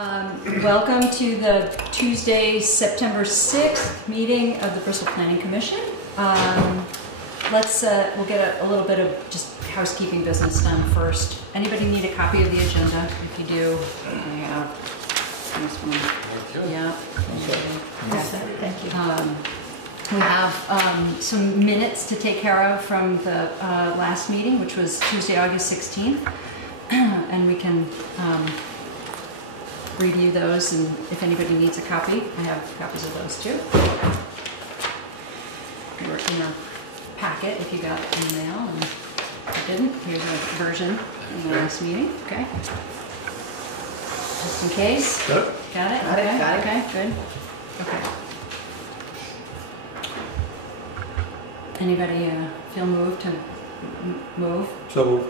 Welcome to the Tuesday, September 6th meeting of the Bristol Planning Commission. We'll get a little bit of just housekeeping business done first. Anybody need a copy of the agenda? If you do, I have this one. Yeah. Thank you. We have some minutes to take care of from the last meeting, which was Tuesday, August 16th. And we can review those, and if anybody needs a copy, I have copies of those too. They were in a packet if you got it in the mail, and if you didn't, here's a version in the last meeting. Okay. Just in case. Got it? Got it? Got it, got it. Okay, good. Okay. Anybody feel moved to move? So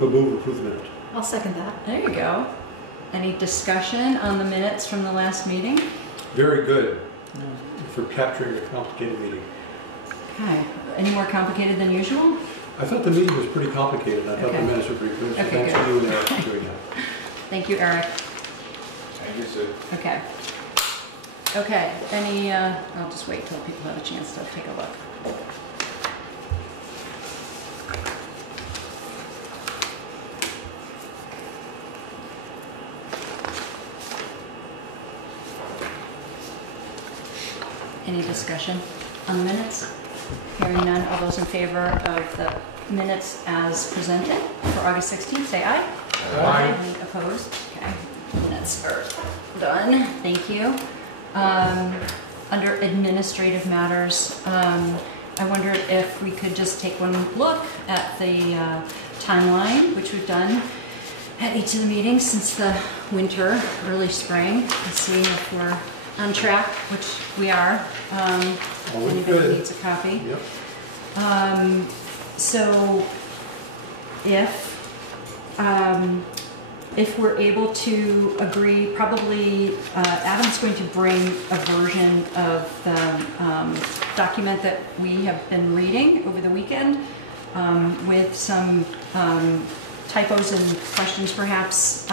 we'll move to approve the minutes. I'll second that. There you go. Any discussion on the minutes from the last meeting? Very good for capturing a complicated meeting. Okay. Any more complicated than usual? I thought the meeting was pretty complicated, and I thought Okay. the minutes were pretty good. So Okay, thanks good. to you and Eric for doing that. Thank you, Eric. Thank you, Sue. Okay. Okay. Any? I'll just wait till people have a chance to take a look. Any discussion on the minutes? Hearing none, all those in favor of the minutes as presented for August 16th, say aye. Aye. Any opposed? Okay, minutes are done. Thank you. Under administrative matters, I wondered if we could just take one look at the timeline, which we've done at each of the meetings since the winter, early spring, and see if we're on track, which we are. Always Anybody good. needs a copy. Yep. So if we're able to agree, probably Adam's going to bring a version of the document that we have been reading over the weekend with some typos and questions perhaps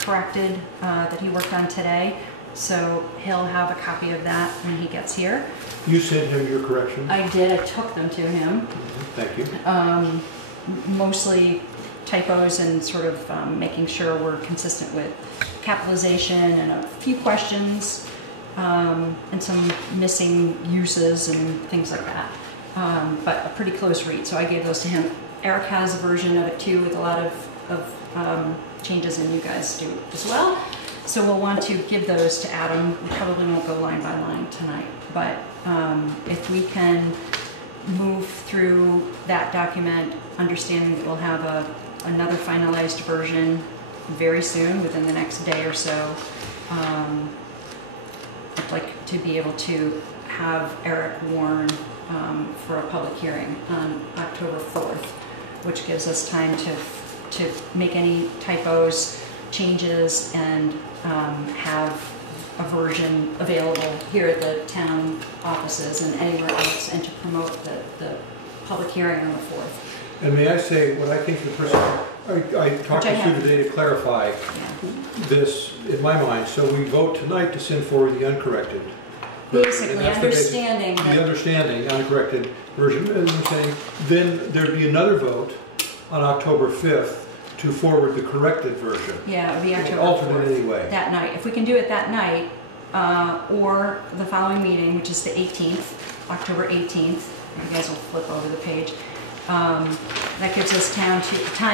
corrected that he worked on today. So he'll have a copy of that when he gets here. You sent him your corrections? I did. I took them to him. Thank you. Mostly typos and sort of making sure we're consistent with capitalization and a few questions and some missing uses and things like that. But a pretty close read. So I gave those to him. Eric has a version of it too with a lot of changes, and you guys do as well. So we'll want to give those to Adam. We probably won't go line by line tonight, but if we can move through that document, understanding that we'll have another finalized version very soon, within the next day or so, I'd like to be able to have Eric warn for a public hearing on October 4th, which gives us time to make any typos, changes, and have a version available here at the town offices and anywhere else, and to promote the public hearing on the 4th. And may I say what I think the person, I talked to Sue today to clarify this in my mind. So we vote tonight to send forward the uncorrected version. Basically, And that's the understanding, uncorrected version. And I'm saying then there'd be another vote on October 5th to forward the corrected version. Yeah, it would be October Alternate 4th, anyway. that night. If we can do it that night, or the following meeting, which is the 18th, October 18th. You guys will flip over the page. That gives us time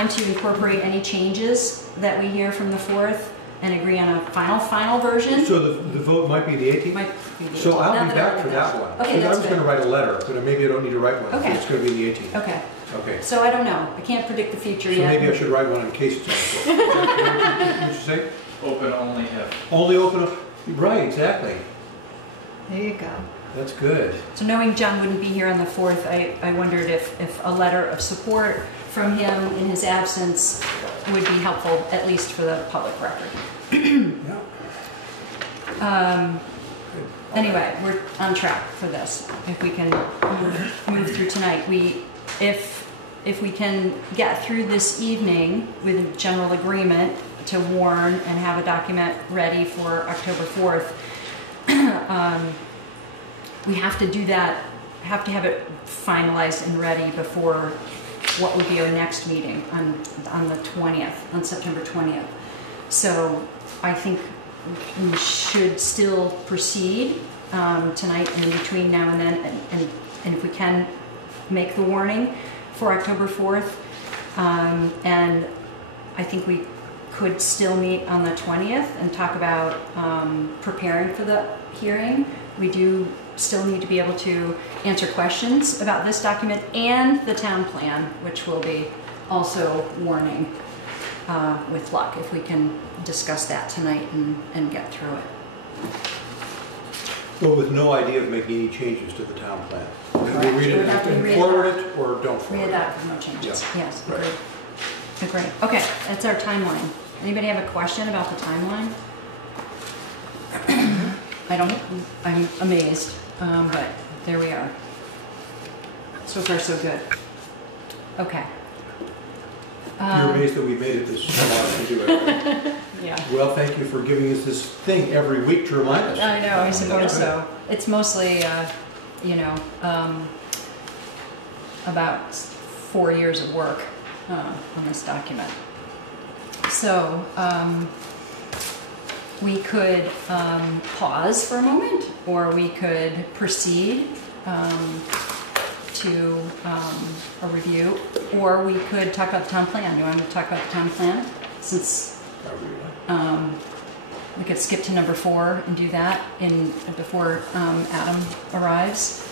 to incorporate any changes that we hear from the 4th and agree on a final version. So the vote might be the 18th? Might be the So 18th. I'll Not be that back for that one. Okay, Because I that's was going to good. write a letter, but maybe I don't need to write one. Okay. It's going to be the 18th. Okay, Okay. so I don't know. I can't predict the future So yet. maybe I should write one in case it's on the 4th. What did you say? Open only if. Only open up, right, exactly. There you go. That's good. So knowing John wouldn't be here on the 4th, I wondered if a letter of support from him in his absence would be helpful, at least for the public record. Yeah. Anyway, we're on track for this. If we can move through tonight, if we can get through this evening with a general agreement to warn and have a document ready for October 4th, we have to do that, have to have it finalized and ready before what would be our next meeting on the 20th, on September 20th. So I think we should still proceed tonight and in between now and then, and if we can, make the warning for October 4th. And I think we could still meet on the 20th and talk about preparing for the hearing. We do still need to be able to answer questions about this document and the town plan, which will be also warning with luck, if we can discuss that tonight and get through it. Well, with no idea of making any changes to the town plan. Correct. We read It would have to be it, forward it, or don't forward it. Readapt with no changes. Yeah. Yes, Right. agreed. Agreed. Okay, that's our timeline. Anybody have a question about the timeline? I'm amazed, but there we are. So far, so good. Okay. You're amazed that we made it this long to do it. Yeah. Well, thank you for giving us this thing every week to remind us. I know, I suppose That's so. It's mostly, you know, about 4 years of work on this document. So we could pause for a moment, or we could proceed to a review, or we could talk about the town plan. Do you want to talk about the town plan? Since we could skip to number 4 and do that before Adam arrives.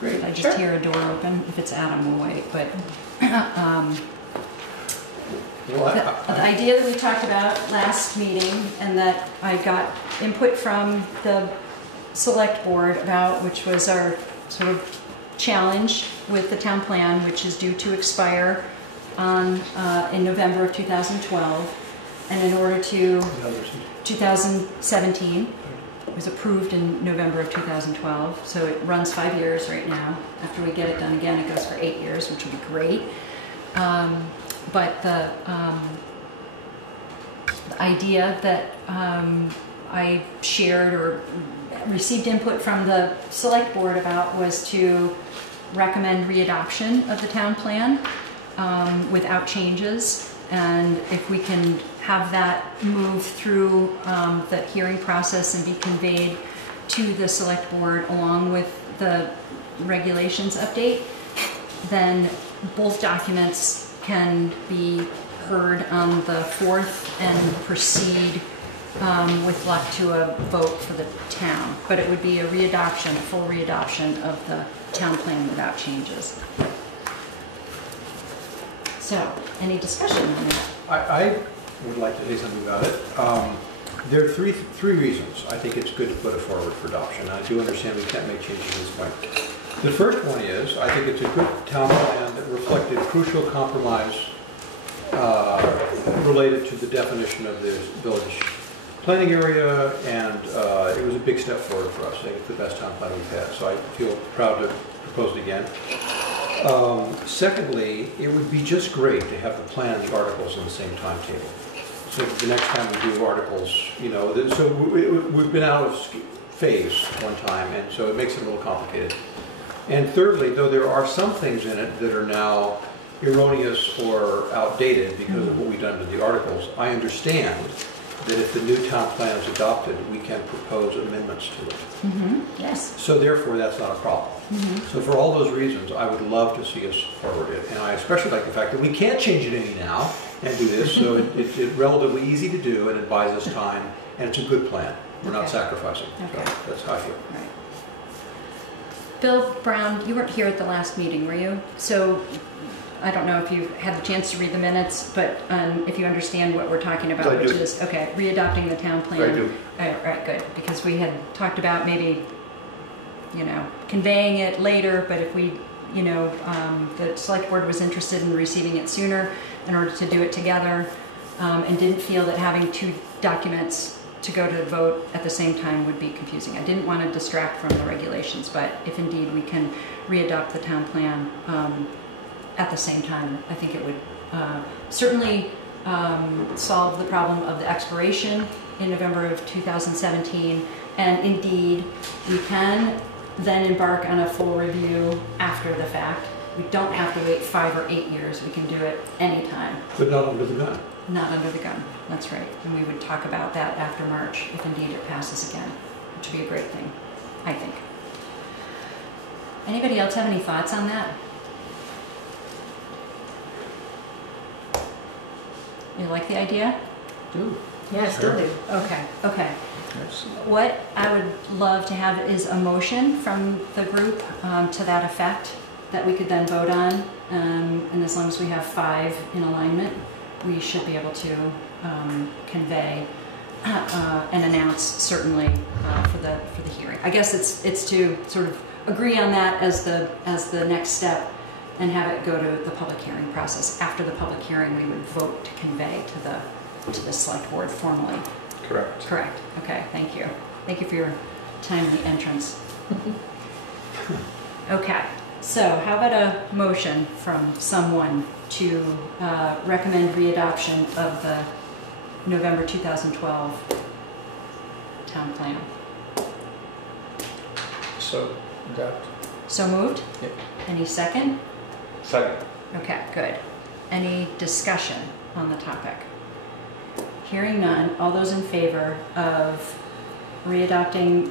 Great. I just hear a door open. If it's Adam, we'll wait. But the idea that we talked about last meeting, and that I got input from the select board about, which was our sort of challenge with the town plan, which is due to expire in November of 2012, and in order to 2017. It was approved in November of 2012, so it runs 5 years right now. After we get it done again, it goes for 8 years, which would be great. But the idea that I shared or received input from the select board about was to recommend readoption of the town plan without changes. And if we can have that move through the hearing process and be conveyed to the select board along with the regulations update, then both documents can be heard on the 4th and proceed with luck to a vote for the town. But it would be a readoption, a full readoption of the town plan without changes. So, any discussion on that? I would like to say something about it. There are three reasons I think it's good to put it forward for adoption. I do understand we can't make changes at this point. The first one is, I think it's a good town plan that reflected crucial compromise related to the definition of the village planning area, and it was a big step forward for us. I think it's the best town plan we've had, so I feel proud to propose it again. Secondly, it would be just great to have the plan and the articles in the same timetable. So the next time we do articles, you know, so we've been out of phase one time, and so it makes it a little complicated. And thirdly, though there are some things in it that are now erroneous or outdated because of what we've done to the articles, I understand that if the new town plan is adopted, we can propose amendments to it. Yes. So therefore, that's not a problem. So for all those reasons, I would love to see us forward it. And I especially like the fact that we can't change it any now and do this, so it's relatively easy to do, and it buys us time, and it's a good plan. We're not sacrificing. Okay. So that's how I feel. Right. Bill Brown, you weren't here at the last meeting, were you? So I don't know if you had the chance to read the minutes, but if you understand what we're talking about, I which do. is, okay, readopting the town plan. I do. All right, good, because we had talked about maybe, you know, conveying it later, but if we, you know, the select board was interested in receiving it sooner in order to do it together, and didn't feel that having 2 documents to go to the vote at the same time would be confusing. I didn't want to distract from the regulations, but if indeed we can readopt the town plan at the same time, I think it would certainly solve the problem of the expiration in November of 2017, and indeed, we can then embark on a full review after the fact. We don't have to wait 5 or 8 years. We can do it anytime. But not under the gun. Not under the gun. That's right. And we would talk about that after March, if indeed it passes again, which would be a great thing, I think. Anybody else have any thoughts on that? You like the idea? Do. Yeah, I still do. Okay, okay. What I would love to have is a motion from the group to that effect that we could then vote on. And as long as we have 5 in alignment, we should be able to convey and announce certainly for the hearing. I guess it's to sort of agree on that as the next step and have it go to the public hearing process. After the public hearing, we would vote to convey to the select board formally. Correct. Correct. Okay, thank you. Thank you for your timely entrance. Okay, so how about a motion from someone to recommend readoption of the November 2012 town plan? So, adopt. So moved? Yep. Any second? Second. Okay, good. Any discussion on the topic? Hearing none, all those in favor of readopting,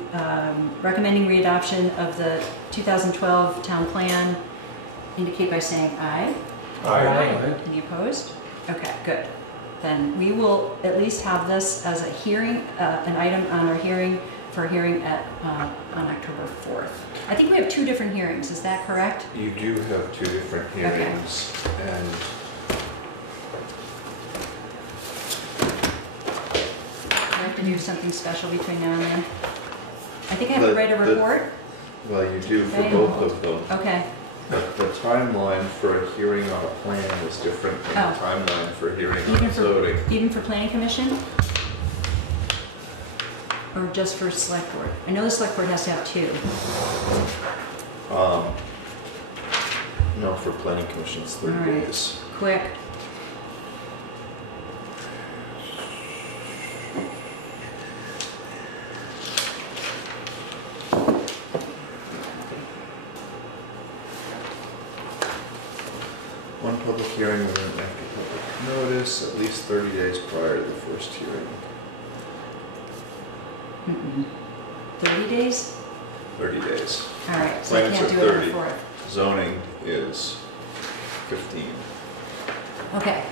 recommending readoption of the 2012 town plan indicate by saying aye. Aye. Any opposed? Okay, good. Then we will at least have this as a hearing, an item on our hearing for a hearing at on October 4th. I think we have 2 different hearings. Is that correct? You do have 2 different hearings, and Do I have to do something special between now and then? I think I have to write a report. well, you do for Okay. both of them. Okay. But the timeline for a hearing on a plan is different than Oh. the timeline for a hearing Even on for zoning. even for planning commission, or just for select board? I know the select board has to have 2. No, for planning commission, it's 30 All right. days. Quick. One public hearing within after public notice, at least 30 days prior to the first hearing. 30 days. 30 days. All right. So I Plans can't are do it on 30. the 4th. Zoning is 15. Okay.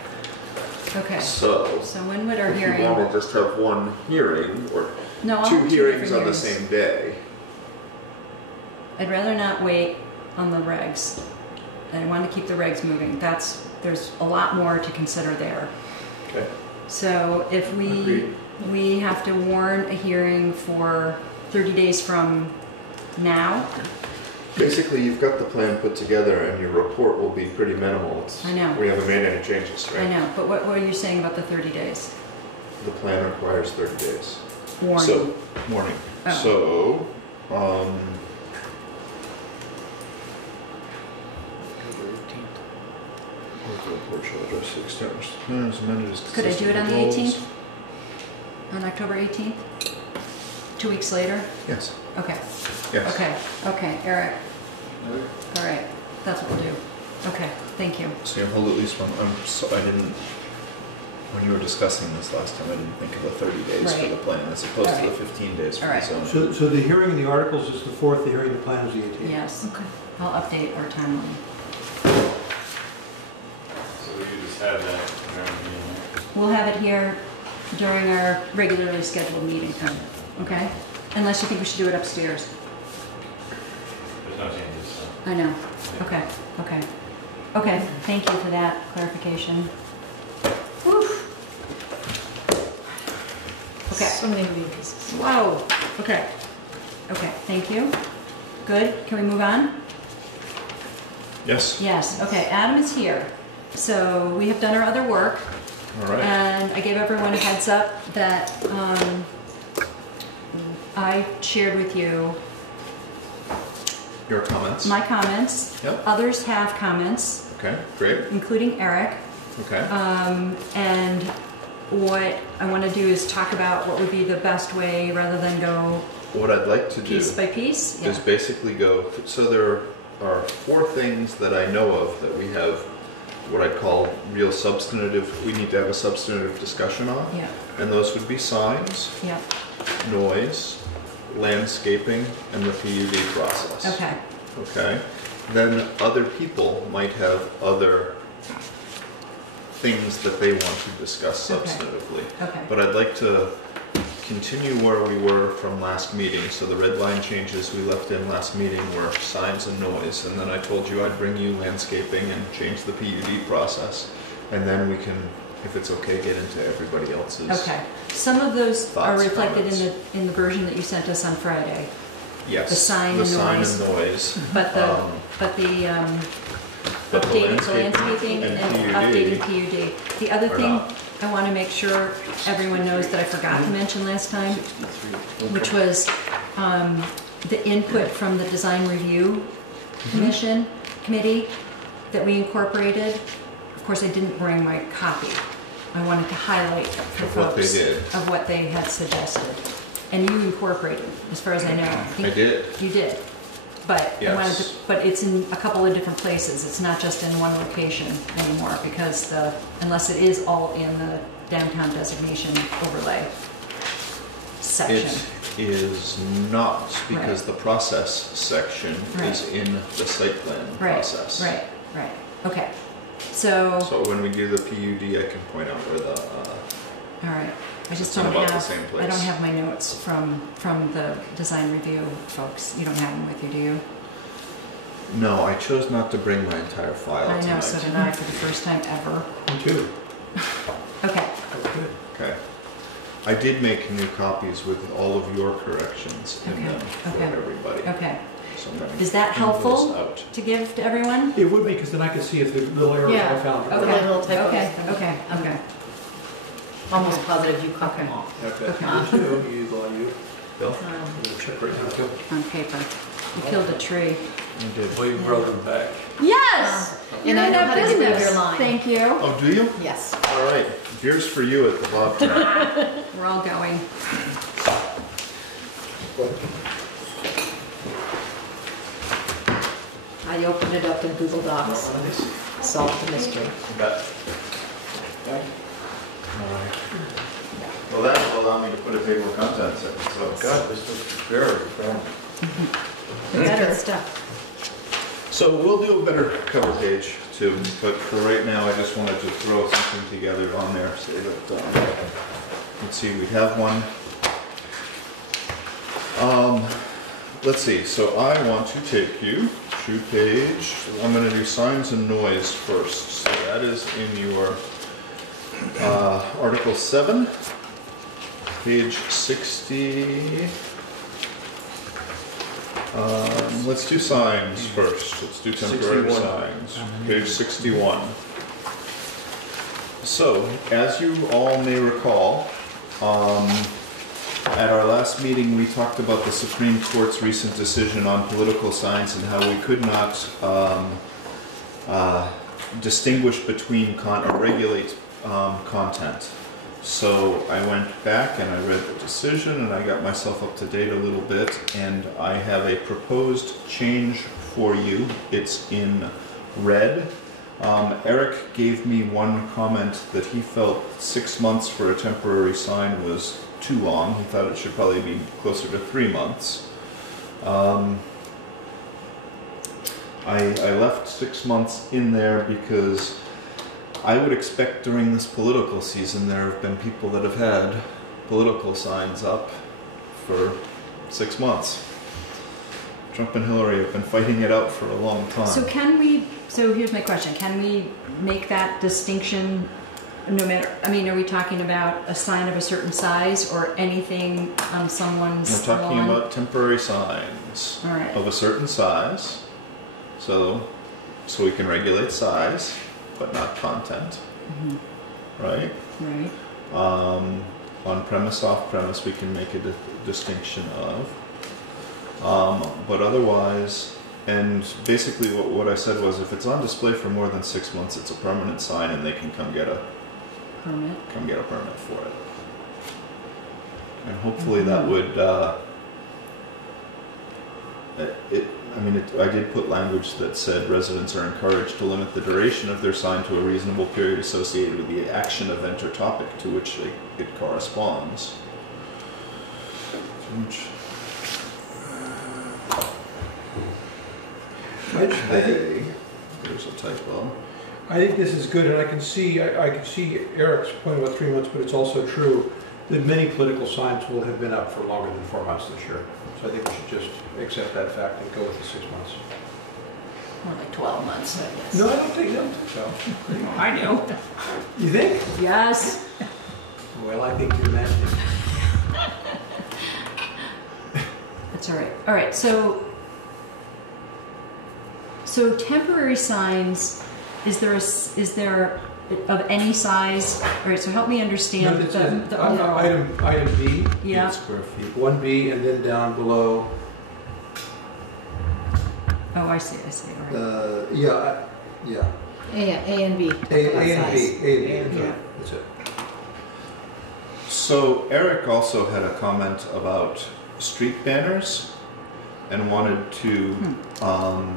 Okay. So, So when would our if you hearing? want to just have one hearing or No, I'll 2 have hearings different on the hearings. same day, I'd rather not wait on the regs. I want to keep the regs moving. There's a lot more to consider there. okay? So if Agreed. we have to warn a hearing for 30 days from now. Basically, you've got the plan put together and your report will be pretty minimal. I know. We haven't made any changes, right? I know, but what are you saying about the 30 days? The plan requires 30 days. Warning. So, warning. Oh. So, the report shall address the extent which the plan is amended as Could I do it on the consistent with 18th? On October 18th? 2 weeks later? goals. Yes. Okay. Yes. Okay, Eric. All right, that's what we'll do. Okay, thank you. So you'll hold at least one. I didn't. When you were discussing this last time, I didn't think of the 30 days for Right. the plan as opposed to Alright. the 15 days for Alright. the zoning. So the hearing in the articles is the 4th, the hearing in the plan is the 18th? Yes, Okay. I'll update our timeline. So you just have that around here. We'll have it here during our regularly scheduled meeting time, okay? Unless you think we should do it upstairs. There's no changes, so. I know, okay. Okay, thank you for that clarification. Whew. Okay. So many moving pieces. Whoa, okay. Okay, thank you. Good, can we move on? Yes. Yes, okay, Adam is here. So we have done our other work, All right. and I gave everyone a heads up that I shared with you Your comments? my comments. Yep. Others have comments, Okay, great. including Eric. Okay. And what I want to do is talk about what would be the best way rather than go What I'd like to do piece by piece. is basically go, so there are 4 things that I know of that we have what I'd call real substantive, we need to have a substantive discussion on. Yeah, And those would be signs, yeah, noise, landscaping, and the PUD process. okay, Okay? Then other people might have other things that they want to discuss Okay. substantively. okay. But I'd like to continue where we were from last meeting. So the red line changes we left in last meeting were signs and noise. And then I told you I'd bring you landscaping and change the PUD process. And then we can, if it's okay, get into everybody else's. Okay. Some of those are Thoughts, reflected comments? in the version that you sent us on Friday. Yes. The sign the and sign noise. and noise. But the Um, but the but the updating the landscaping and and PUD updating PUD. The other are thing not. I want to make sure everyone knows that I forgot to mention last time, which was the input from the Design Review Committee that we incorporated. Of course, I didn't bring my copy. I wanted to highlight for Of what they folks did. of what they had suggested. And you incorporated, as far as I know. I did. You did. But I wanted to, Yes. but it's in a couple of different places. It's not just in one location anymore because unless it is all in the downtown designation overlay section. It is not, because Right. the process section Right. is in the site plan Right, process. right, right. Okay. So, So when we do the PUD, I can point out where the, all right. I just It's in don't about the have, same I place. don't have my notes from the design review folks. You don't have them with you, do you? no, I chose not to bring my entire file I know, tonight. so did I for the first time ever. Me too. Okay. That was good. Okay. I did make new copies with all of your corrections in Okay, them for okay. everybody. Okay. So I'm gonna Is that print those helpful out. to give to everyone? It would be, because then I could see if the little errors Yeah. I found. Okay. Okay, little typos. okay, okay, okay. Almost positive you caught them Okay. all. Okay. Okay. You, you. Bill? I'm gonna check right now, too. On paper. You killed a tree. I did. We brought them back. Yes! And I know how to give you your line. Thank you. Oh, do you? Yes. All right. Here's for you at the bottom. We're all going. I opened it up in Google Docs, solved the mystery. Bet. Alright. Well, that will allow me to put a table of contents in, so. God, this was very fun. Better stuff. So we'll do a better cover page too, but for right now, I just wanted to throw something together on there, say that, let's see, we have one. Let's see, so I want to take you to page, I'm gonna do signs and noise first. So that is in your, Article 7, page 60. Let's do signs first. Let's do temporary 61. signs. Page 61. So, as you all may recall, at our last meeting we talked about the Supreme Court's recent decision on political signs and how we could not distinguish between or regulate content. So I went back and I read the decision and I got myself up to date a little bit, and I have a proposed change for you. It's in red. Eric gave me one comment that he felt 6 months for a temporary sign was too long. He thought it should probably be closer to 3 months. I left 6 months in there because I would expect during this political season there have been people that have had political signs up for 6 months. Trump and Hillary have been fighting it out for a long time. So here's my question. Can we make that distinction no matter, I mean, are we talking about a sign of a certain size or anything on someone's We're talking lawn? about temporary signs All right. of a certain size, so we can regulate size, but not content, right? Right. On premise, off premise, we can make a distinction of, but otherwise, And basically what I said was if it's on display for more than 6 months, it's a permanent sign and they can come get a Permit. permit for it. And hopefully that would, I did put language that said residents are encouraged to limit the duration of their sign to a reasonable period associated with the action, event, or topic to which it corresponds. There's a typo. I think this is good, and I can see Eric's point about 3 months, but it's also true that many political signs will have been up for longer than 4 months this year. So I think we should just accept that fact and go with the 6 months. More like 12 months, I guess. No, I don't think so. I do. You think? Yes. Well, I think you're imagining. That's all right. All right, so temporary signs, is there of any size? All right, so help me understand the overall. Item B, Yeah. Square feet. 1B, and then down below, Oh, I see, all right. yeah. A and B. A and B, Yeah. that's it. So Eric also had a comment about street banners and wanted to, I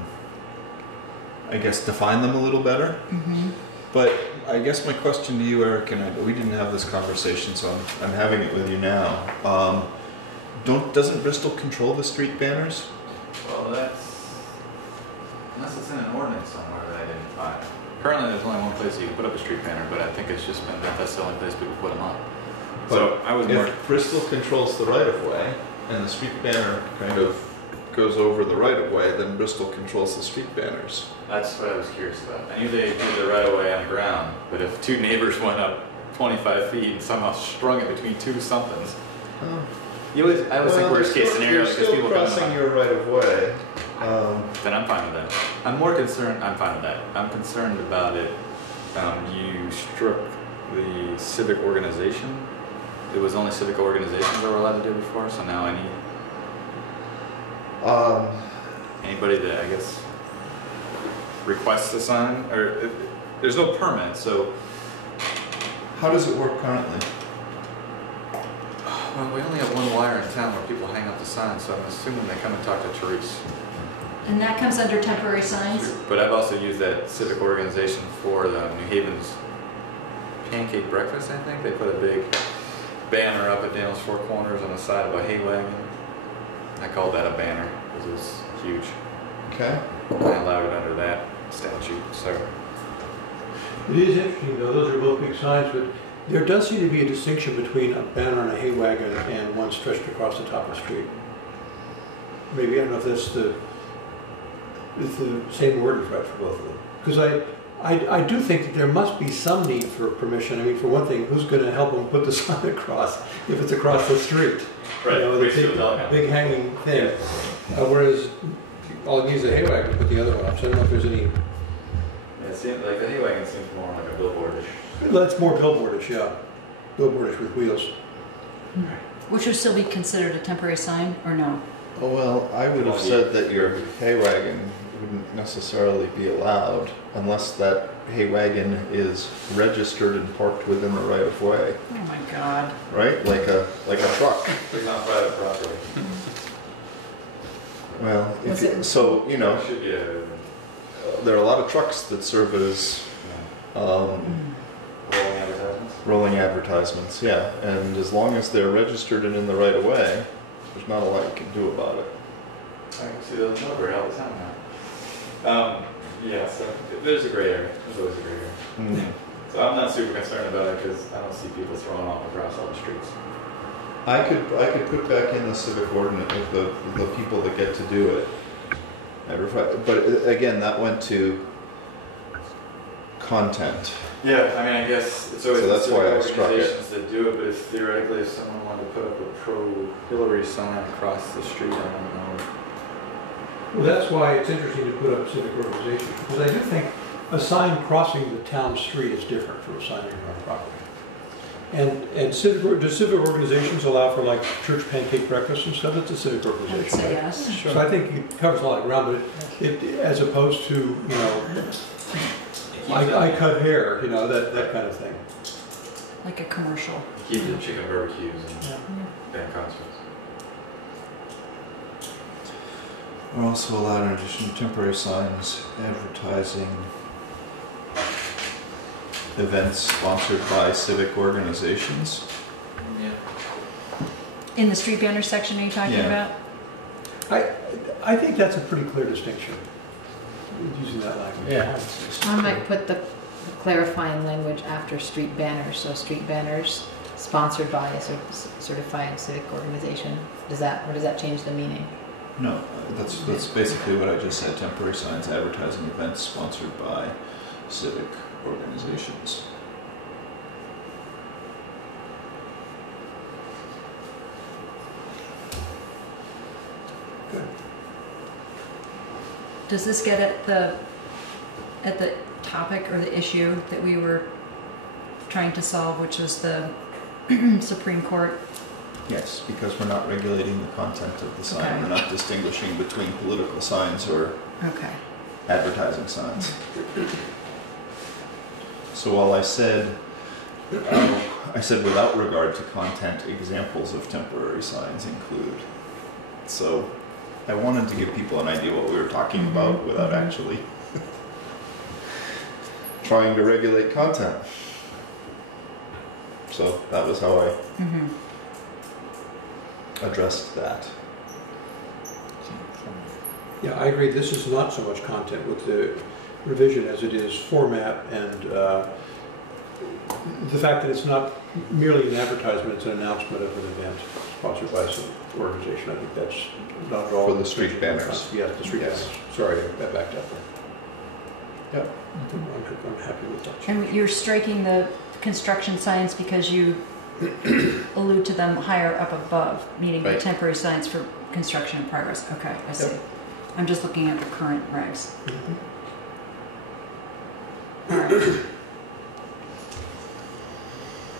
guess, define them a little better. Mm-hmm. But I guess my question to you, Eric, and we didn't have this conversation, so I'm having it with you now. Doesn't Bristol control the street banners? Well, unless it's in an ordinance somewhere that I didn't find. Currently, there's only one place you can put up a street banner, but I think it's just been that that's the only place people put them up. So I was more. If Bristol controls the right of way and the street banner kind of goes over the right of way, then Bristol controls the street banners. That's what I was curious about. I knew they did the right of way on the ground, but if two neighbors went up 25 feet and somehow strung it between two somethings, I always think worst case scenario because people crossing your right of way. Then I'm fine with that. I'm more concerned. I'm fine with that. I'm concerned about it. You struck the civic organization. It was only civic organizations that were allowed to do it before, so now I need anybody that I guess requests a sign, or there's no permit, so. How does it work currently? Well, we only have one wire in town where people hang up the signs, so I'm assuming they come and talk to Therese. And that comes under temporary signs? But I've also used that civic organization for the New Haven's pancake breakfast, I think. They put a big banner up at Daniel's Four Corners on the side of a hay wagon. I called that a banner because it was huge. Okay. I allowed it under that statute, so. It is interesting, though, those are both big signs, but there does seem to be a distinction between a banner on a hay wagon and one stretched across the top of the street. Maybe, I don't know if that's the same word is right for both of them. Because I do think that there must be some need for permission. I mean, for one thing, who's going to help them put the sign across if it's across the street? Right, You know, the big hanging thing. Whereas I'll use the hay wagon to put the other one up, so I don't know if there's any. Yeah, it seems like the hay wagon seems more like a billboardish. That's more billboardish, yeah. Billboardish with wheels. Which would still be considered a temporary sign, or no? Oh, well, I would have said that your hay wagon wouldn't necessarily be allowed unless that hay wagon is registered and parked within the right of way, Oh my God. right? Like a truck. It's not private property. Well, Was it- so you know, It should be a. there are a lot of trucks that serve as Rolling advertisements? rolling advertisements, yeah. And as long as they're registered and in the right of way, there's not a lot you can do about it. I can see those over all the time now. Yeah, so there's a gray area. There's always a gray area. So I'm not super concerned about it because I don't see people throwing off across all the streets. I could put back in the civic ordinance of the people that get to do it. But again, that went to content. Yeah, I mean, I guess it's always So that's the why I civic struck it. organizations that do it, but if theoretically if someone wanted to put up a pro-Hillary sign across the street, I don't know. Well, that's why it's interesting to put up civic organization, because I do think a sign crossing the town street is different from a sign on your own property. And civic, do civic organizations allow for like church pancake breakfast and stuff? It's a civic I would organization, say right? yes. So I think it covers a lot of ground, but as opposed to, you know, I cut hair, you know, that kind of thing. Like a commercial. Keep the chicken barbecues and Yeah. band concerts. We're also allowed in addition to temporary signs, advertising events sponsored by civic organizations. Yeah. In the street banner section, are you talking Yeah. about? I think that's a pretty clear distinction, using that language. Yeah. I might put the clarifying language after street banners, so street banners sponsored by a certified civic organization. Does that change the meaning? No, that's basically what I just said. Temporary signs, advertising events sponsored by civic organizations. Good. Does this get at the topic or the issue that we were trying to solve, which was the Supreme Court? Yes, because we're not regulating the content of the sign. Okay. We're not distinguishing between political signs or Okay. advertising signs. So while I said without regard to content, examples of temporary signs include. So I wanted to give people an idea what we were talking about without actually trying to regulate content. So that was how I Mm-hmm. addressed that. Yeah, I agree. This is not so much content with the revision as it is format and the fact that it's not merely an advertisement, it's an announcement of an event sponsored by some organization. I think that's not at all. For the street banners. Yes, the street Yes. banners. Sorry, I backed up there. Yep, I'm happy with that. And you're striking the construction signs because you allude to them higher up above, meaning the Right. temporary signs for construction in progress. Okay, I see. I'm just looking at the current regs. All right.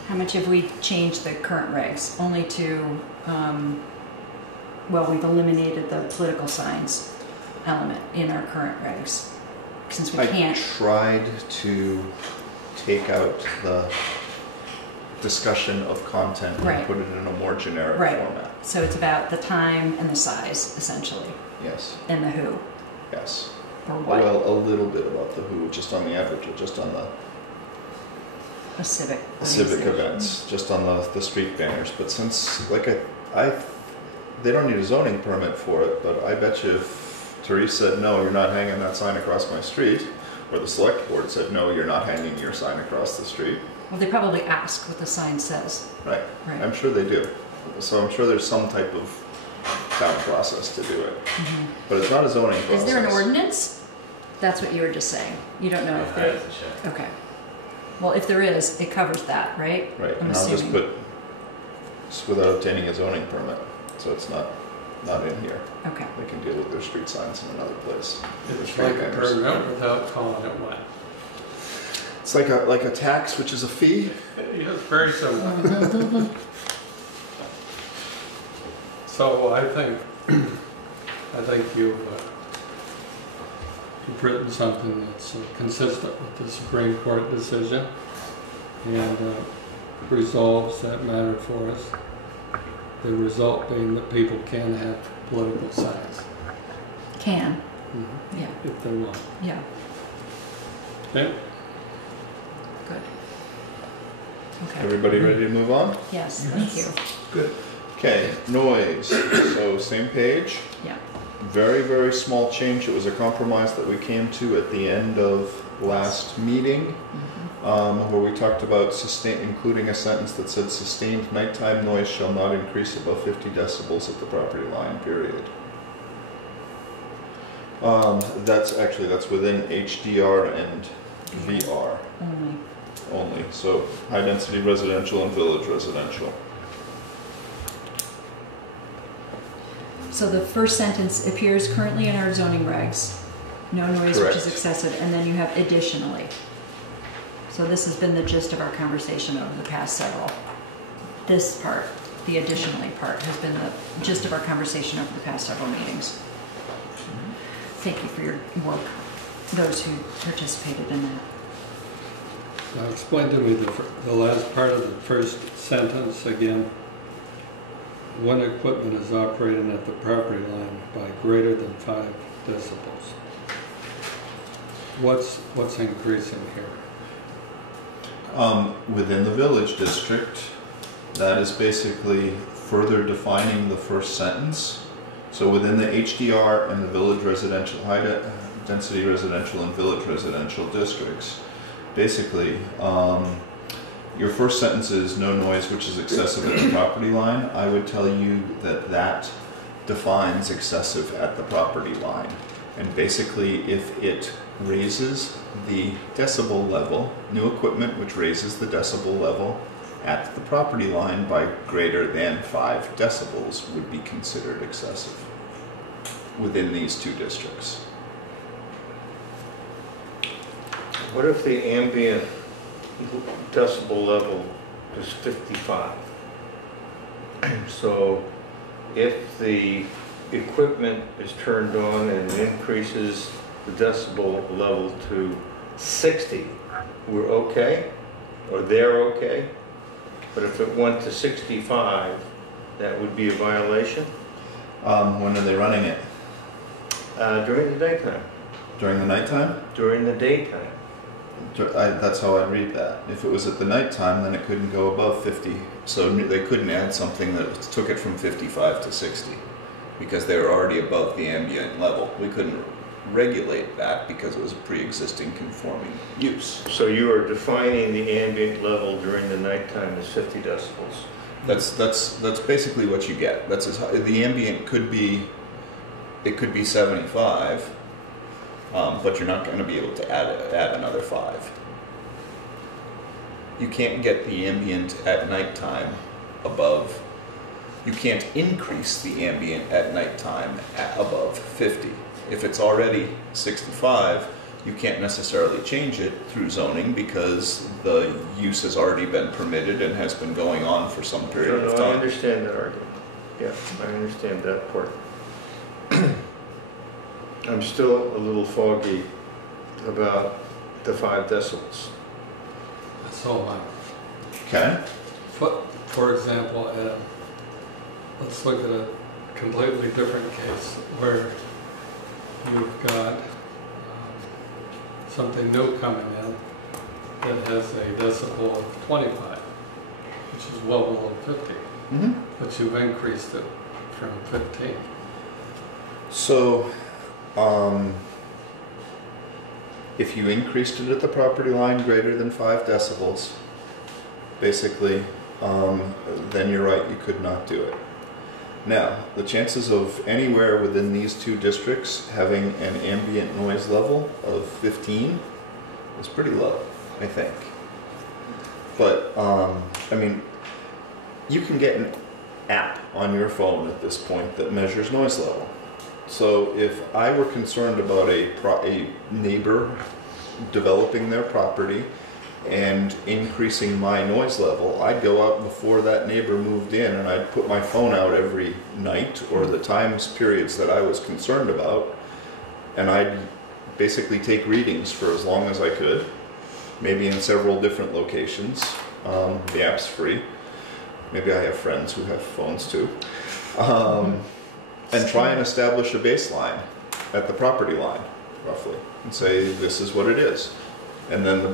How much have we changed the current regs? Only to, well, we've eliminated the political signs element in our current regs, since we I can't. tried to take out the discussion of content and Right. put it in a more generic Right. format. So it's about the time and the size, essentially, Yes, and the who, yes. or what, Well, a little bit about the who, just on the average, just on the a civic. civic organization. events, just on the street banners. But since, like, they don't need a zoning permit for it, but I bet you if Therese said, no, you're not hanging that sign across my street, or the select board said, no, you're not hanging your sign across the street, Well, they probably ask what the sign says, right? right? I'm sure they do. So I'm sure there's some type of town process to do it. Mhm. But it's not a zoning process. Is there an ordinance? That's what you were just saying. You don't know if there. Okay. Well, if there is, it covers that, right? Right, I'm and I'll just assuming. put, just without obtaining a zoning permit, so it's not in here. Okay. They can deal with their street signs in another place. It's like a permit without calling it one. It's like a tax, which is a fee. It's very similar. So I think you've written something that's consistent with the Supreme Court decision and resolves that matter for us. The result being that people can have political signs Can. Yeah. if they want. Yeah. Okay? Good. Okay. Everybody ready to move on? Yes. Thank you. Good. Okay, noise. So same page. Yeah. Very, very small change. It was a compromise that we came to at the end of last meeting, where we talked about including a sentence that said sustained nighttime noise shall not increase above 50 decibels at the property line, period. That's within HDR and VR only. So high density residential and village residential. So the first sentence appears currently in our zoning regs. No noise Correct. which is excessive, and then you have additionally. So this has been the gist of our conversation over the past several. This part, the additionally part, has been the gist of our conversation over the past several meetings. Thank you for your work, those who participated in that. Now explain to me the last part of the first sentence again. When equipment is operating at the property line by greater than 5 decibels. What's increasing here? Within the village district, that is basically further defining the first sentence. So within the HDR and the village residential, density residential and village residential districts, basically, your first sentence is no noise which is excessive at the property line. I would tell you that that defines excessive at the property line. And basically, if it raises the decibel level, new equipment which raises the decibel level at the property line by greater than 5 decibels would be considered excessive within these two districts. What if the ambient decibel level is 55? So if the equipment is turned on and increases the decibel level to 60, we're okay, or they're okay? But if it went to 65, that would be a violation? When are they running it? During the daytime. During the nighttime? During the daytime. That's how I'd read that. If it was at the nighttime, then it couldn't go above 50. So they couldn't add something that took it from 55 to 60 because they were already above the ambient level. We couldn't regulate that because it was a pre-existing conforming use. So you are defining the ambient level during the nighttime as 50 decibels. That's basically what you get. That's as high. The ambient could be 75. But you're not going to be able to add another 5. You can't get the ambient at nighttime above. You can't increase the ambient at nighttime above 50. If it's already 65, you can't necessarily change it through zoning because the use has already been permitted and has been going on for some period of time. I understand that argument. Yeah, I understand that part. I'm still a little foggy about the 5 decibels. So, Okay. for example, let's look at a completely different case where you've got something new coming in that has a decibel of 25, which is well below 50, but you've increased it from 15. So, if you increased it at the property line greater than 5 decibels, basically, then you're right, you could not do it. Now, the chances of anywhere within these two districts having an ambient noise level of 15 is pretty low, I think. But, I mean, you can get an app on your phone at this point that measures noise level. So if I were concerned about a neighbor developing their property and increasing my noise level, I'd go out before that neighbor moved in and I'd put my phone out every night or the times periods that I was concerned about, and I'd basically take readings for as long as I could, maybe in several different locations. The app's free. Maybe I have friends who have phones too. And try and establish a baseline at the property line, roughly, and say this is what it is. And then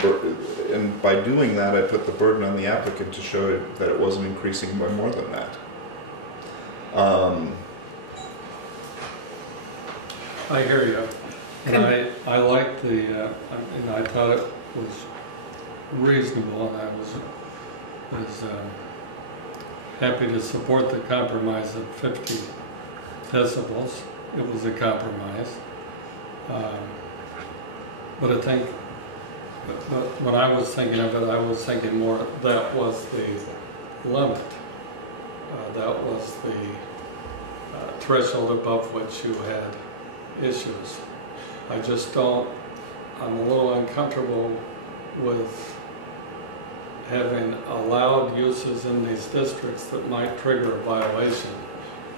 and by doing that, I put the burden on the applicant to show that it wasn't increasing by more than that. I hear you, and I like the, and I thought it was reasonable, and I was happy to support the compromise of 50 decibels. It was a compromise, but I think when I was thinking of it, I was thinking more that was the limit. That was the threshold above which you had issues. I just don't, I'm a little uncomfortable with having allowed uses in these districts that might trigger a violation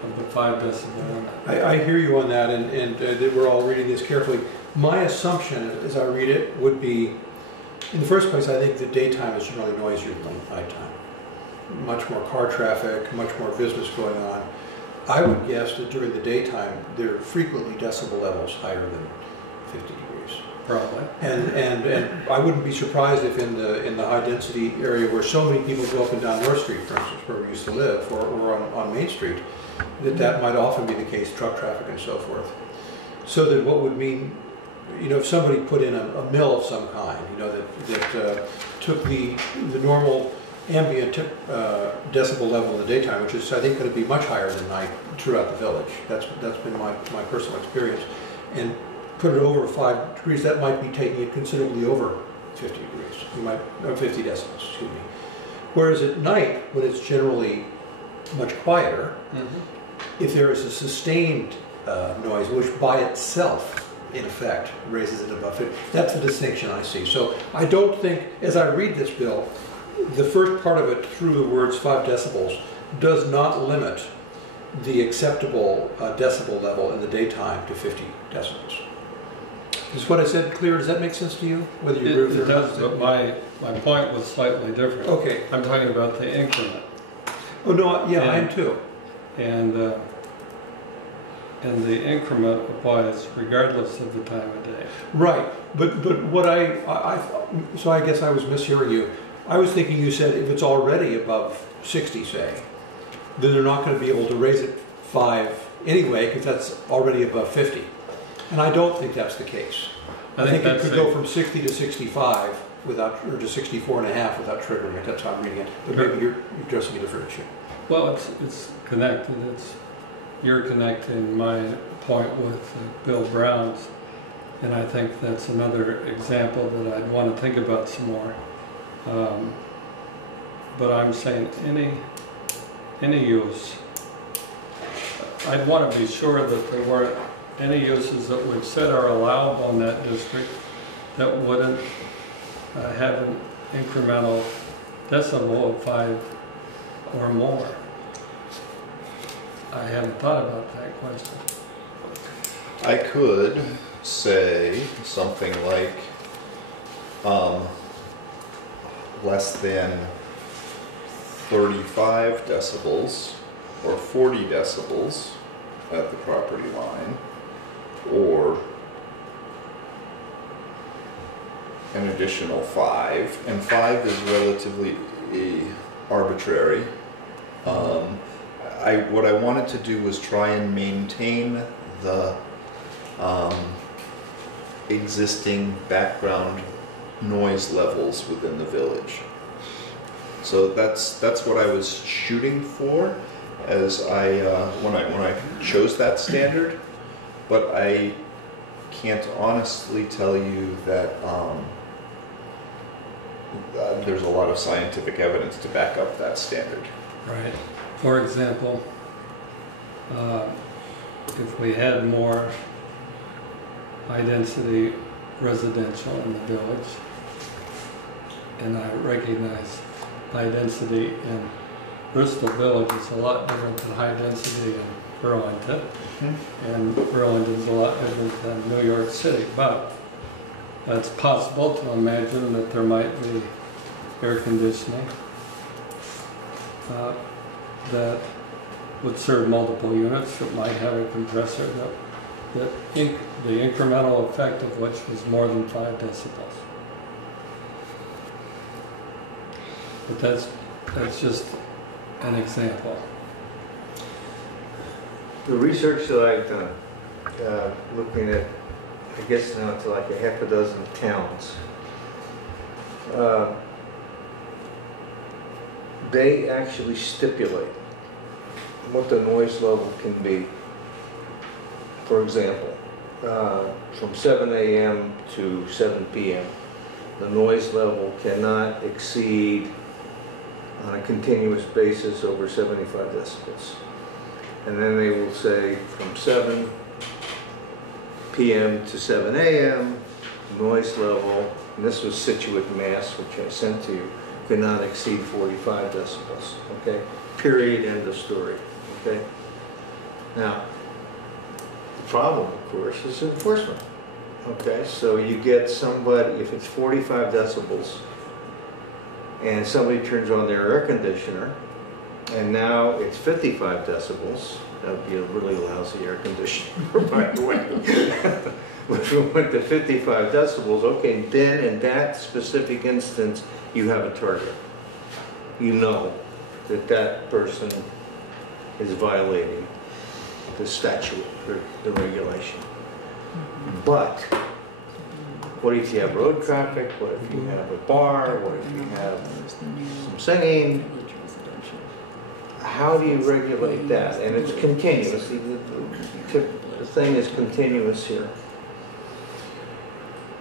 of the 5 decibel limit. I hear you on that, and that we're all reading this carefully. My assumption, as I read it, would be, in the first place, I think the daytime is generally noisier than nighttime. Much more car traffic, much more business going on. I would guess that during the daytime, there are frequently decibel levels higher than 50 degrees. Probably. And I wouldn't be surprised if in the high density area where so many people go up and down North Street, for instance, where we used to live, or on Main Street, that might often be the case, truck traffic and so forth. So that what would mean, if somebody put in a mill of some kind, that took the normal ambient decibel level in the daytime, which is I think going to be much higher than night throughout the village. That's been my personal experience, and put it over 5 degrees, that might be taking it considerably over 50 degrees. 50 decibels, excuse me. Whereas at night, when it's generally much quieter, if there is a sustained noise, which by itself, in effect, raises it above 50, that's the distinction I see. So I don't think, as I read this bill, the first part of it, through the words 5 decibels, does not limit the acceptable decibel level in the daytime to 50 decibels. Is what I said clear? Does that make sense to you? Whether you agree with it or not? It does, but my point was slightly different. Okay. I'm talking about the increment. Oh no, yeah, I am too. And the increment applies regardless of the time of day. Right, but what so I guess I was mishearing you. I was thinking you said if it's already above 60, say, then they're not going to be able to raise it 5 anyway, because that's already above 50. And I don't think that's the case. I think it could go from 60 to 65 without, or to 64 and a half without triggering it. That's how I'm reading it. But maybe you're addressing a different issue. Well, it's connected. You're connecting my point with Bill Brown's, and I think that's another example that I'd want to think about some more. But I'm saying any use, I'd want to be sure that there weren't any uses that we've said are allowable in that district that wouldn't have an incremental decibel of 5 or more. I haven't thought about that question. I could say something like less than 35 decibels or 40 decibels at the property line, or an additional 5, and 5 is relatively arbitrary. What I wanted to do was try and maintain the existing background noise levels within the village. So that's what I was shooting for as when I chose that standard. But I can't honestly tell you that there's a lot of scientific evidence to back up that standard. Right. For example, if we had more high-density residential in the village, and I recognize high-density in Bristol Village is a lot different than high-density in Burlington, and Burlington is a lot different than New York City, but it's possible to imagine that there might be air conditioning that would serve multiple units, that might have a compressor that the incremental effect of which was more than 5 decibels. But that's just an example. The research that I've done, looking at, I guess now to like a half a dozen towns, they actually stipulate what the noise level can be. For example, from 7 a.m. to 7 p.m., the noise level cannot exceed on a continuous basis over 75 decibels. And then they will say from 7 p.m. to 7 a.m., noise level, and this was Situate, Mass, which I sent to you, cannot exceed 45 decibels, okay? Period, end of story, okay? Now, the problem, of course, is enforcement, okay? So you get somebody, if it's 45 decibels, and somebody turns on their air conditioner, and now it's 55 decibels, that would be a really lousy air conditioner, by the way. If we went to 55 decibels, okay, then in that specific instance, you have a target. You know that that person is violating the statute, the regulation. But what if you have road traffic? What if you have a bar? What if you have some singing? How do you regulate that? And it's continuous. The thing is continuous here.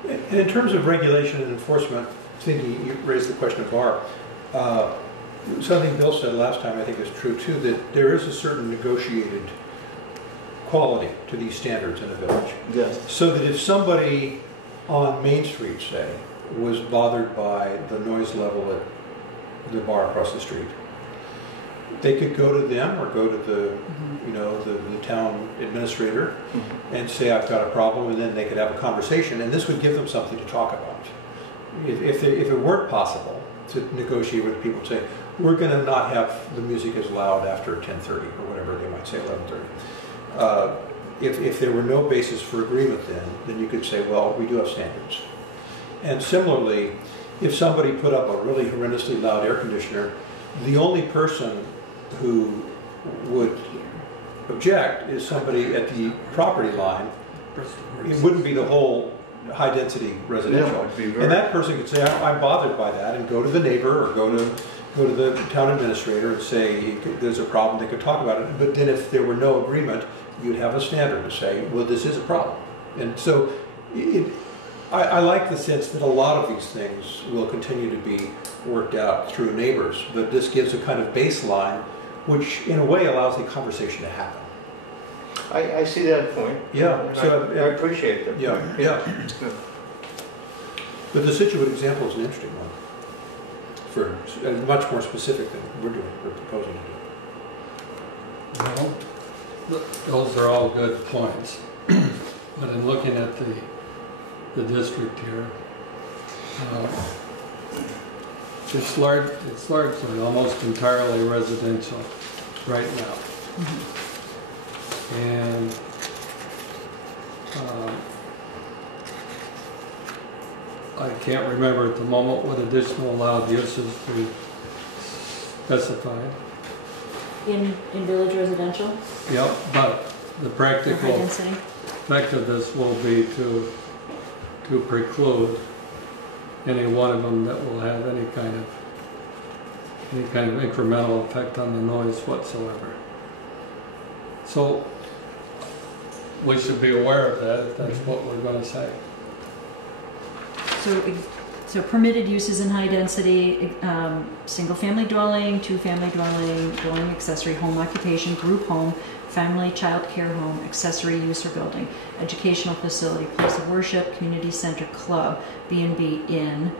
And in terms of regulation and enforcement, Cindy, you raised the question of bar. Something Bill said last time I think is true too, that there is a certain negotiated quality to these standards in a village. Yes. So that if somebody on Main Street, say, was bothered by the noise level at the bar across the street, they could go to them or go to the, you know, the town administrator and say, I've got a problem, and then they could have a conversation, and this would give them something to talk about. If it weren't possible to negotiate with people and say, we're going to not have the music as loud after 10:30 or whatever they might say, 11:30. If there were no basis for agreement then you could say, well, we do have standards. And similarly, if somebody put up a really horrendously loud air conditioner, the only person who would object is somebody at the property line. It wouldn't be the whole high-density residential. No, it'd be very- And that person could say, I'm bothered by that, and go to the neighbor or go to the town administrator and say, there's a problem, they could talk about it. But then if there were no agreement, you'd have a standard to say, well, this is a problem. And so I like the sense that a lot of these things will continue to be worked out through neighbors, but this gives a kind of baseline, which in a way allows the conversation to happen. I see that point. Yeah, And so I appreciate that. yeah, point. yeah. But the Situate example is an interesting one, for much more specific than we're proposing to do. Well, those are all good points. But in looking at the district here, it's largely almost entirely residential right now. And I can't remember at the moment what additional allowed uses we specified. In village residential, Yep, but the or practical high density? effect of this will be to preclude any one of them that will have any kind of incremental effect on the noise whatsoever. So we should be aware of that if that's what we're going to say. So permitted uses in high density, single family dwelling, two family dwelling, dwelling accessory, home occupation, group home, family child care home, accessory use or building, educational facility, place of worship, community center, club, B&B, inn,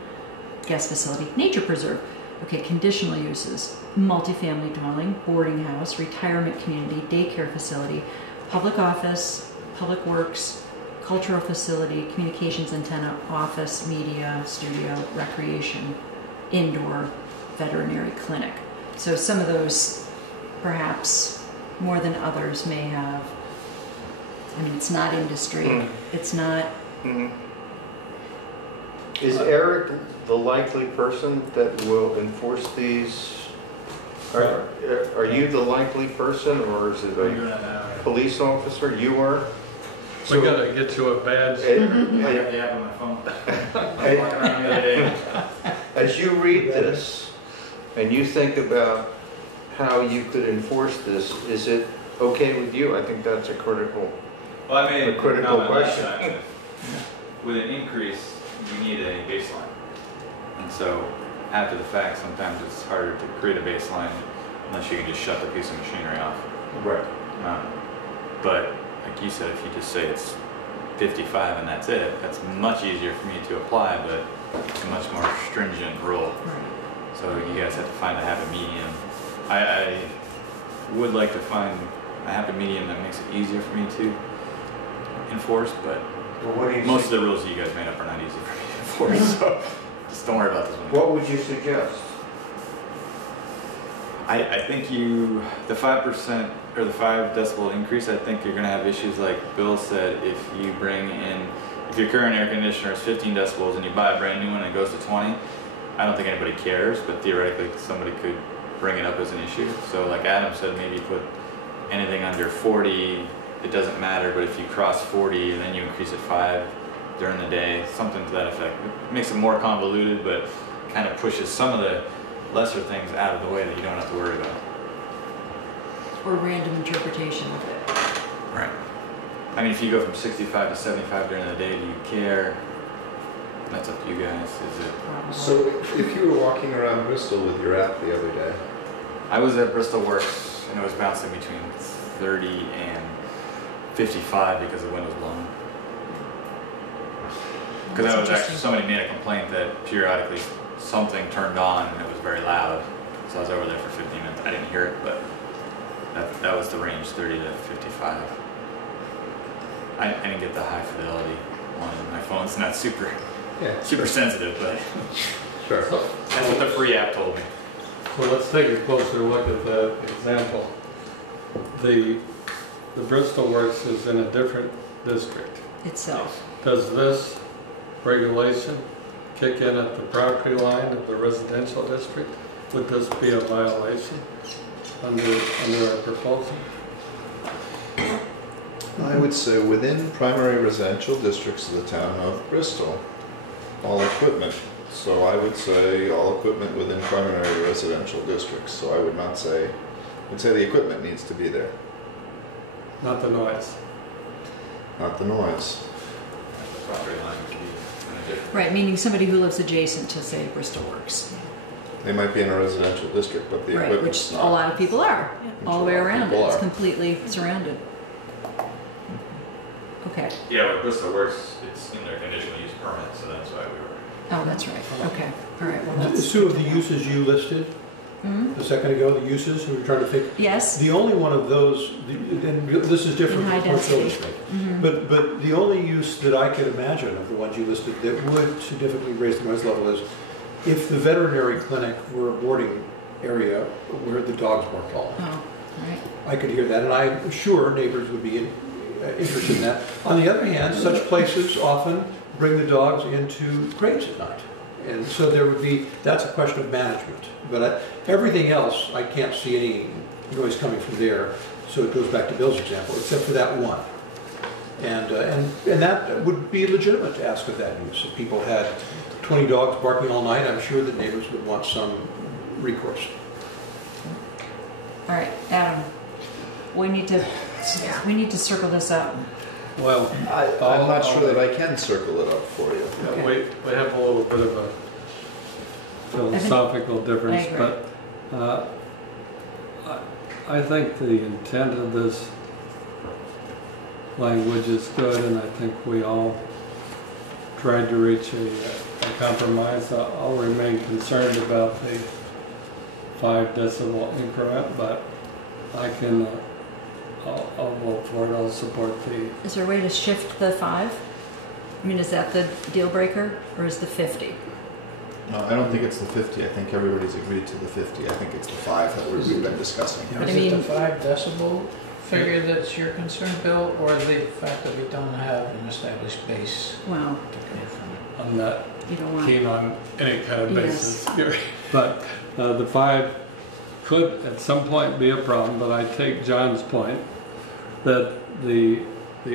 guest facility, nature preserve. Okay, conditional uses, multifamily dwelling, boarding house, retirement community, daycare facility, public office, public works, cultural facility, communications antenna, office, media, studio, recreation, indoor, veterinary clinic. So some of those, perhaps more than others, may have, I mean, it's not industry, it's not... Is Eric the likely person that will enforce these? Are you the likely person, or is it a police officer? You are? We gotta get you a badge. As you read this and you think about how you could enforce this, is it okay with you? I think that's a critical, Well, I made a critical comment last question. time. With an increase, you need a baseline. And so after the fact, sometimes it's harder to create a baseline unless you can just shut the piece of machinery off. Right. But like you said, if you just say it's 55 and that's it, that's much easier for me to apply, but it's a much more stringent rule. Right. So you guys have to find a happy medium. I would like to find a happy medium that makes it easier for me to enforce, but Well, what do you most of the rules that you guys made up are not easy for me to enforce, so just don't worry about this one. What would you suggest? I think the 5% or the 5 decibel increase, I think you're gonna have issues like Bill said, if your current air conditioner is 15 decibels and you buy a brand new one and it goes to 20, I don't think anybody cares, but theoretically somebody could bring it up as an issue. So like Adam said, maybe put anything under 40, it doesn't matter, but if you cross 40 and then you increase it 5 during the day, something to that effect. It makes it more convoluted, but kind of pushes some of the lesser things out of the way that you don't have to worry about. Or random interpretation of it. Right. I mean, if you go from 65 to 75 during the day, do you care? That's up to you guys. Is it? Probably. So if you were walking around Bristol with your app the other day, I was at Bristol Works and it was bouncing between 30 and 55 because the wind was blowing. Because That's I was actually, interesting. somebody made a complaint that periodically something turned on and it was very loud. So I was over there for 15 minutes. I didn't hear it, but that was the range, 30 to 55. I didn't get the high fidelity one. My phone's not super sensitive, but sure. that's what the free app told me. So let's take a closer look at that example. The Bristol Works is in a different district. Itself. Does this regulation kick in at the property line of the residential district? Would this be a violation under our proposal? I would say within primary residential districts of the town of Bristol, all equipment. So I would say all equipment within primary residential districts. So I would not say, I would say the equipment needs to be there, Not the noise. not the noise. The property line would be in a different. Right, meaning somebody who lives adjacent to, say, Bristol Works. They might be in a residential district, but the Right, equipment's which not. a lot of people are, all the way Which a lot of around it. people It's are. completely surrounded. Okay. Yeah, but Bristol Works, it's in their conditional use permit, so that's why we were. Oh, that's right. Okay. All right. Well, that's. Sue, of the uses you listed Mhm. a second ago, the uses, we were trying to think, Yes. the only one of those, and this is different In high from Port density. Phillip, Mhm. but the only use that I could imagine of the ones you listed that would significantly raise the noise level is if the veterinary clinic were a boarding area where the dogs bark all night. Oh, right. I could hear that, and I'm sure neighbors would be interested in that. On the other hand, such places often bring the dogs into crates at night. And so there would be, that's a question of management. But everything else, I can't see any noise coming from there. So it goes back to Bill's example, except for that one. And that would be legitimate to ask of that use. If people had 20 dogs barking all night, I'm sure that neighbors would want some recourse. All right, Adam. We need to circle this up. Well, I'm not sure that I can circle it up for you. Okay. we have a little bit of a philosophical difference, I agree. but I think the intent of this language is good, and I think we all tried to reach a compromise. I'll remain concerned about the 5 decibel increment, but I can. I'll vote for it. I'll support the. Is there a way to shift the 5? I mean, is that the deal breaker, or is the 50? No, I don't think it's the 50. I think everybody's agreed to the 50. I think it's the 5 that we've been discussing. But I Is it the mean- 5 decibel figure that's your concern, Bill, or the fact that we don't have an established base Well, to come from? I'm not you don't want. keen on any kind of Yes. basis. But the 5 could at some point be a problem, but I take John's point that the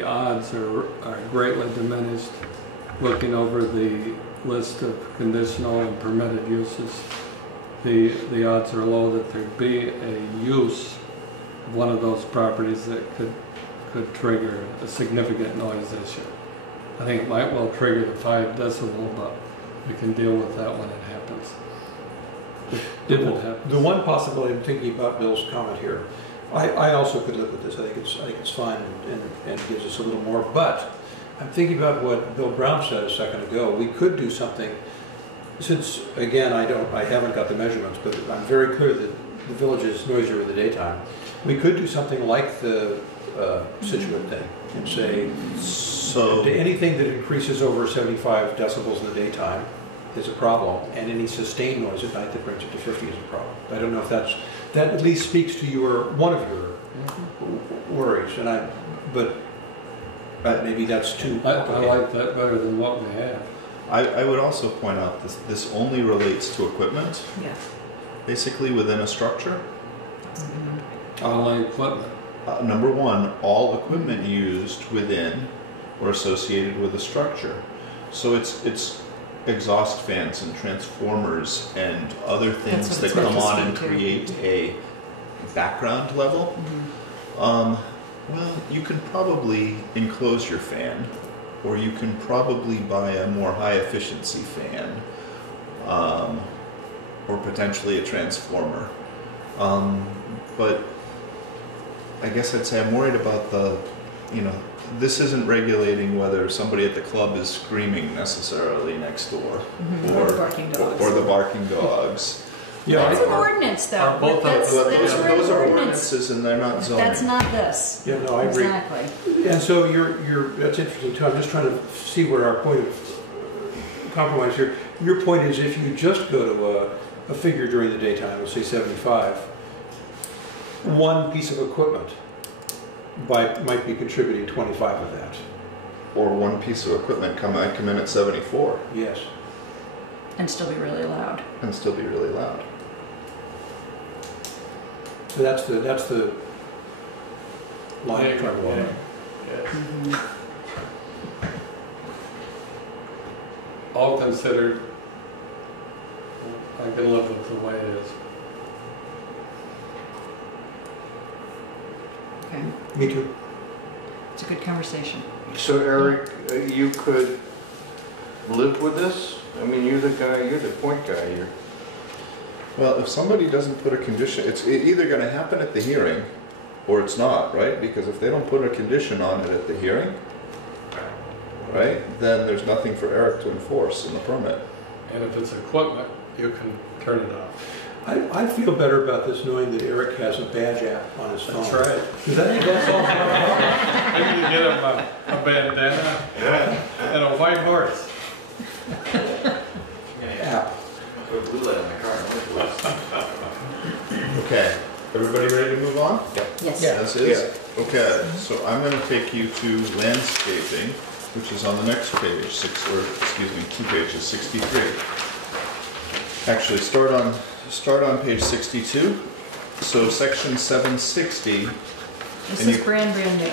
odds are greatly diminished looking over the list of conditional and permitted uses. The odds are low that there'd be a use of one of those properties that could trigger a significant noise issue. I think it might well trigger the 5 decibel, but we can deal with that when it happens. If it happens. The one possibility, I'm thinking about Bill's comment here, I also could live with this. I think it's fine and gives us a little more. But I'm thinking about what Bill Brown said a second ago. We could do something since, again, I haven't got the measurements, but I'm very clear that the village is noisier in the daytime. We could do something like the Situate thing and say, So, anything that increases over 75 decibels in the daytime is a problem, and any sustained noise at night that brings it to 50 is a problem. I don't know if that at least speaks to one of your worries, but maybe that's too. I like that better than what we have. I would also point out this only relates to equipment, Yeah. basically within a structure. Online equipment. Number one, all equipment used within or associated with a structure. So it's exhaust fans and transformers and other things what that it's meant come to on and speak to. create a background level. Well, you can probably enclose your fan, or you can probably buy a more high efficiency fan, or potentially a transformer. But I guess I'd say I'm worried about this isn't regulating whether somebody at the club is screaming necessarily next door, Or the barking dogs. or the barking dogs. Yeah, That's an ordinance, though. Are both of That's those- that's Those, where those the are ordinance. ordinances and they're not zoning. That's not this. yeah, no, I agree. Exactly. And so that's interesting too. I'm just trying to see where our point of compromise here. Your point is if you just go to a figure during the daytime, let's say 75, one piece of equipment might be contributing 25 of that. Or one piece of equipment might come in at 74 Yes. And still be really loud. and still be really loud. So that's the line I'm trying to walk. All considered, I can live with the way it is. Okay. Me too. It's a good conversation. So Eric, you could live with this? I mean, you're the point guy here. Well, if somebody doesn't put a condition, it's either going to happen at the hearing or it's not, right? Because if they don't put a condition on it at the hearing, right, then there's nothing for Eric to enforce in the permit. And if it's equipment, you can turn it off. I feel better about this knowing that Eric has a badge app on his phone. That's right. Does that solve my problem? Maybe you get him a bandana and a white horse. App. Put blue light on my car. Okay, everybody ready to move on? Yes. This is? Okay, so I'm going to take you to landscaping, which is on the next page, 2 pages, 63. Actually, start on page 62. So section 760, This And is you- brand new.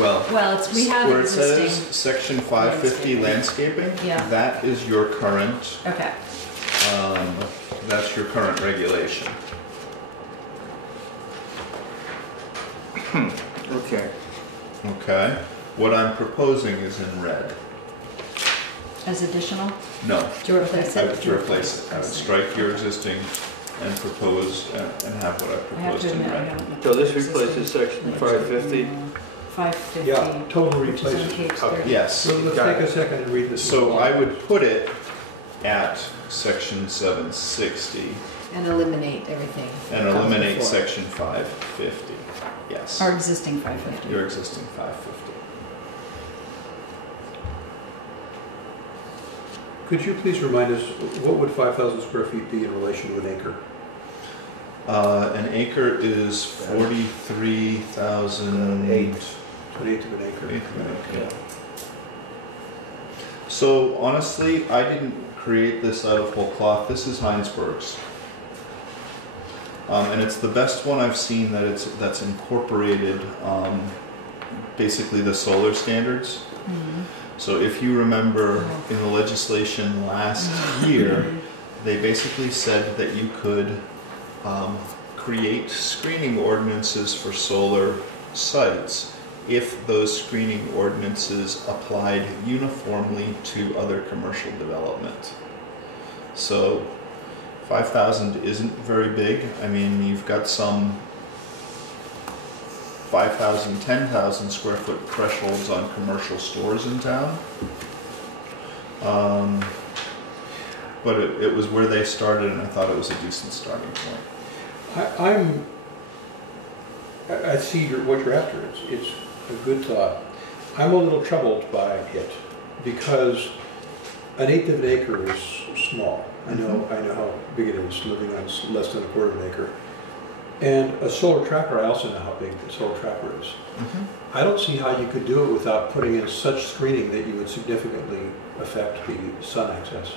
well, Well, we have where it existing. says section 550 landscaping, Yeah. that is your current, Okay. that's your current regulation. Okay. Okay, what I'm proposing is in red. As additional? No, To replace I it? would replace it. I would strike your existing and propose, and have what I I have proposed to in admit, I red. don't. So this replaces section 550? 550. Yeah, total Which is on replaces. page Okay. 30. Yes, So let's Got take it. a second and read this. so I would put it at section 760 And eliminate everything. and that comes eliminate before. section 550. Yes, Our existing 550. your existing 550. Could you please remind us, what would 5,000 square feet be in relation to an acre? An acre is 43,000. An eighth of an acre. Eighth of an acre. So honestly, I didn't create this out of whole cloth. This is Heinsberg's. And it's the best one I've seen that's incorporated basically the solar standards. Mhm. So if you remember in the legislation last year, they basically said that you could create screening ordinances for solar sites if those screening ordinances applied uniformly to other commercial development. So 5,000 isn't very big. I mean, you've got some 5,000, 10,000 square foot thresholds on commercial stores in town. but it was where they started, and I thought it was a decent starting point. I see what you're after. It's a good thought. I'm a little troubled by it because an eighth of an acre is small. I know how big it is living on less than a quarter of an acre. And a solar tracker, I also know how big a solar tracker is. I don't see how you could do it without putting in such screening that you would significantly affect the sun access.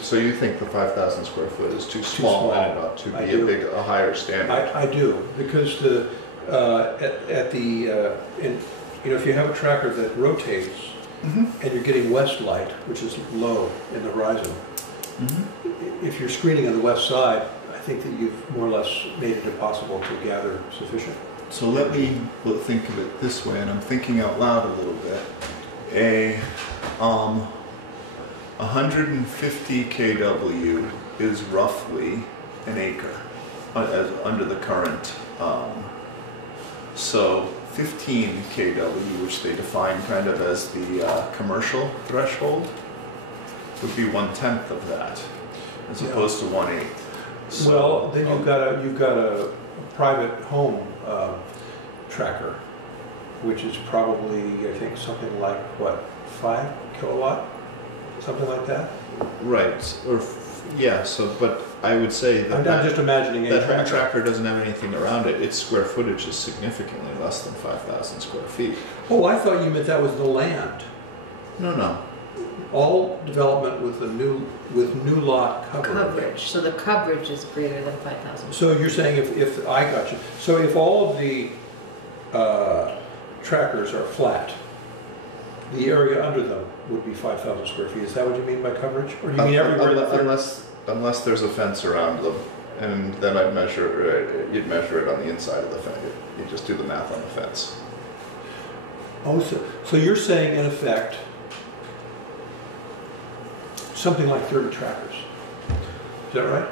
So you think the 5,000 square foot is too small and it ought to be a higher standard? I do, because if you have a tracker that rotates and you're getting west light, which is low in the horizon, if you're screening on the west side, I think that you've more or less made it impossible to gather sufficient. So let me think of it this way, and I'm thinking out loud a little bit. 150 kW is roughly an acre as under the current. So 15 kW, which they define kind of as the commercial threshold, would be 1/10 of that, as opposed to 1/8. So, well, then you've got a private home tracker, which is probably, I think, something like, what, 5 kilowatt? Something like that? right, but I would say that I'm just imagining a that home tracker. tracker doesn't have anything around it. Its square footage is significantly less than 5,000 square feet. Oh, I thought you meant that was the land. No. All development with new lot Coverage, so the coverage is greater than 5,000. So you're saying if I got you, so if all of the trackers are flat, the area under them would be 5,000 square feet. Is that what you mean by coverage? Or do you mean everywhere that Unless there's a fence around them, and then you'd measure it on the inside of the fence. You just do the math on the fence. Oh, so you're saying in effect something like 30 trackers. Is that right?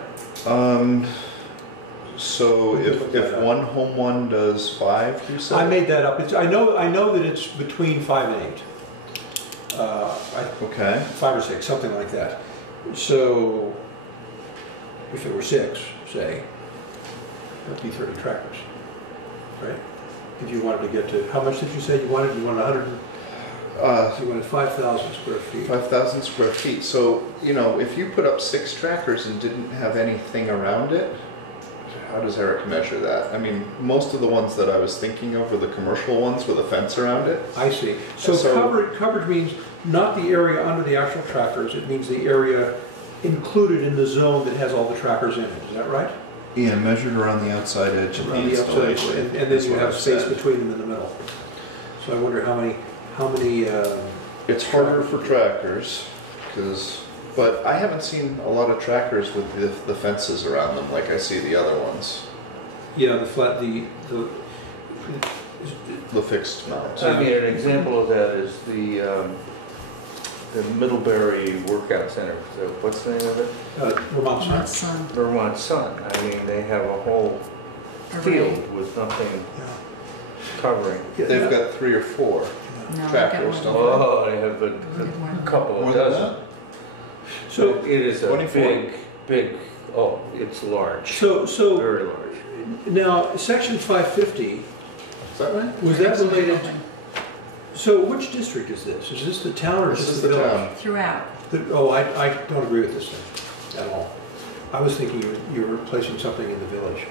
So if one home one does 5, you said? I made that up. I know that it's between 5 and 8. Okay. 5 or 6, something like that. So if it were 6, say, that'd be 30 trackers, right? If you wanted to get to, how much did you say you wanted? You wanted 100? So you wanted 5,000 square feet. 5,000 square feet. So, if you put up 6 trackers and didn't have anything around it, how does Eric measure that? I mean, most of the ones that I was thinking of were the commercial ones with a fence around it. I see. So coverage means not the area under the actual trackers, it means the area included in the zone that has all the trackers in it. Is that right? Yeah, measured around the outside edge of the Around the outside, installation. and then That's you what have I space said. between them in the middle. So I wonder how many. It's harder for trackers, but I haven't seen a lot of trackers with the fences around them like I see the other ones. Yeah, the fixed mount. I mean, an example of that is the Middlebury Workout Center. So what's the name of it? Vermont Sun. Vermont Sun. I mean, they have a whole field with nothing covering. They've got 3 or 4 No, trackers, I got don't one. Oh, they have a couple More of than dozen. So It is a 24. big, it's large, so very large. now section 550, Is that right? was that related? So which district is this? Is this the town or This just is the the village? town. Throughout. I don't agree with this thing at all. I was thinking you were placing something in the village.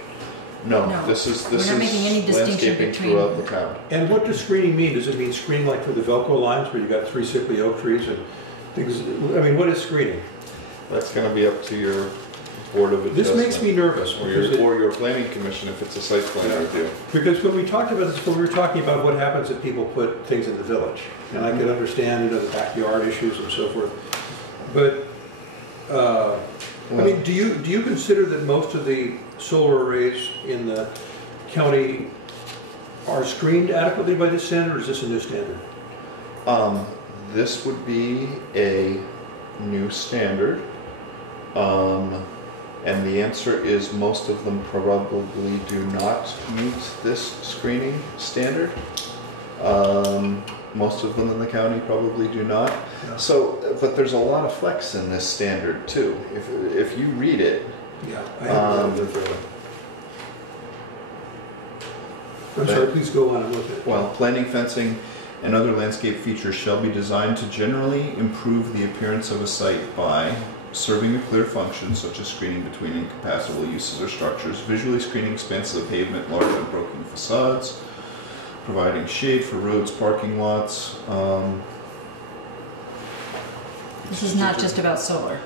No, No, this is we're not making any distinction landscaping between- throughout the town. And what does screening mean? Does it mean screening like for the Velcro lines where you got 3 sickly oak trees and things? I mean, what is screening? That's going to be up to your board of This adjustment. makes me nervous Or because your planning commission if it's a site plan review. Because when we talked about this, we were talking about what happens if people put things in the village. And I could understand, the backyard issues and so forth. But, I mean, do you consider that most of the solar arrays in the county are screened adequately by this standard, or is this a new standard? This would be a new standard. And the answer is most of them probably do not meet this screening standard. Most of them in the county probably do not. Yeah. So, but there's a lot of flex in this standard too. If you read it, Yeah, I haven't read it thoroughly. I'm sorry, please go on and look at it. well, planting, fencing, and other landscape features shall be designed to generally improve the appearance of a site by serving a clear function, such as screening between incompatible uses or structures, visually screening expanses of pavement, large unbroken facades, providing shade for roads, parking lots. This is not just about solar.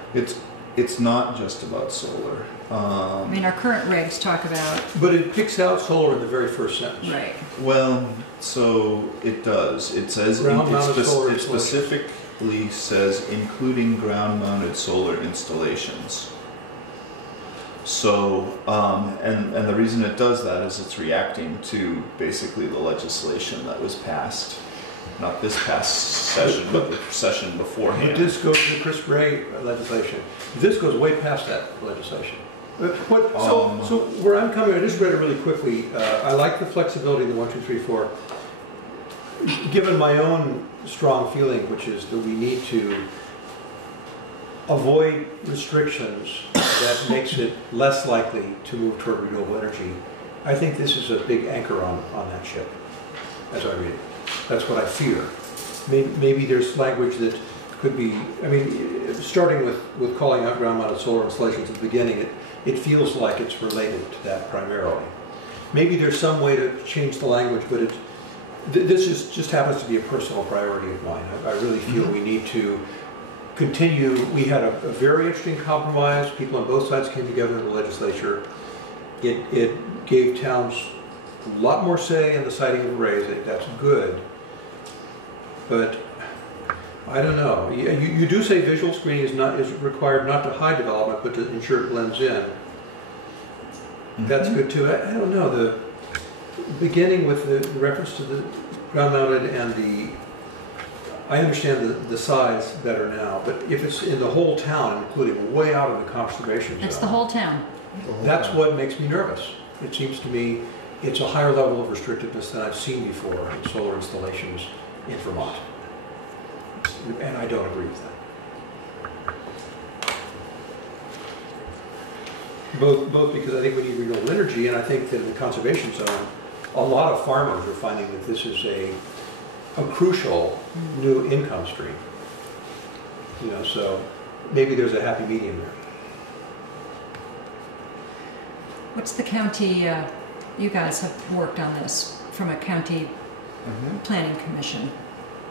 It's not just about solar. I mean, our current regs talk about, But it picks out solar in the very first sentence. right, Well, so it does. It says Ground-mounted solar it installations. specifically says including ground-mounted solar installations. So, and the reason it does that is it's reacting to basically the legislation that was passed, not this past session, but the session But beforehand. this goes to the Chris Gray legislation. This goes way past that legislation. So where I'm coming, I just read it really quickly. I like the flexibility in the 1, 2, 3, 4. Given my own strong feeling, which is that we need to avoid restrictions that makes it less likely to move toward renewable energy, I think this is a big anchor on that ship, as I read it. That's what I fear. Maybe there's language that could be, I mean, starting with calling out ground-mounted solar installations at the beginning, it feels like it's related to that primarily. Maybe there's some way to change the language, but this just happens to be a personal priority of mine. I really feel we need to continue. We had a very interesting compromise. People on both sides came together in the legislature. It gave towns a lot more say in the siting of arrays. That's good. But I don't know. You do say visual screening is required not to hide development, but to ensure it blends in. That's good too. I don't know. The beginning with the reference to the ground-mounted and I understand the size better now, but if it's in the whole town, including way out of the conservation zone, it's the whole town. that's what makes me nervous. It seems to me it's a higher level of restrictiveness than I've seen before in solar installations in Vermont. And I don't agree with that. Both because I think we need renewable energy, and I think that in the conservation zone, a lot of farmers are finding that this is a crucial new income stream. So maybe there's a happy medium there. What's the county, you guys have worked on this from a county planning commission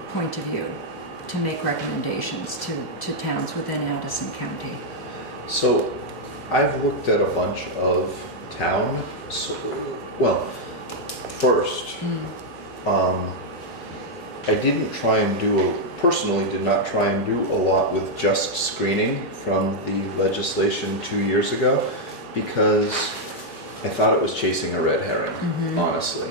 point of view to make recommendations to towns within Addison County. So I've looked at a bunch of first, I didn't try and personally did not try and do a lot with just screening from the legislation 2 years ago, because I thought it was chasing a red herring, honestly.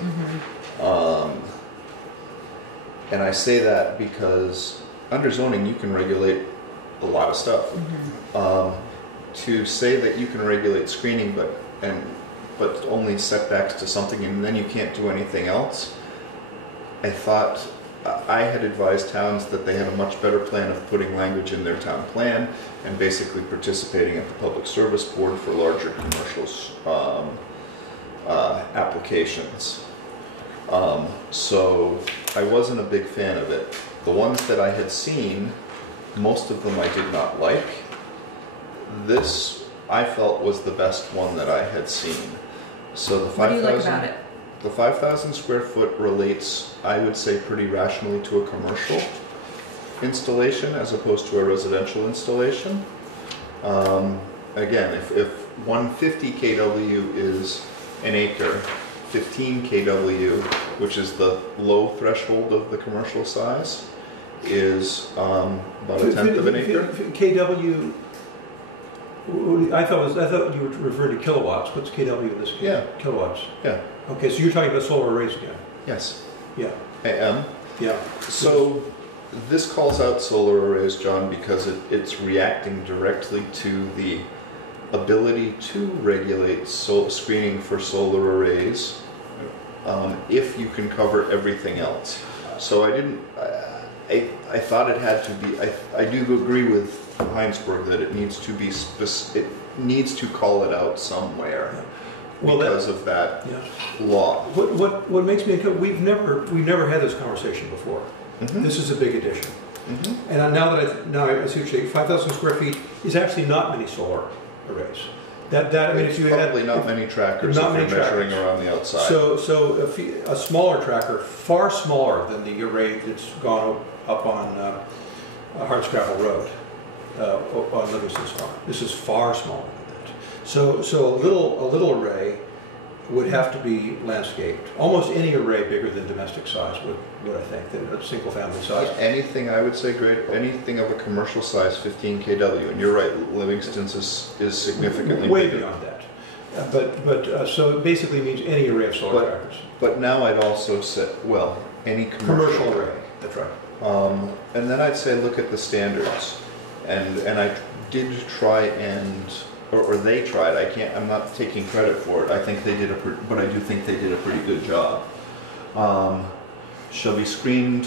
And I say that because under zoning you can regulate a lot of stuff. To say that you can regulate screening but only setbacks to something and then you can't do anything else, I thought I had advised towns that they had a much better plan of putting language in their town plan and basically participating at the Public Service Board for larger commercial applications. So I wasn't a big fan of it. The ones that I had seen, most of them I did not like. This I felt was the best one that I had seen. So the 5,000. What do you like about it? The 5,000 square foot relates, I would say, pretty rationally to a commercial installation as opposed to a residential installation. Again, if 150 kW is an acre, 15 kW, which is the low threshold of the commercial size, is about a tenth of an acre. KW, I thought you were referring to kilowatts. What's KW in this case? Yeah. Kilowatts. Yeah. Okay, so you're talking about solar arrays again. Yes. Yeah. I am. Yeah. So this calls out solar arrays, John, because it's reacting directly to the ability to regulate screening for solar arrays if you can cover everything else. So I didn't, I thought it had to be, I do agree with Heinsberg that it needs to be, it needs to call it out somewhere Well, because of that Yeah. law. What makes me uncomfortable, we've never had this conversation before. Mhm. This is a big addition. Mhm. And now I see what you're saying, 5,000 square feet is actually not many solar arrays. I mean, It's if you had. probably not many trackers not if you're many measuring trackers. around the outside. So a smaller tracker, far smaller than the array that's gone up on Hardscrabble Road, on Livingston's farm. This is far smaller than that. So a little array would have to be landscaped. Almost any array bigger than domestic size would I think, than a single family size. Anything, I would say, anything of a commercial size, 15 kW, and you're right, Livingston's is significantly Way bigger. beyond that. So it basically means any array of solar trackers. But now I'd also say, well, any Commercial array, that's right. And then I'd say look at the standards, and I did try or they tried. I'm not taking credit for it. I think they did but I do think they did a pretty good job. Shall be screened.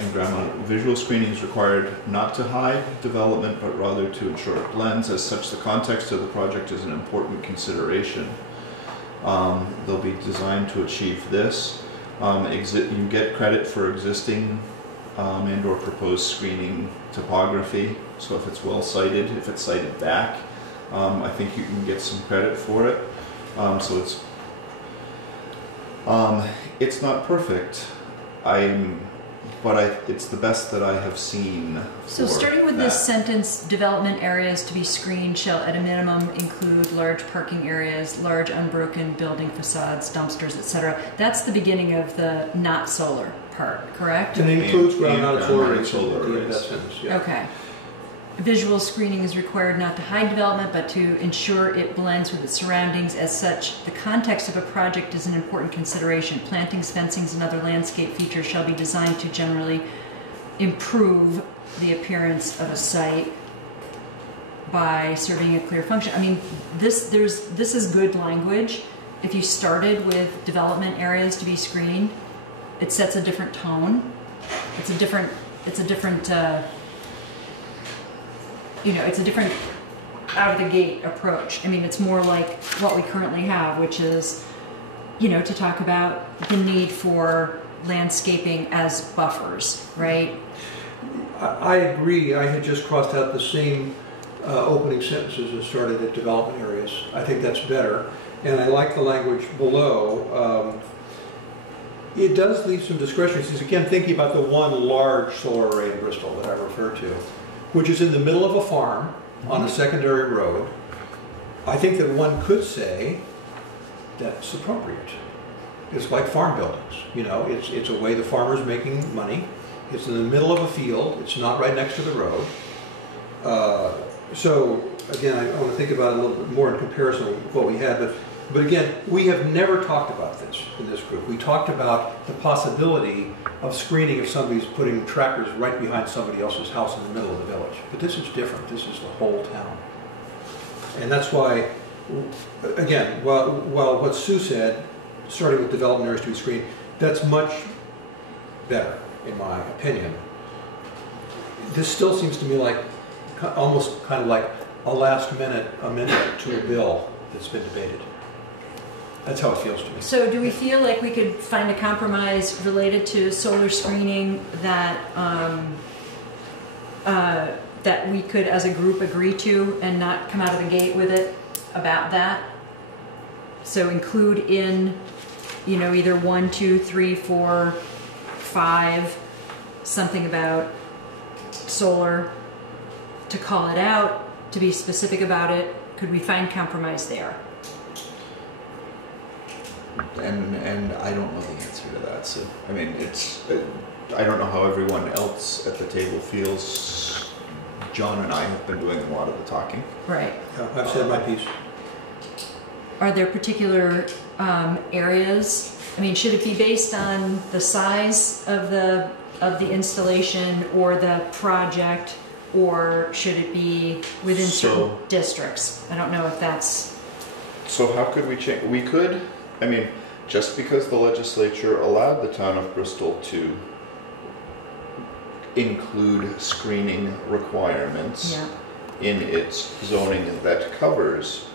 In Grandma, visual screening is required not to hide development, but rather to ensure it blends. As such, the context of the project is an important consideration. They'll be designed to achieve this. You get credit for existing and/or proposed screening topography. So if it's well cited, if it's cited back, I think you can get some credit for it. So it's not perfect. It's the best that I have seen. So for starting with that. this sentence, development areas to be screened shall at a minimum include large parking areas, large unbroken building facades, dumpsters, etc. That's the beginning of the not solar part, correct? And it includes ground-mounted solar ground-mounted arrays. solar at the end of arrays. that sentence, yeah. Okay. Visual screening is required not to hide development, but to ensure it blends with its surroundings. As such, the context of a project is an important consideration. Plantings, fencings, and other landscape features shall be designed to generally improve the appearance of a site by serving a clear function. I mean, this is good language. If you started with development areas to be screened, it sets a different tone. It's a different out of the gate approach. I mean, it's more like what we currently have, which is, to talk about the need for landscaping as buffers, right? I agree. I had just crossed out the same opening sentences and started at development areas. I think that's better. And I like the language below. It does leave some discretion. It's again thinking about the one large solar array in Bristol that I referred to, which is in the middle of a farm on a secondary road. I think that one could say that's appropriate. It's like farm buildings. It's a way the farmer's making money. It's in the middle of a field. It's not right next to the road. So again, I want to think about it a little bit more in comparison with what we had. But again, we have never talked about this in this group. We talked about the possibility of screening if somebody's putting trackers right behind somebody else's house in the middle of the village. But this is different. This is the whole town. And that's why, again, while what Sue said, starting with development areas to be screened, that's much better, in my opinion. This still seems to me like almost kind of like a last-minute amendment to a bill that's been debated. That's how it feels to me. So do we feel like we could find a compromise related to solar screening that that we could as a group agree to and not come out of the gate with it about that? So include in, either 1, 2, 3, 4, 5, something about solar, to call it out, to be specific about it. Could we find compromise there? And I don't know the answer to that. So I mean, I don't know how everyone else at the table feels. John and I have been doing a lot of the talking. Right. I've said my piece. Are there particular areas? I mean, should it be based on the size of the installation or the project, or should it be within certain districts? I don't know if that's So how could we change? We could, I mean, just because the legislature allowed the town of Bristol to include screening requirements Yeah. in its zoning that covers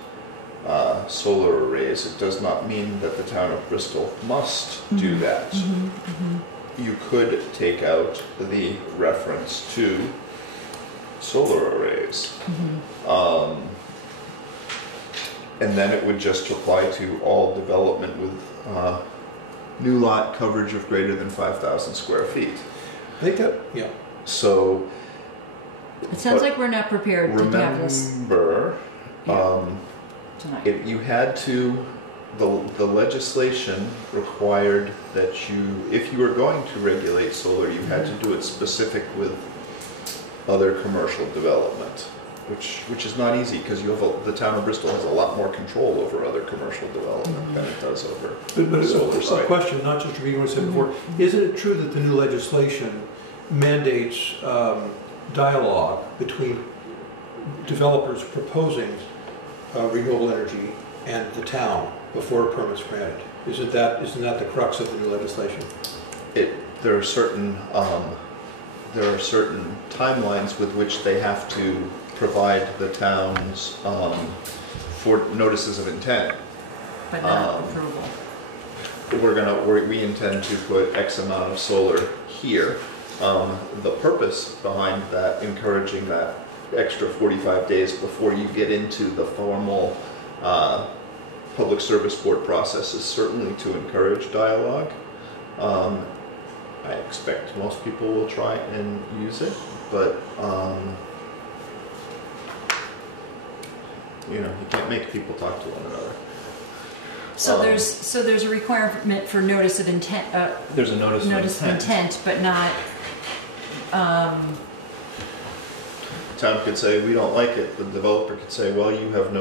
solar arrays, it does not mean that the town of Bristol must do that. You could take out the reference to solar arrays. And then it would just apply to all development with new lot coverage of greater than 5,000 square feet. I think that, yeah. So It sounds But like we're not prepared to have this remember, tonight. you had to, the legislation required that you, if you were going to regulate solar, you had to do it specific with other commercial development, which is not easy because you have the town of Bristol has a lot more control over other commercial development than it does over But solar a side. question, not just repeating what I said before, isn't it true that the new legislation mandates dialogue between developers proposing renewable energy and the town before a permit's granted? Isn't that the crux of the new legislation? There are certain timelines with which they have to provide the towns for notices of intent. But not approval. We intend to put X amount of solar here. The purpose behind that, encouraging that extra 45 days before you get into the formal public service board process, is certainly to encourage dialogue. I expect most people will try and use it, but you can't make people talk to one another. So there's a requirement for notice of intent. There's a notice Notice of intent, but not. Town could say, we don't like it. The developer could say, well, you have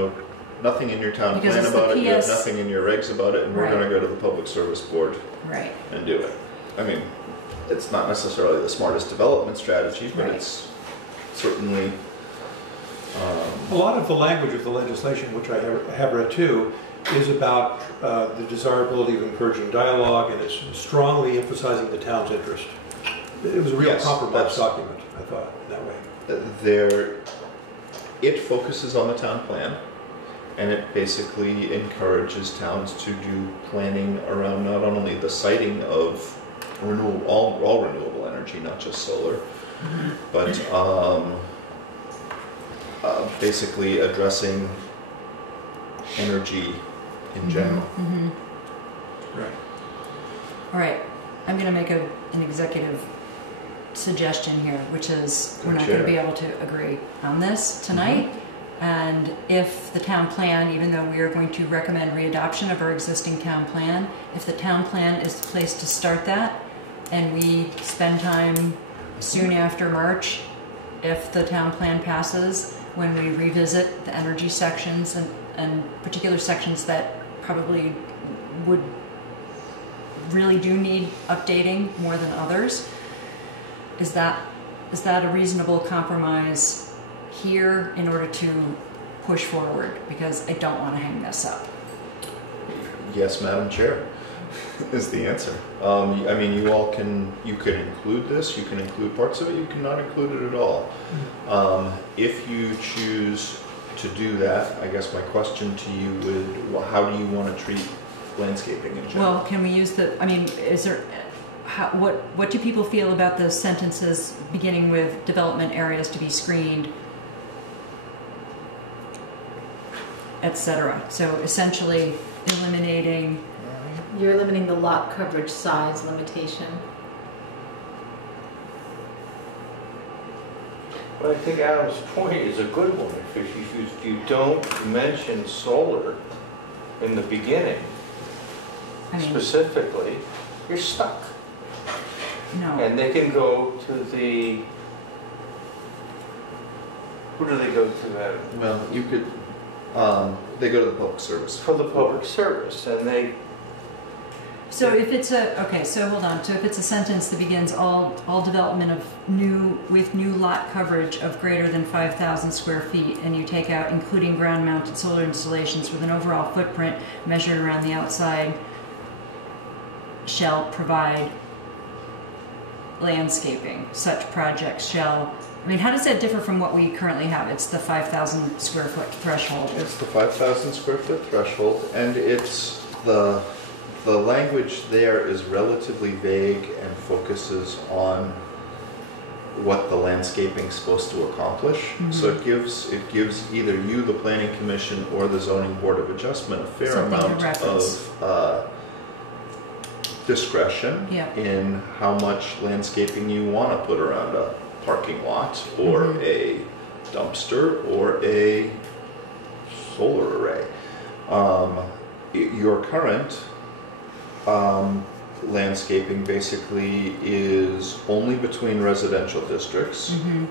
nothing in your town Because plan it's the about it, you have PS nothing in your regs about it, and we're Right. gonna go to the public service board Right. and do it. I mean, it's not necessarily the smartest development strategy, but Right. it's certainly, A lot of the language of the legislation, which I have read too, is about the desirability of encouraging dialogue, and it's strongly emphasizing the town's interest. It was a real Yes, compromise that's- document, I thought, in that way. it focuses on the town plan, and it basically encourages towns to do planning around not only the siting of all renewable energy, not just solar, but basically addressing energy in general. Right. All right. I'm going to make an executive suggestion here, which is we're not going to be able to agree on this tonight. And if the town plan, even though we are going to recommend readoption of our existing town plan, if the town plan is the place to start that, and we spend time soon after March, if the town plan passes, when we revisit the energy sections and particular sections that probably would really do need updating more than others, is that a reasonable compromise here in order to push forward? Because I don't want to hang this up. Yes, Madam Chair, is the answer. I mean, you can include this, you can include parts of it, you cannot include it at all. If you choose to do that, I guess my question to you would, well, how do you want to treat landscaping in general? Well, can we use is there, what do people feel about the sentences beginning with development areas to be screened, etc.? So essentially eliminating. You're eliminating the lot coverage size limitation. But I think Adam's point is a good one. If you don't mention solar in the beginning I mean, specifically, you're stuck. no. And they can go to the, who do they go to then? Well, you could, they go to the public service. For the public service, and So if it's okay, so hold on. So if it's a sentence that begins all development of new lot coverage of greater than 5,000 square feet, and you take out including ground mounted solar installations with an overall footprint measured around the outside shall provide landscaping. Such projects shall, I mean, how does that differ from what we currently have? It's the 5,000 square foot threshold. It's the 5,000 square foot threshold, and it's the language there is relatively vague and focuses on what the landscaping's supposed to accomplish. Mhm. So it gives either you, the planning commission, or the zoning board of adjustment a fair Something to amount reference. of discretion Yeah. in how much landscaping you want to put around a parking lot or Mhm. a dumpster or a solar array. Your current landscaping basically is only between residential districts, Mm-hmm.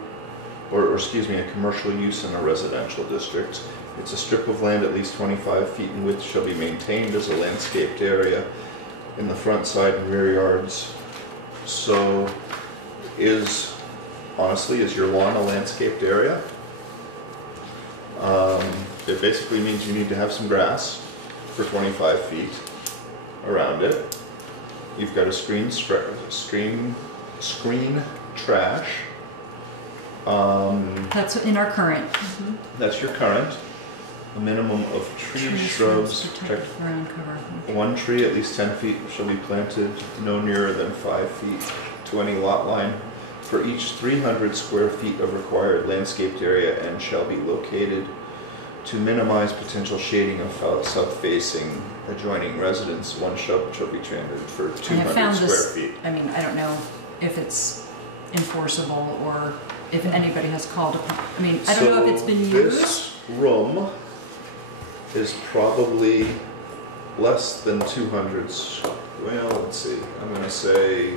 or excuse me, a commercial use in a residential district. It's a strip of land at least 25 feet in width shall be maintained as a landscaped area in the front, side, and rear yards. So honestly, is your lawn a landscaped area? It basically means you need to have some grass for 25 feet around it. You've got to screen trash. That's in our current. That's your current. A minimum of trees, shrubs, protected ground cover. one tree at least 10 feet shall be planted no nearer than 5 feet to any lot line for each 300 square feet of required landscaped area and shall be located to minimize potential shading of south-facing adjoining residents. One shrub shall be planted for 200 square feet. I mean, I don't know if it's enforceable or if anybody has called upon. I mean, I don't know if it's been used. This room is probably less than 200. Well, let's see. I'm going to say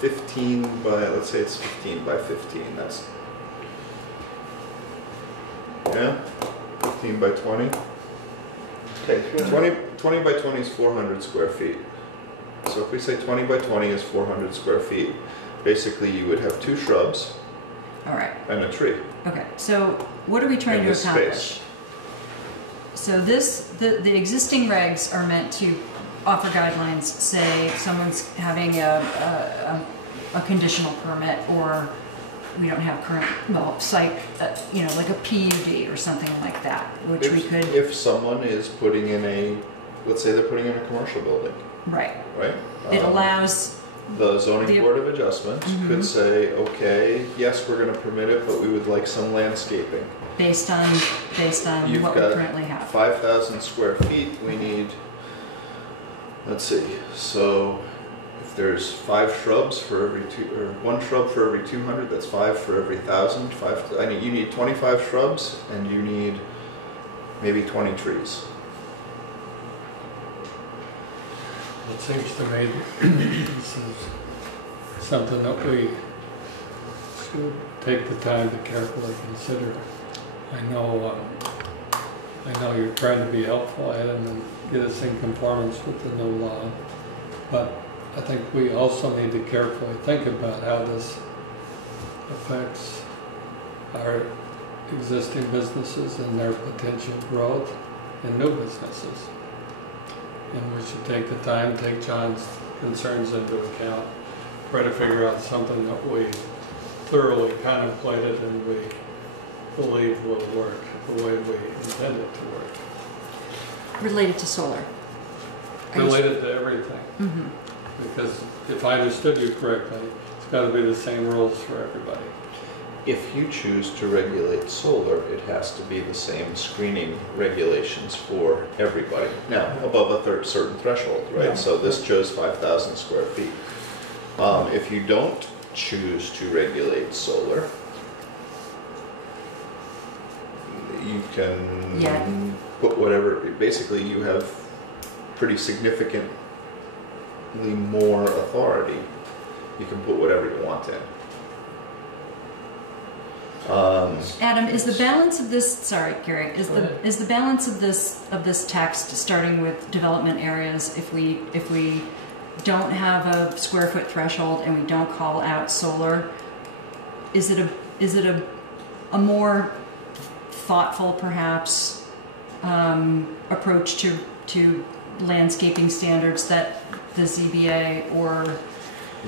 15 by, let's say it's 15 by 15. That's, yeah, 15 by 20. Okay, 20 by 20 is 400 square feet. So if we say 20 by 20 is 400 square feet, basically you would have 2 shrubs All right. and a tree. Okay. So what are we trying in to this accomplish? space. So the existing regs are meant to offer guidelines. Say someone's having a conditional permit, or we don't have current site, like a PUD or something like that, which we could. If someone is putting in let's say they're putting in a commercial building, Right. right? It allows. The zoning board of adjustment Mhm. could say, okay, yes, we're going to permit it, but we would like some landscaping. Based on You've what we got currently have. 5,000 square feet, we need, let's see, so if there's 5 shrubs for every or 1 shrub for every 200, that's 5 for every 1,000. You need 25 shrubs and you need maybe 20 trees. It seems to me this is something that we should take the time to carefully consider. I know you're trying to be helpful, Adam, and get us in conformance with the new law, but I think we also need to carefully think about how this affects our existing businesses and their potential growth and new businesses. And we should take the time, take John's concerns into account, try to figure out something that we thoroughly contemplated and we believe will work the way we intend it to work. Related to solar. Related to everything. Mm-hmm. Because if I understood you correctly, it's got to be the same rules for everybody. If you choose to regulate solar, it has to be the same screening regulations for everybody. Now, above a certain threshold, right? Yeah. So this chose 5,000 square feet. If you don't choose to regulate solar, you can Yeah. put whatever, basically you have pretty significantly more authority. You can put whatever you want in. Adam, is the balance of this, sorry, Gary, Go ahead. is the balance of this text starting with development areas, if we don't have a square foot threshold and we don't call out solar, is it a more thoughtful, perhaps, approach to landscaping standards that the ZBA or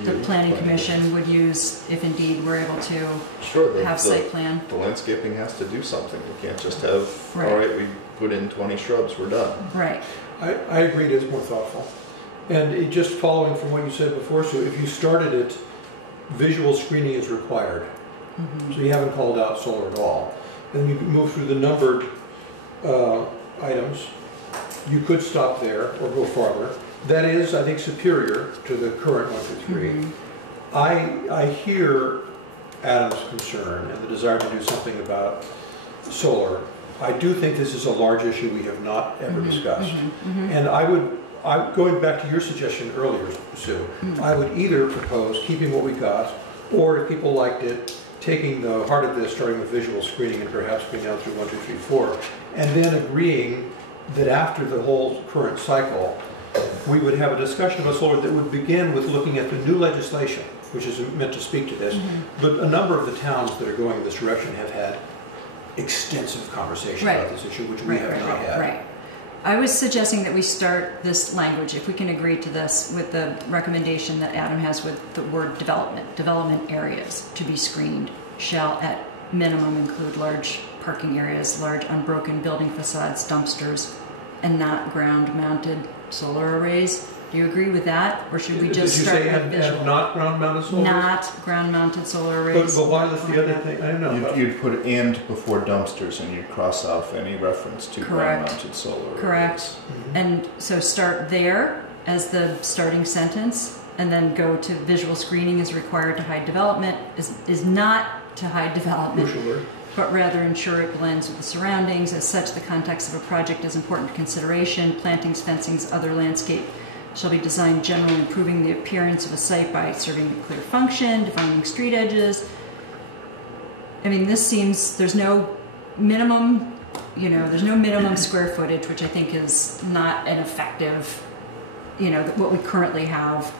the planning commission would use if indeed we're able to Sure, have site plan? the landscaping has to do something. We can't just have, Right. all right, we put in 20 shrubs, we're done. Right. I agree it is more thoughtful. And it, just following from what you said before, so if you started it, visual screening is required. So you haven't called out solar at all. Then you move through the numbered items. You could stop there or go farther. That is, I think, superior to the current 1 through 3. I hear Adam's concern and the desire to do something about solar. I do think this is a large issue we have not ever discussed. And going back to your suggestion earlier, Sue, I would either propose keeping what we got, or if people liked it, taking the heart of this, starting with visual screening and perhaps going down through 1, 2, 3, 4, and then agreeing that after the whole current cycle, we would have a discussion about solar that would begin with looking at the new legislation, which is meant to speak to this. But a number of the towns that are going in this direction have had extensive conversation about this issue, which we have not had. Right. I was suggesting that we start this language, if we can agree to this, with the recommendation that Adam has with the word development areas to be screened shall at minimum include large parking areas, large unbroken building facades, dumpsters, and not ground-mounted solar arrays. Do you agree with that, or should we just start with Did you say visual? not ground-mounted solar? Not ground-mounted solar arrays. But why list the other thing? I don't know. You'd put "and" before dumpsters, and you'd cross off any reference to Correct. ground-mounted solar. Correct. And so start there as the starting sentence, and then go to visual screening is required to hide development, is not to hide development, Crucial word. but rather ensure it blends with the surroundings. As such, the context of a project is important consideration. Plantings, fencings, other landscape shall be designed generally improving the appearance of a site by serving a clear function, defining street edges. I mean, this seems, there's no minimum, there's no minimum square footage, which I think is not an effective, what we currently have.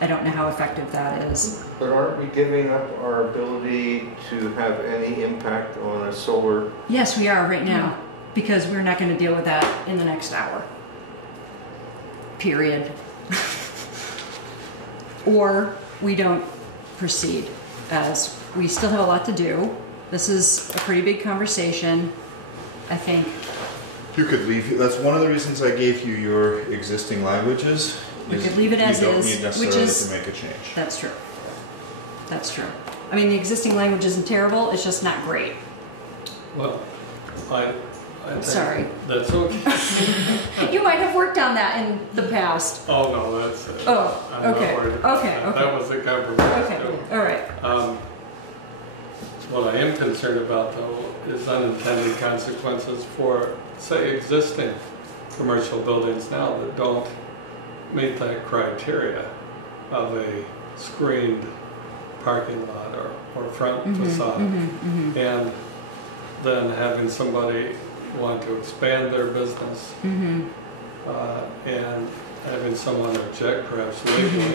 I don't know how effective that is. But aren't we giving up our ability to have any impact on a solar? Yes, we are right now, because we're not going to deal with that in the next hour. Period. Or we don't proceed, as we still have a lot to do. This is a pretty big conversation, I think. You could leave. That's one of the reasons I gave you your existing languages. We could leave it as you don't is, need necessarily which is- to make a change. That's true. That's true. I mean, the existing language isn't terrible, it's just not great. Well, I think Sorry. that's okay. You might have worked on that in the past. Oh, no, that's it. Oh, I'm not okay, worried about okay, that. okay. That was a compromise. Okay, too. all right. What I am concerned about, though, is unintended consequences for, say, existing commercial buildings now that don't meet that criteria of a screened parking lot or front facade. And then having somebody want to expand their business and having someone object, perhaps legally,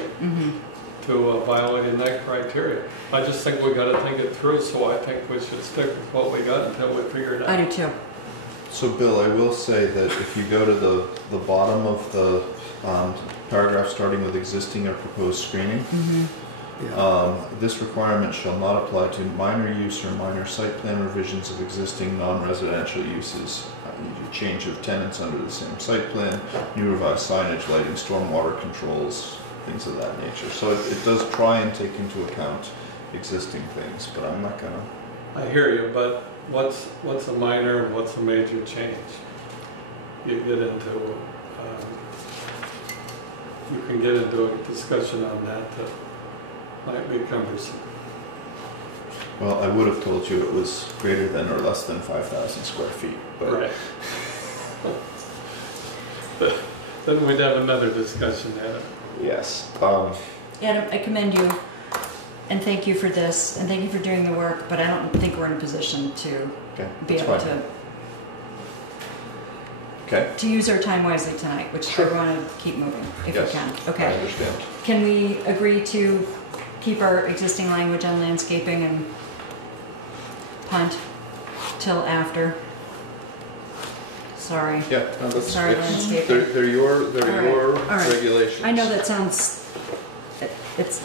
to violating that criteria. I just think we got to think it through, so I think we should stick with what we got until we figure it out. I do too. So, Bill, I will say that if you go to the bottom of the paragraph starting with existing or proposed screening, this requirement shall not apply to minor use or minor site plan revisions of existing non-residential uses, i.e. change of tenants under the same site plan, new revised signage, lighting, stormwater controls, things of that nature. So it does try and take into account existing things, but I'm not gonna. I hear you, but what's a minor and what's a major change? You get into, you can get into a discussion on that might be cumbersome. Well, I would have told you it was greater than or less than 5,000 square feet, but Right. Then we'd have another discussion, Adam. yes. Adam, I commend you and thank you for this, and thank you for doing the work, but I don't think we're in a position to Okay, be that's able fine. Okay, to use our time wisely tonight, which Sure. I want to keep moving if Yes. we can. I Okay. understand. Can we agree to keep our existing language on landscaping and punt till after? Sorry. Yeah, no, that's, Sorry, it's- landscaping. they're your All right. regulations. I know that sounds, it's,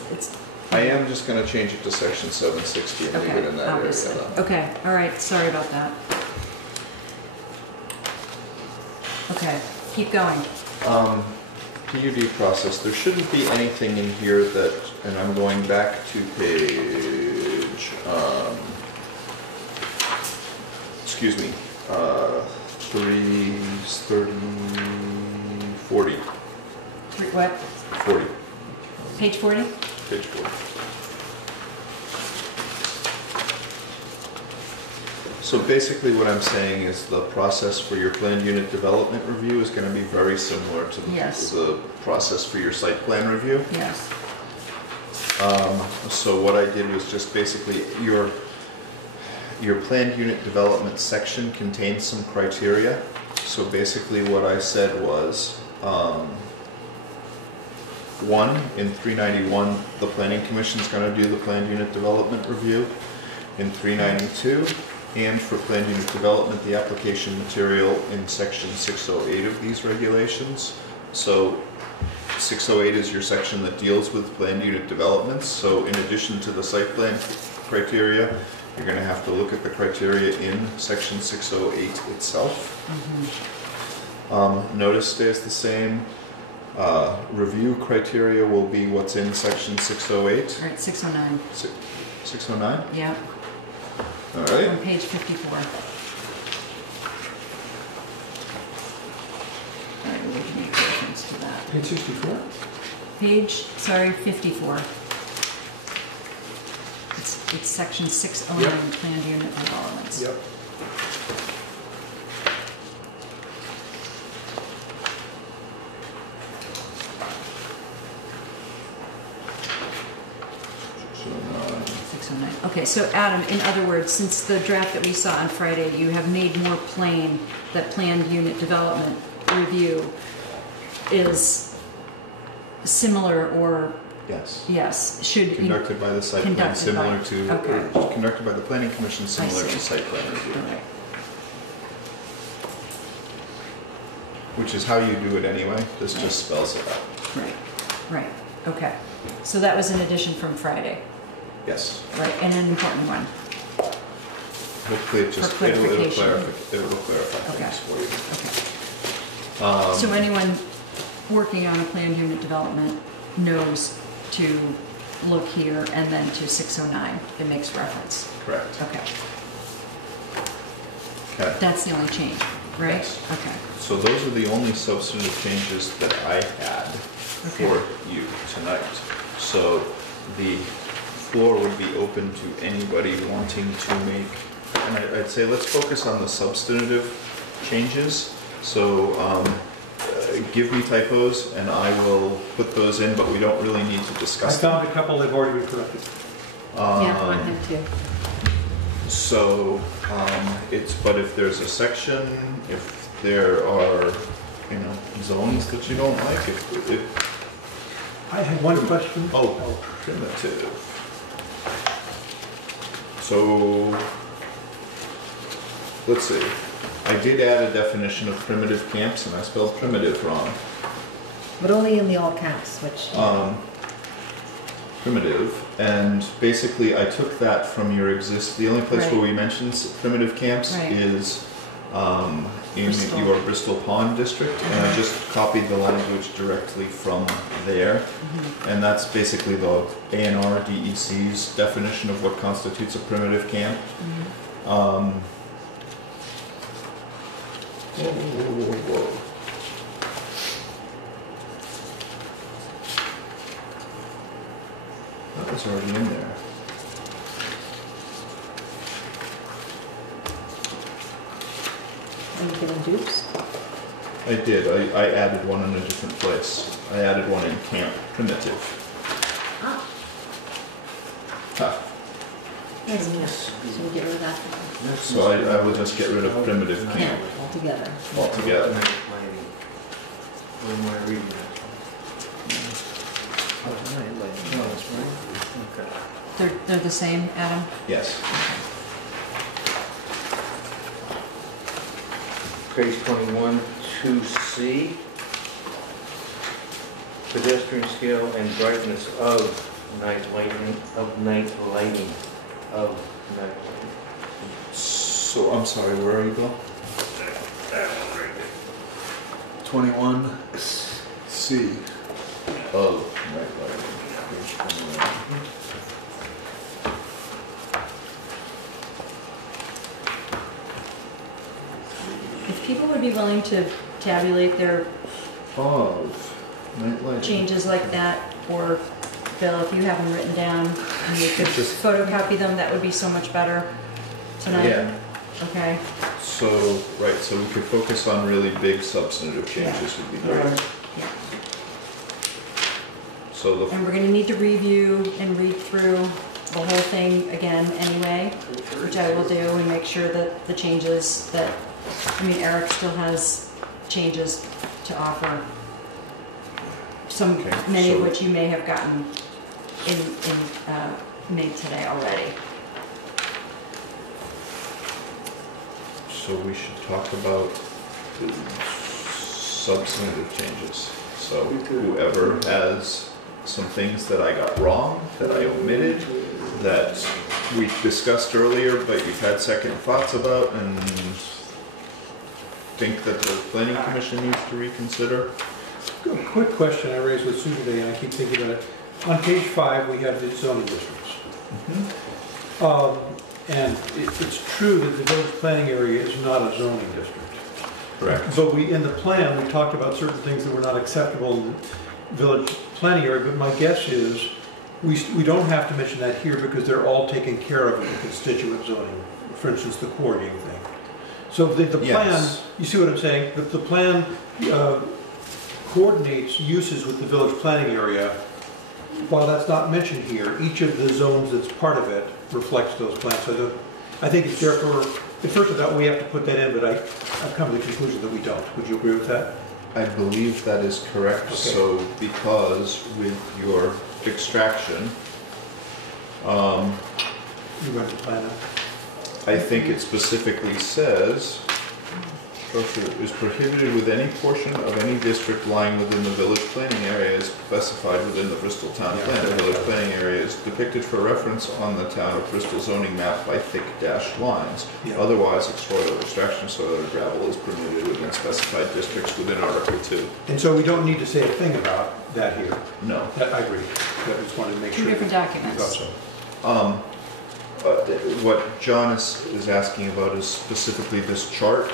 I am just gonna change it to section 760 and leave it okay, in that area obviously. though. Okay, all right, sorry about that. Okay, keep going. PUD process, there shouldn't be anything in here that, and I'm going back to page, excuse me, 40, What, 40, page 40? page 40. So basically what I'm saying is the process for your planned unit development review is gonna be very similar to Yes. the process for your site plan review. Yes. So what I did was just basically your planned unit development section contains some criteria. So basically what I said was, one, in 391, the planning commission's gonna do the planned unit development review. In 392, and for planned unit development, the application material in section 608 of these regulations. So 608 is your section that deals with planned unit developments. So in addition to the site plan criteria, you're going to have to look at the criteria in section 608 itself. Notice stays the same. Review criteria will be what's in section 608. All right, 609. 609? Yeah, All right. on page 54. All right, we can make reference to that. Page 64? Page, sorry, 54. It's section 609, planned unit developments. Yep. So, 609. Okay, so Adam, in other words, since the draft that we saw on Friday, you have made more plain that planned unit development review is similar or, yes. yes, should. Conducted by the site plan, Conducted by- similar to, okay. or conducted by the planning commission, similar see. to site plan review. All right. Which is how you do it anyway, this just spells it out. Right, right, okay. So that was an addition from Friday, Yes, right, and an important one. hopefully it just, For clarification. it will clarify Okay. things for you. Okay. So anyone working on a planned unit development knows to look here and then to 609, it makes reference. Correct. Okay, Okay, that's the only change, right? Yes. Okay, so those are the only substantive changes that I had for you tonight. So the floor would be open to anybody wanting to make, and I'd say let's focus on the substantive changes. So give me typos and I will put those in, but we don't really need to I discuss them. found a couple that have already been corrected. Yeah, I have too. So but if there's a section, if there are, zones that you don't like, if I had one question. primitive. So, let's see. I did add a definition of primitive camps, and I spelled primitive wrong. But only in the all caps, which, Primitive, and basically I took that from your the only place where Right. we mentioned primitive camps Right. is in Bristol. your Bristol Pond district, and I just copied the language directly from there. And that's basically the A&R DEC's definition of what constitutes a primitive camp. Whoa, whoa, whoa, whoa. That was already in there. are you giving dupes? I did. I added one in a different place. I added one in camp primitive. Ah, That's enough. So we'll get rid of that So I will just get rid of primitive camp camp altogether. altogether. Where am I reading that? No, that's right. Okay. They're the same, Adam? Yes. Page 21, 2C. Pedestrian scale and brightness of night lighting, So I'm sorry, where are you, Bill? 21C. Oh, right, page 21. If people would be willing to tabulate their Of night lighting. changes like that, or Bill, if you have them written down and you could Just- photocopy them, that would be so much better tonight. Yeah. Okay, So, right, so we could focus on really big substantive changes would be great. yeah. So the, And we're gonna need to review and read through the whole thing again anyway, which I will do, and make sure that the changes that, I mean, Eric still has changes to offer. Okay, Many of so- which you may have gotten made today already. so we should talk about the substantive changes. So whoever has some things that I got wrong, that I omitted, that we discussed earlier, but you've had second thoughts about and think that the planning commission needs to reconsider. A quick question I raised with Sue today, and I keep thinking about it. On page 5, we have the zoning districts. And it's true that the village planning area is not a zoning district. Correct. But in the plan, we talked about certain things that were not acceptable in the village planning area, but my guess is, we don't have to mention that here because they're all taken care of in the constituent zoning, for instance, the coordinating thing. So the plan, Yes. you see what I'm saying? The plan coordinates uses with the village planning area. While that's not mentioned here, each of the zones that's part of it reflects those plans. So I think it's therefore, at first I thought we have to put that in, but I've come to the conclusion that we don't. Would you agree with that? I believe that is correct. Okay. So because with your extraction, You read the plan now? I think it specifically says, structure is prohibited with any portion of any district lying within the village planning area as specified within the Bristol Town Yeah. Plan. The village planning area is depicted for reference on the town of Bristol zoning map by thick dashed lines. Yeah. Otherwise, soil extraction, soil or gravel is permitted within specified districts within Article 2. And so we don't need to say a thing about that here. No. That, I agree. I just wanted to make Two sure. different that documents. you thought so. What John is asking about is specifically this chart,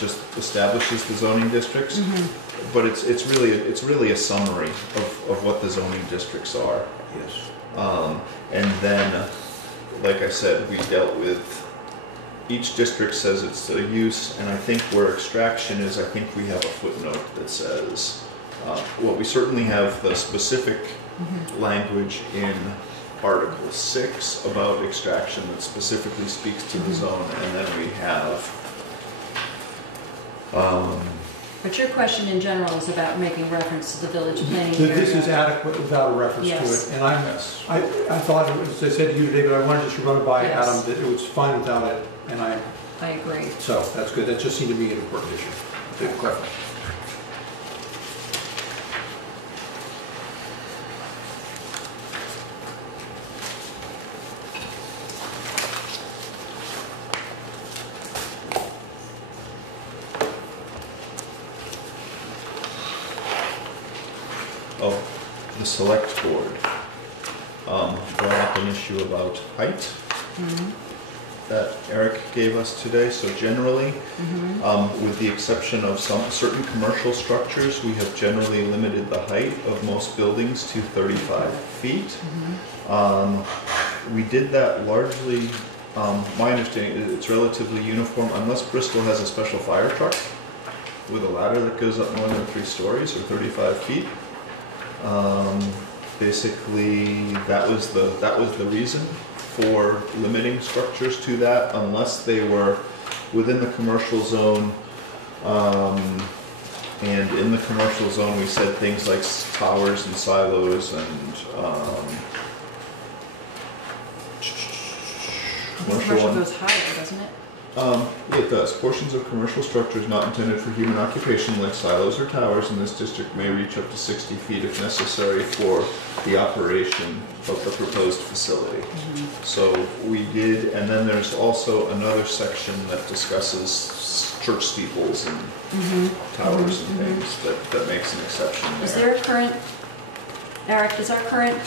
just establishes the zoning districts, but it's really a summary of what the zoning districts are. Yes. And then, like I said, we dealt with, each district says it's a use, and I think where extraction is, I think we have a footnote that says, well, we certainly have the specific language in Article 6 about extraction that specifically speaks to the zone, and then we have, But your question in general is about making reference to the village planning That area. this is adequate without a reference Yes. to it. And I thought, it was, as I said to you today, but I wanted just to run it by Yes. Adam, that it was fine without it. And I agree. so that's good. That just seemed to me an important issue to clarify. oh, the select board brought up an issue about height that Eric gave us today. So generally, with the exception of some certain commercial structures, we have generally limited the height of most buildings to 35 feet. We did that largely, my understanding is it's relatively uniform, unless Bristol has a special fire truck with a ladder that goes up more than 3 stories or 35 feet. Basically, that was the reason for limiting structures to that unless they were within the commercial zone. And in the commercial zone, we said things like towers and silos and Commercial goes higher, doesn't it? It does. Portions of commercial structures not intended for human occupation, like silos or towers in this district, may reach up to 60 feet if necessary for the operation of the proposed facility. So we did, and then there's also another section that discusses church steeples and towers and things that makes an exception there. Is there a current, Eric, is our current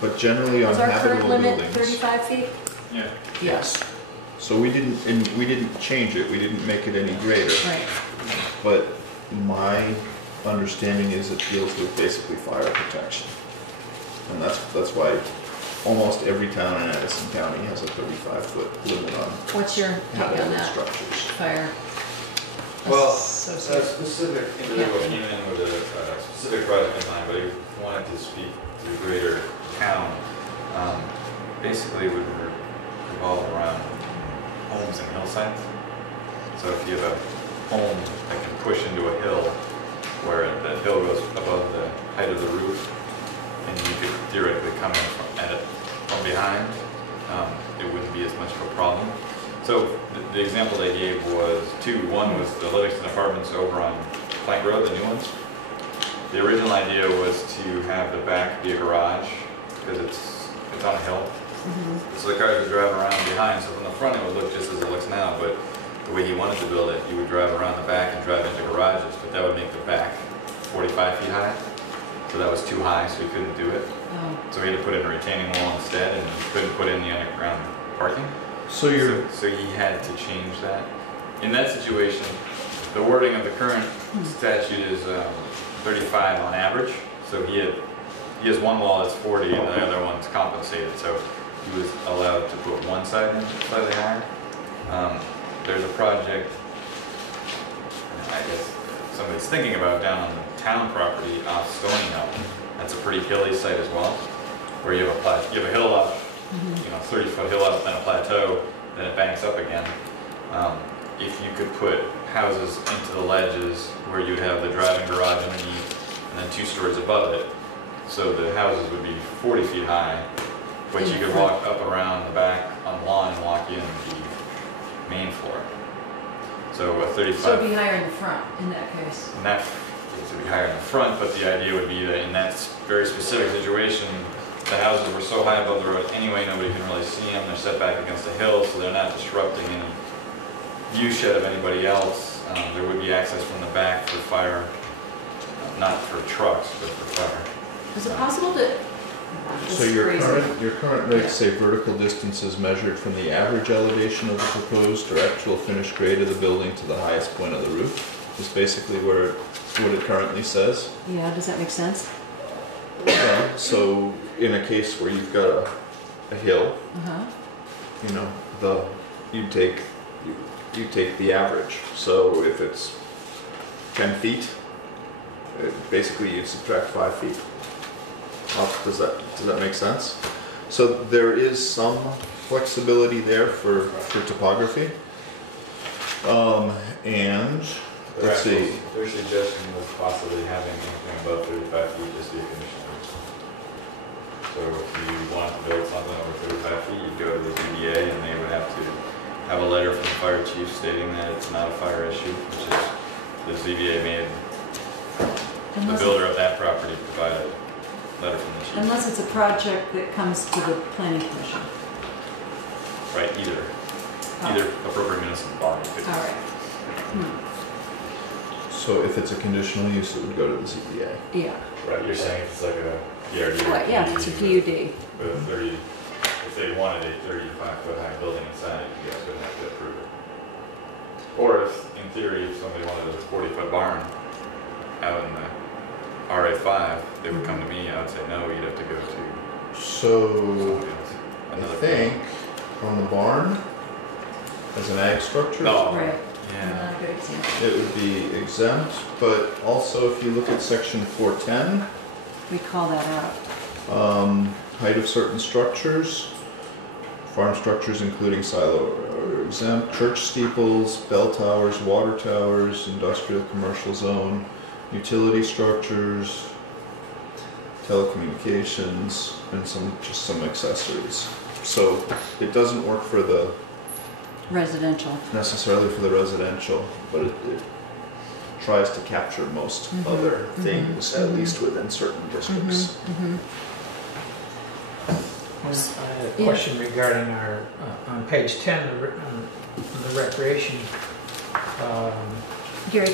But generally on Is our current habitable limit buildings. 35 feet? Yeah. Yes. So we didn't change it, we didn't make it any greater. Right. But my understanding is it deals with basically fire protection. And that's why almost every town in Addison County has a 35-foot limit on What's your take on habitable that? structures. Fire. Well, a Associate. specific individual came in with a specific project in mind, but he wanted to speak to the greater town. Basically, would revolve around homes and hillsides. So if you have a home that can push into a hill, where the hill goes above the height of the roof, and you could theoretically come in from behind, it wouldn't be as much of a problem. So the example they gave was two. One was the Livingston Apartments over on Plank Road, the new ones. The original idea was to have the back be a garage because it's on a hill. So the cars would drive around behind. So from the front it would look just as it looks now, but the way he wanted to build it, you would drive around the back and drive into garages, but that would make the back 45 feet high. So that was too high, so he couldn't do it. Oh. So he had to put in a retaining wall instead, and he couldn't put in the underground parking. So you're, So he had to change that. In that situation, the wording of the current statute is 35 on average. So he has one wall that's 40 and the other one's compensated. So he was allowed to put one side in slightly higher. There's a project, I guess somebody's thinking about down on the town property off Stony Hill. That's a pretty hilly site as well, where you have a hill up, 30-foot hill up, then a plateau, then it banks up again. If you could put houses into the ledges where you'd have the driving garage underneath and then 2 stories above it, so the houses would be 40 feet high, but you could walk up around the back on the lawn and walk in the main floor. So a 35. So it'd be higher in the front in that case. And that would be higher in the front, but the idea would be that in that very specific situation, the houses were so high above the road anyway, nobody can really see them. They're set back against a hill, so they're not disrupting any view shed of anybody else. There would be access from the back for fire, not for trucks, but for fire. Is it possible to? This so is your crazy. current regs say vertical distances measured from the average elevation of the proposed or actual finished grade of the building to the highest point of the roof is basically what it currently says. Yeah. Does that make sense? Yeah, so in a case where you've got a hill, you take the average. So if it's 10 feet, basically you subtract 5 feet. Does that make sense? So there is some flexibility there for topography. And let's see. Their suggestion was possibly having anything above 35 feet just be a conditional use. So if you wanted to build something over 35 feet, you'd go to the ZBA and they would have to have a letter from the fire chief stating that it's not a fire issue, which is the ZBA made the builder of that property provide a letter from the chief. Unless it's a project that comes to the planning commission. Right, either appropriate municipal body. All right. So if it's a conditional use, it would go to the ZBA. Yeah. Right, you're saying if it's like a PRD. Right, yeah, if it's a PUD. With a 30, if they wanted a 35-foot high building inside, you guys would have to approve it. Or if, in theory, if somebody wanted a 40-foot barn out in the RA5, they would come to me, I would say, no, you'd have to go to So somebody else. I Another think on the barn, as an ag structure, No. Right. Yeah. Not a good example. it would be exempt, but also if you look at section 410, We call that out. height of certain structures, Farm structures including silo are exempt. Church steeples, bell towers, water towers, industrial commercial zone, utility structures, telecommunications, and just some accessories. So it doesn't work for the Residential. necessarily for the residential, but it tries to capture most other things, at least within certain districts. I had a question regarding our, on page 10, on the recreation. Gary,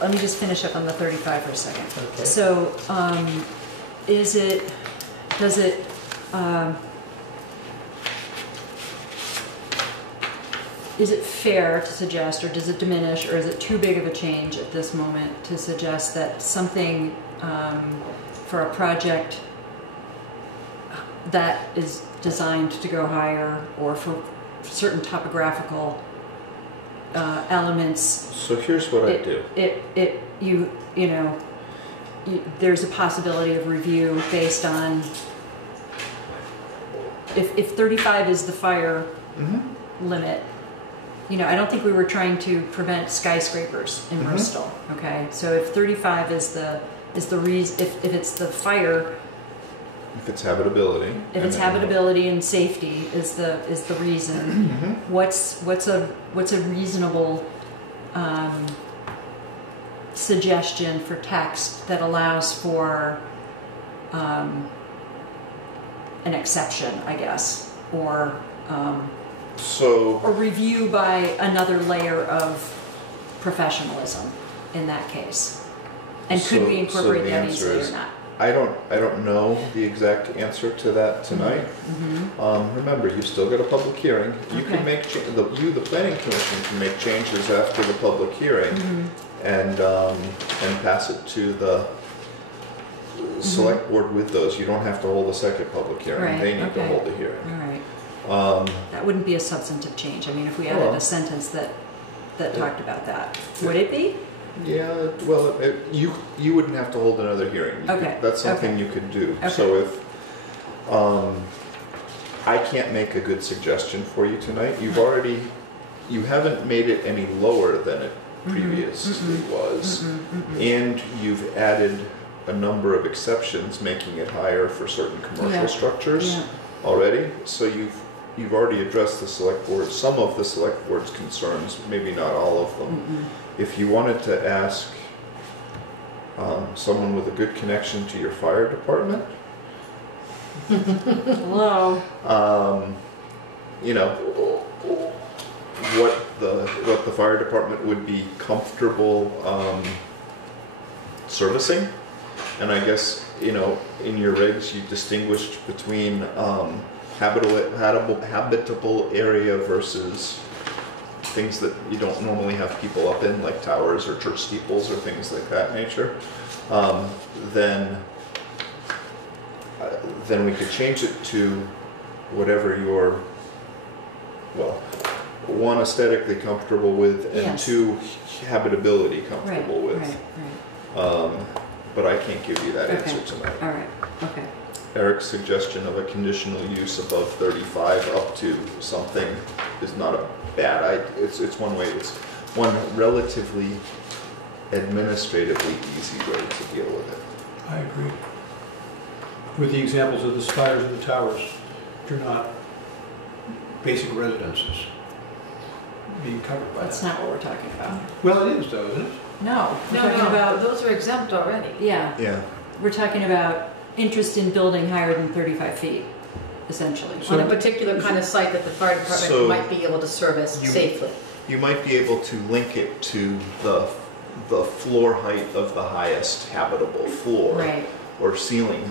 let me just finish up on the 35 for a second. Okay. So, does it, is it fair to suggest, or does it diminish, or is it too big of a change at this moment to suggest that something for a project that is designed to go higher, or for certain topographical elements? So here's what I do. There's a possibility of review based on if 35 is the fire limit. I don't think we were trying to prevent skyscrapers in Bristol. Okay, so if 35 is the reason, if it's the fire, if it's habitability, and safety is the reason, what's a reasonable suggestion for text that allows for an exception, I guess, or review by another layer of professionalism in that case? And could we incorporate that easily or not? I don't know the exact answer to that tonight. Remember, you still got a public hearing. You can make the planning commission can make changes after the public hearing, and pass it to the select board with those. You don't have to hold a second public hearing. Right, They need to hold the hearing. All right. That wouldn't be a substantive change. I mean, if we added a sentence that talked about that, would it be? Yeah, well, you wouldn't have to hold another hearing. That's something you could do. Okay. So if I can't make a good suggestion for you tonight, you haven't made it any lower than it previously was, and you've added a number of exceptions, making it higher for certain commercial structures already. So you've already addressed some of the select board's concerns, maybe not all of them. If you wanted to ask someone with a good connection to your fire department, hello, what the fire department would be comfortable servicing, and I guess in your regs you distinguished between habitable area versus things that you don't normally have people up in, like towers or church steeples or things like that nature. Then we could change it to whatever you're, one, aesthetically comfortable with, and two, habitability comfortable with. Right. But I can't give you that answer tonight. All right. Okay. Eric's suggestion of a conditional use above 35 up to something is not a bad idea. It's one way. It's one relatively administratively easy way to deal with it. I agree. With the examples of the spires and the towers, they're not basic residences being covered by That's that. not what we're talking about. Well, it is though, isn't it? No, we're talking about, those are exempt already. yeah, we're talking about interest in building higher than 35 feet, essentially. On a particular kind of site that the fire department might be able to service safely. You might be able to link it to the floor height of the highest habitable floor, Right. or ceiling.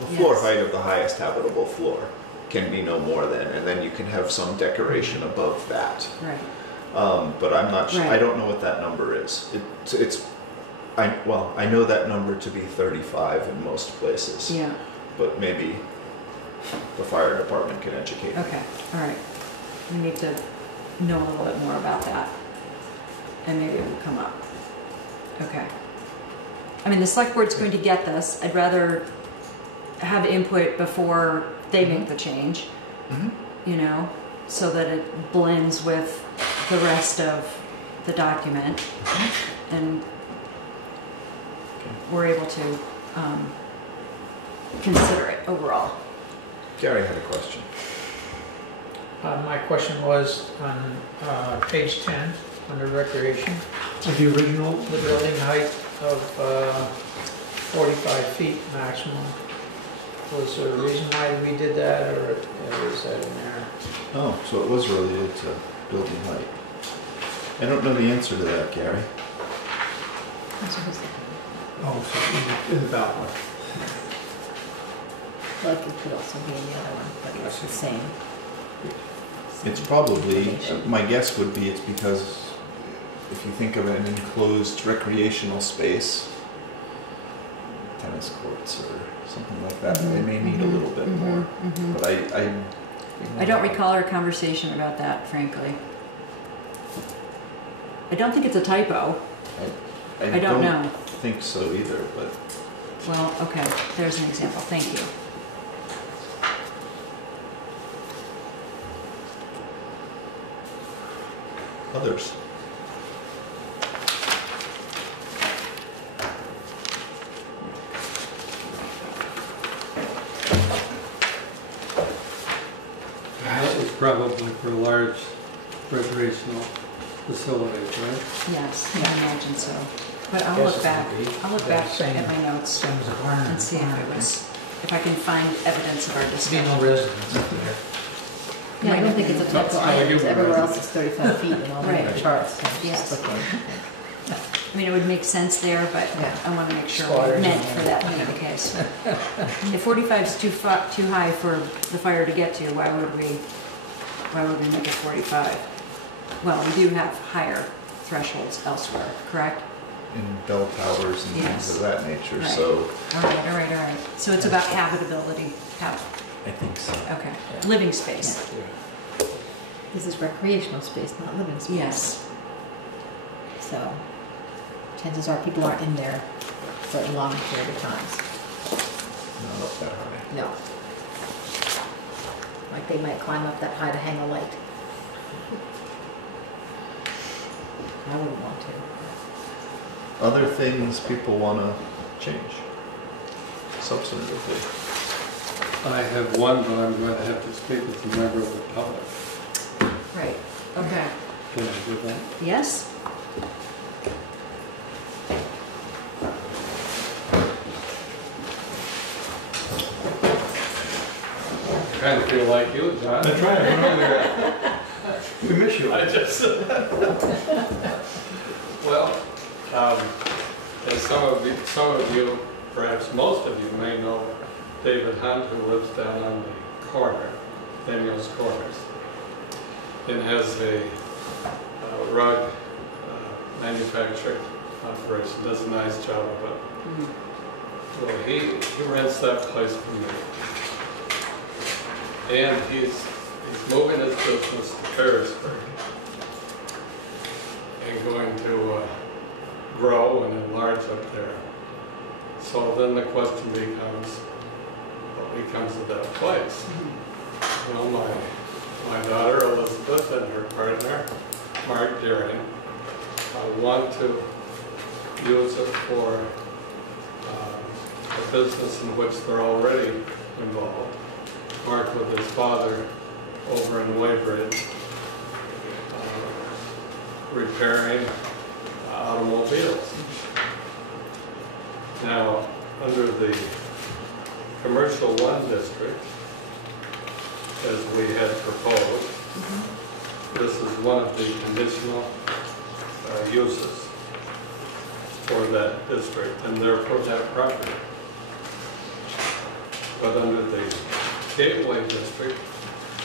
The floor height of the highest habitable floor can be no more than, and then you can have some decoration above that. Right. But I'm not sure. Right. I don't know what that number is. I know that number to be 35 in most places. Yeah. But maybe the fire department can educate me. Okay. All right. We need to know a little bit more about that, and maybe it will come up. Okay. I mean, the select board's going to get this. I'd rather have input before they make the change. you know, so that it blends with the rest of the document, and we're able to consider it overall. Gary had a question. My question was on page 10, under recreation, The original, the building height of 45 feet maximum. Was there a reason why we did that, or is that in there? Oh, so it was related to building height. I don't know the answer to that, Gary. oh, so in the ballot. Like it could also be in the other one, but it's the same. It's probably, my guess would be it's because if you think of an enclosed recreational space, tennis courts or something like that, they may need a little bit more. But I don't recall our conversation about that, frankly. I don't think it's a typo. I don't know. think so either, but Well, okay, there's an example, thank you. others. That was probably for large recreational facilities, right? Yes, I imagine so. But I'll Guess look it back, would be. I'll look Yeah, back same. at my notes Same as a barn. and see if it was, if I can find evidence of our Be discussion. no residence up there. Yeah, I don't think it's a typo, I because agree. everywhere else is 35 feet in all the Right. other charts. So Yes. just looking. I mean, it would make sense there, but Yeah. I want to make sure Squatters we're meant and- for that to be the case. If 45 is too high for the fire to get to, why would we make it 45? Well, we do have higher thresholds elsewhere, correct? In bell towers and Yes. things of that nature, Right. so All right. So it's about habitability, I think so. okay, living space. This is recreational space, not living space. Yes. So chances are people aren't in there for a long period of times. Not up that high. No. Like they might climb up that high to hang a light. I wouldn't want to. Other things people want to change substantively. I have one, but I'm going to have to speak with a member of the public. Right, okay. Can I do that? Yes? Kind of feel like you, John. That's right, I went over there. We miss you. I just, well, as some of you, perhaps most of you may know David Hunt, who lives down on the corner, Daniel's Corners, and has a rug manufacturing operation, does a nice job of it. Well, he rents that place from me. And he's moving his business to Ferrisburg and going to grow and enlarge up there. So then the question becomes, what becomes of that place? Well, my daughter Elizabeth and her partner, Mark Deering, want to use it for a business in which they're already involved. Mark with his father over in Weybridge, repairing automobiles. Now, under the Commercial 1 district, as we had proposed, this is one of the conditional uses for that district and therefore that property. But under the Gateway district,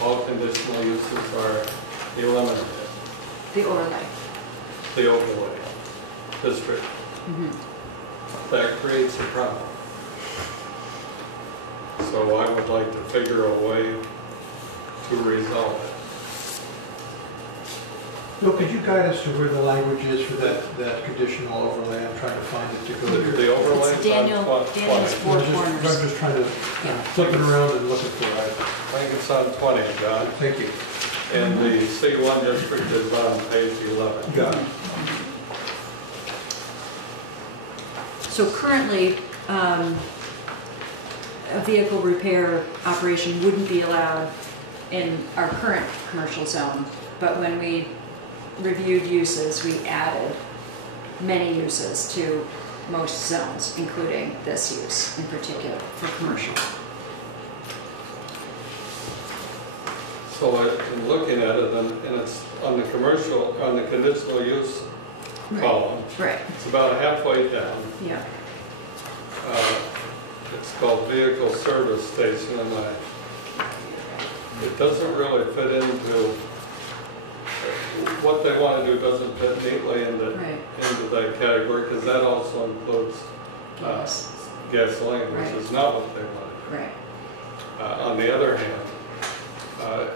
all conditional uses are eliminated. The overlay. The overlay district. That creates a problem. So I would like to figure a way to resolve it. Bill, could you guide us to where the language is for that conditional overlay? I'm trying to find it to go there. The overlay It's Daniel's on four I'm corners. just trying to Yeah. flip it around and looking for it. think it's on 20, John, Thank you. and the C1 district is on page 11. Got it. So currently, a vehicle repair operation wouldn't be allowed in our current commercial zone, but when we reviewed uses, we added many uses to most zones, including this use in particular for commercial. So in looking at it, and it's on the commercial, on the conditional use column, Right, it's about halfway down. yeah. It's called vehicle service station, and it doesn't really fit into, what they want to do doesn't fit neatly into Right. that category, because that also includes Yes. gasoline, which Right. is not what they want. Right. On the other hand,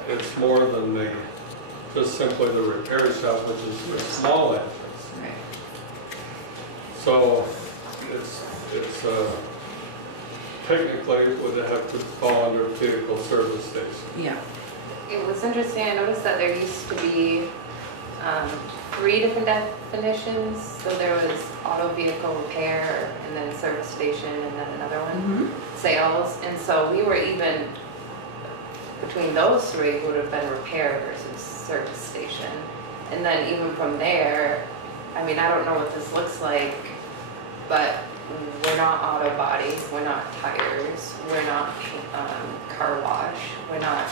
it's more than just simply the repair shop, which is a small entrance. Right. So it's technically it would have to fall under vehicle service station. Yeah. It was interesting, I noticed that there used to be 3 different definitions. So there was auto vehicle repair, and then service station, and then another one, sales. And so we were even, between those 3 would have been repair versus service station. And then even from there, I mean, I don't know what this looks like, but we're not auto body, we're not tires, we're not car wash, we're not,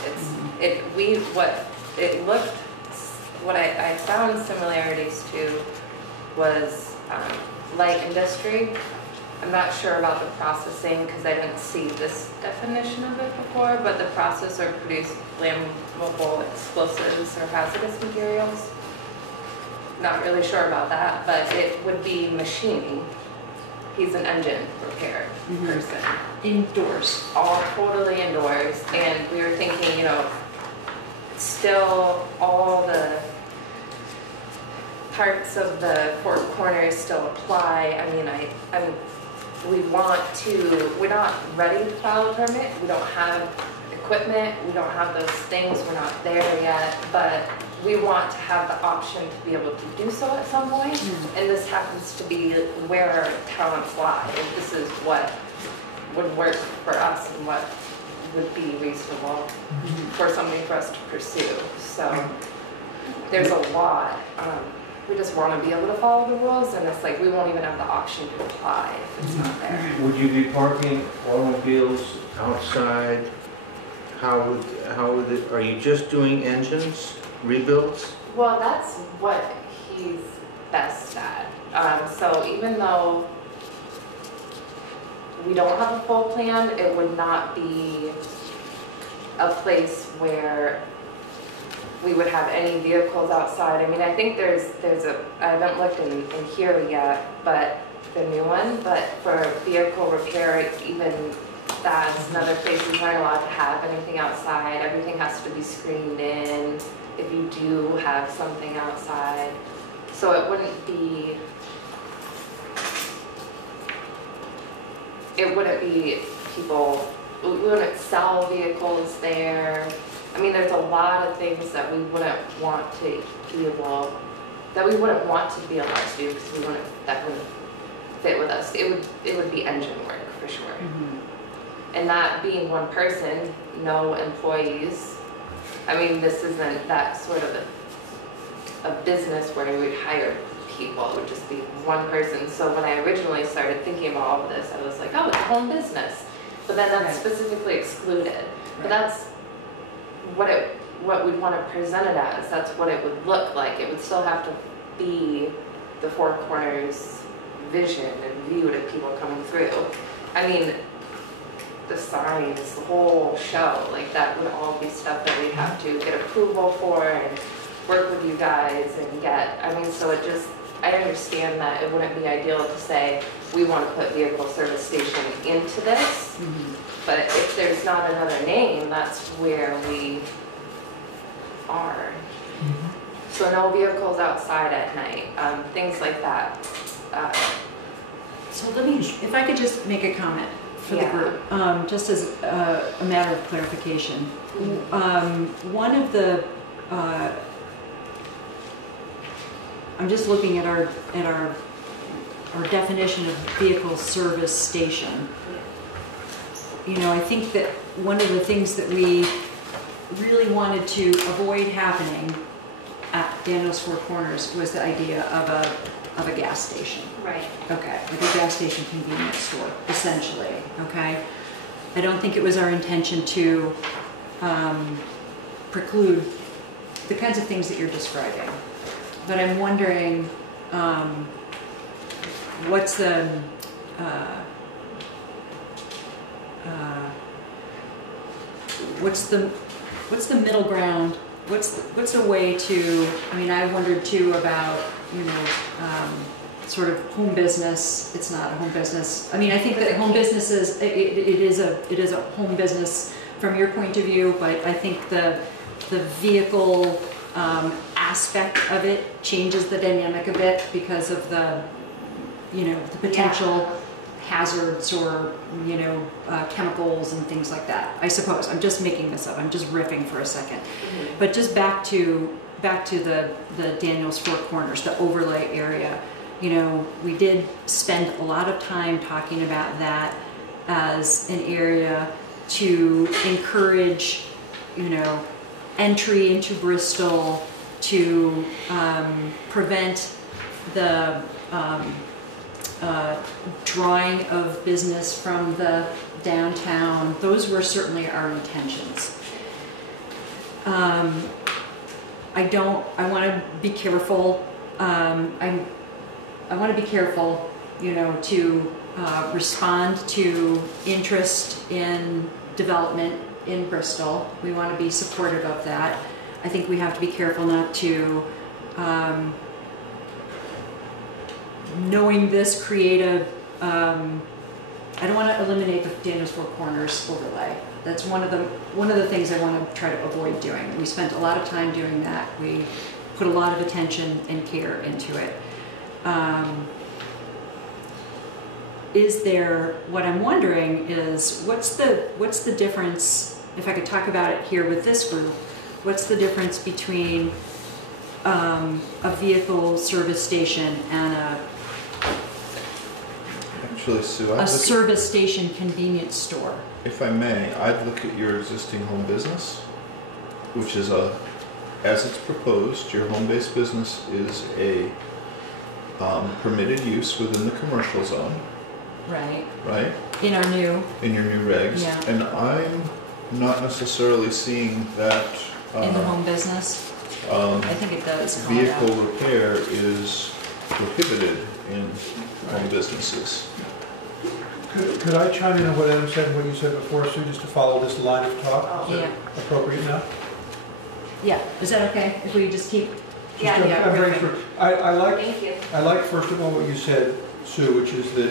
what I found similarities to was light industry. I'm not sure about the processing because I didn't see this definition of it before, but the process or produce flammable explosives or hazardous materials. Not really sure about that, but it would be machining. He's an engine repair person. Indoors. All totally indoors, and we were thinking, you know, still all the parts of the 4 corners still apply. I mean, we're not ready to file a permit. We don't have equipment, we don't have those things, we're not there yet, but we want to have the option to be able to do so at some point. And this happens to be where our talents lie. And this is what would work for us and what would be reasonable for something for us to pursue. So there's a lot. We just want to be able to follow the rules, and it's like we won't even have the option to apply if it's not there. Would you be parking automobiles outside? How would it, are you just doing engines, rebuilds? Well, that's what he's best at. So even though we don't have a full plan, it would not be a place where we would have any vehicles outside. I mean, I think there's I haven't looked in here yet, but the new one, but for vehicle repair, even that's another place we aren't allowed to have anything outside. Everything has to be screened in if you do have something outside. So it wouldn't be people, we wouldn't sell vehicles there. I mean, there's a lot of things that we wouldn't want to be able, that we wouldn't want to be allowed to do because that wouldn't fit with us. It would be engine work for sure. And that being one person, no employees. I mean, this isn't that sort of a business where we would hire people. It would just be one person. So when I originally started thinking about all of this, I was like, oh, it's a home business. But then that's specifically excluded. But that's what we'd want to present it as. That's what it would look like. It would still have to be the 4 corners vision and view to people coming through. I mean, the signs, the whole show, like that would all be stuff that we'd have to get approval for and work with you guys and get. I mean, so it just, I understand that it wouldn't be ideal to say we want to put vehicle service station into this, but if there's not another name, that's where we are. So no vehicles outside at night, things like that. So let me, if I could just make a comment. for the Yeah. group, just as a matter of clarification. One of the, I'm just looking at our definition of vehicle service station. You know, I think that one of the things that we really wanted to avoid happening at Daniel's Four Corners was the idea of a gas station. Right. Okay, like a gas station convenience store, essentially, okay? I don't think it was our intention to preclude the kinds of things that you're describing. But I'm wondering, what's the middle ground? What's a way to? I mean, I wondered too about, you know, sort of home business. It's not a home business. I mean, I think that home businesses, it is a home business from your point of view, but I think the vehicle aspect of it changes the dynamic a bit because of the, you know, the potential hazards or, you know, chemicals and things like that. I suppose I'm just making this up. I'm just riffing for a second. Mm-hmm. But just back to the Daniel's Four Corners, the overlay area. You know, we did spend a lot of time talking about that as an area to encourage, you know, entry into Bristol, to prevent the drawing of business from the downtown. Those were certainly our intentions. I want to be careful. I want to be careful, you know, to respond to interest in development in Bristol. We want to be supportive of that. I think we have to be careful not to, knowing this, create a, I don't want to eliminate the Daniel's Four Corners overlay. That's one of the things I want to try to avoid doing. We spent a lot of time doing that. We put a lot of attention and care into it. Is there, what I'm wondering is, what's the difference, if I could talk about it here with this group, what's the difference between a vehicle service station and Actually, Sue, a service station convenience store? if I may, I'd look at your existing home business, which is as it's proposed, your home-based business is a permitted use within the commercial zone, Right. right? In our new, In your new regs. Yeah. And I'm not necessarily seeing that in the home business, I think it does call it out. vehicle repair is prohibited in home businesses. Could I chime in on what Adam said and what you said before, Sue, just to follow this line of talk? Is that Yeah. appropriate now? Yeah, is that okay if we just keep? Yeah, Just, yeah, I'm we're ready for- I like, Thank you. I like first of all what you said, Sue, which is that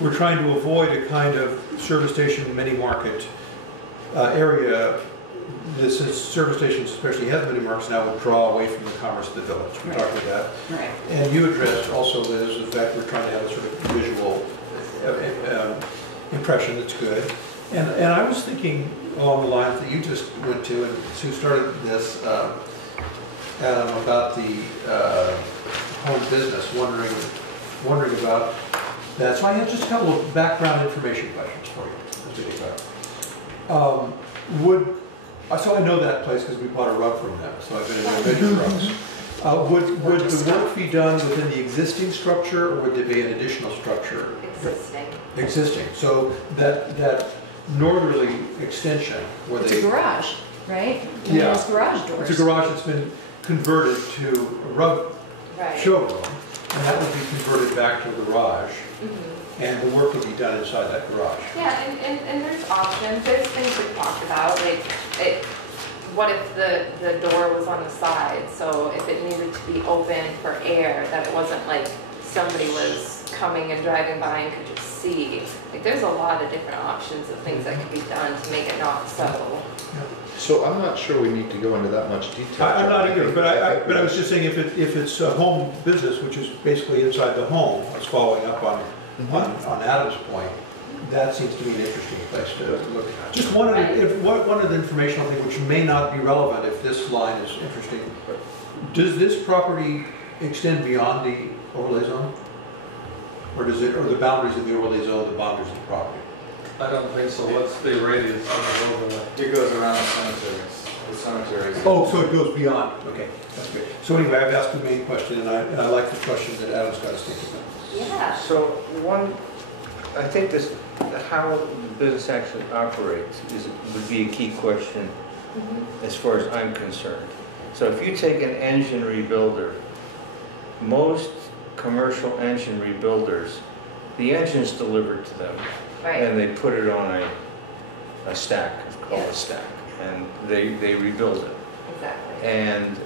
we're trying to avoid a kind of service station mini market area. This is service stations, especially heavy mini markets now, would draw away from the commerce of the village. We talked about that. Right. And you addressed also, Liz, the fact we're trying to have a sort of visual impression that's good. And I was thinking along the lines that you just went to, and Sue started this, Adam, about the home business, wondering about that. So I have just a couple of background information questions for you, as we get going. So I know that place because we bought a rug from them, so I've been in their venue rugs. Would the work be done within the existing structure, or would there be an additional structure? Existing. Existing. So that northerly extension where It's they... a garage, right? I mean, Yeah. it's garage doors. It's a garage that's been converted to a rug Right. showroom, and that would be converted back to a garage, Mhm. and the work would be done inside that garage. Yeah, and there's options, there's things we've talked about, like, what if the door was on the side, so if it needed to be open for air, that it wasn't like somebody was coming and driving by and could just see. Like, there's a lot of different options of things that could be done to make it not so. So I'm not sure we need to go into that much detail. I'm not John. either, but I was just saying, if it's a home business, which is basically inside the home, I was following up on Adam's point, That seems to be an interesting place to look. Just one of the informational thing, which may not be relevant if this line is interesting. Does this property extend beyond the overlay zone? Or does it, or the boundaries of the overlay zone, the boundaries of the property? I don't think so. What's the radius of the overlay? It goes around the cemeteries. The cemeteries. Oh, so it goes beyond, okay, that's good. So anyway, I've asked the main question, and I like the question that Adam's got us thinking about. Yeah. So one, I think this, how the business actually operates would be a key question as far as I'm concerned. So if you take an engine rebuilder, most commercial engine rebuilders, the engine's delivered to them. Right. And they put it on a stack, it's called a stack, and they rebuild it. Exactly. And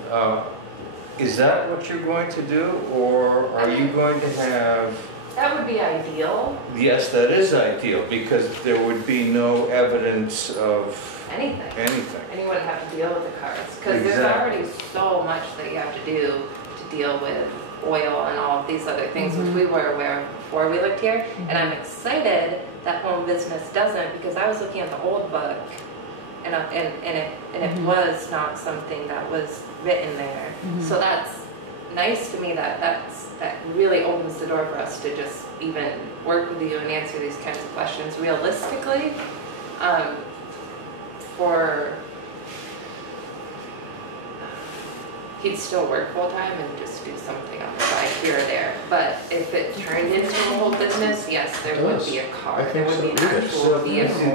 is that what you're going to do, or are you going to have... That would be ideal. Yes, that is ideal, because there would be no evidence of Anything. anything. And you wouldn't have to deal with the cars. Because there's Exactly. already so much that you have to do to deal with oil and all of these other things, which we were aware of before we lived here. And I'm excited that home business doesn't, because I was looking at the old book, and it was not something that was written there. So that's nice to me that really opens the door for us to just even work with you and answer these kinds of questions realistically. He'd still work full time and just do something on the side here or there. But if it turned into a whole business, yes, there would be a car. I There think would be so, an yes. actual See, vehicle.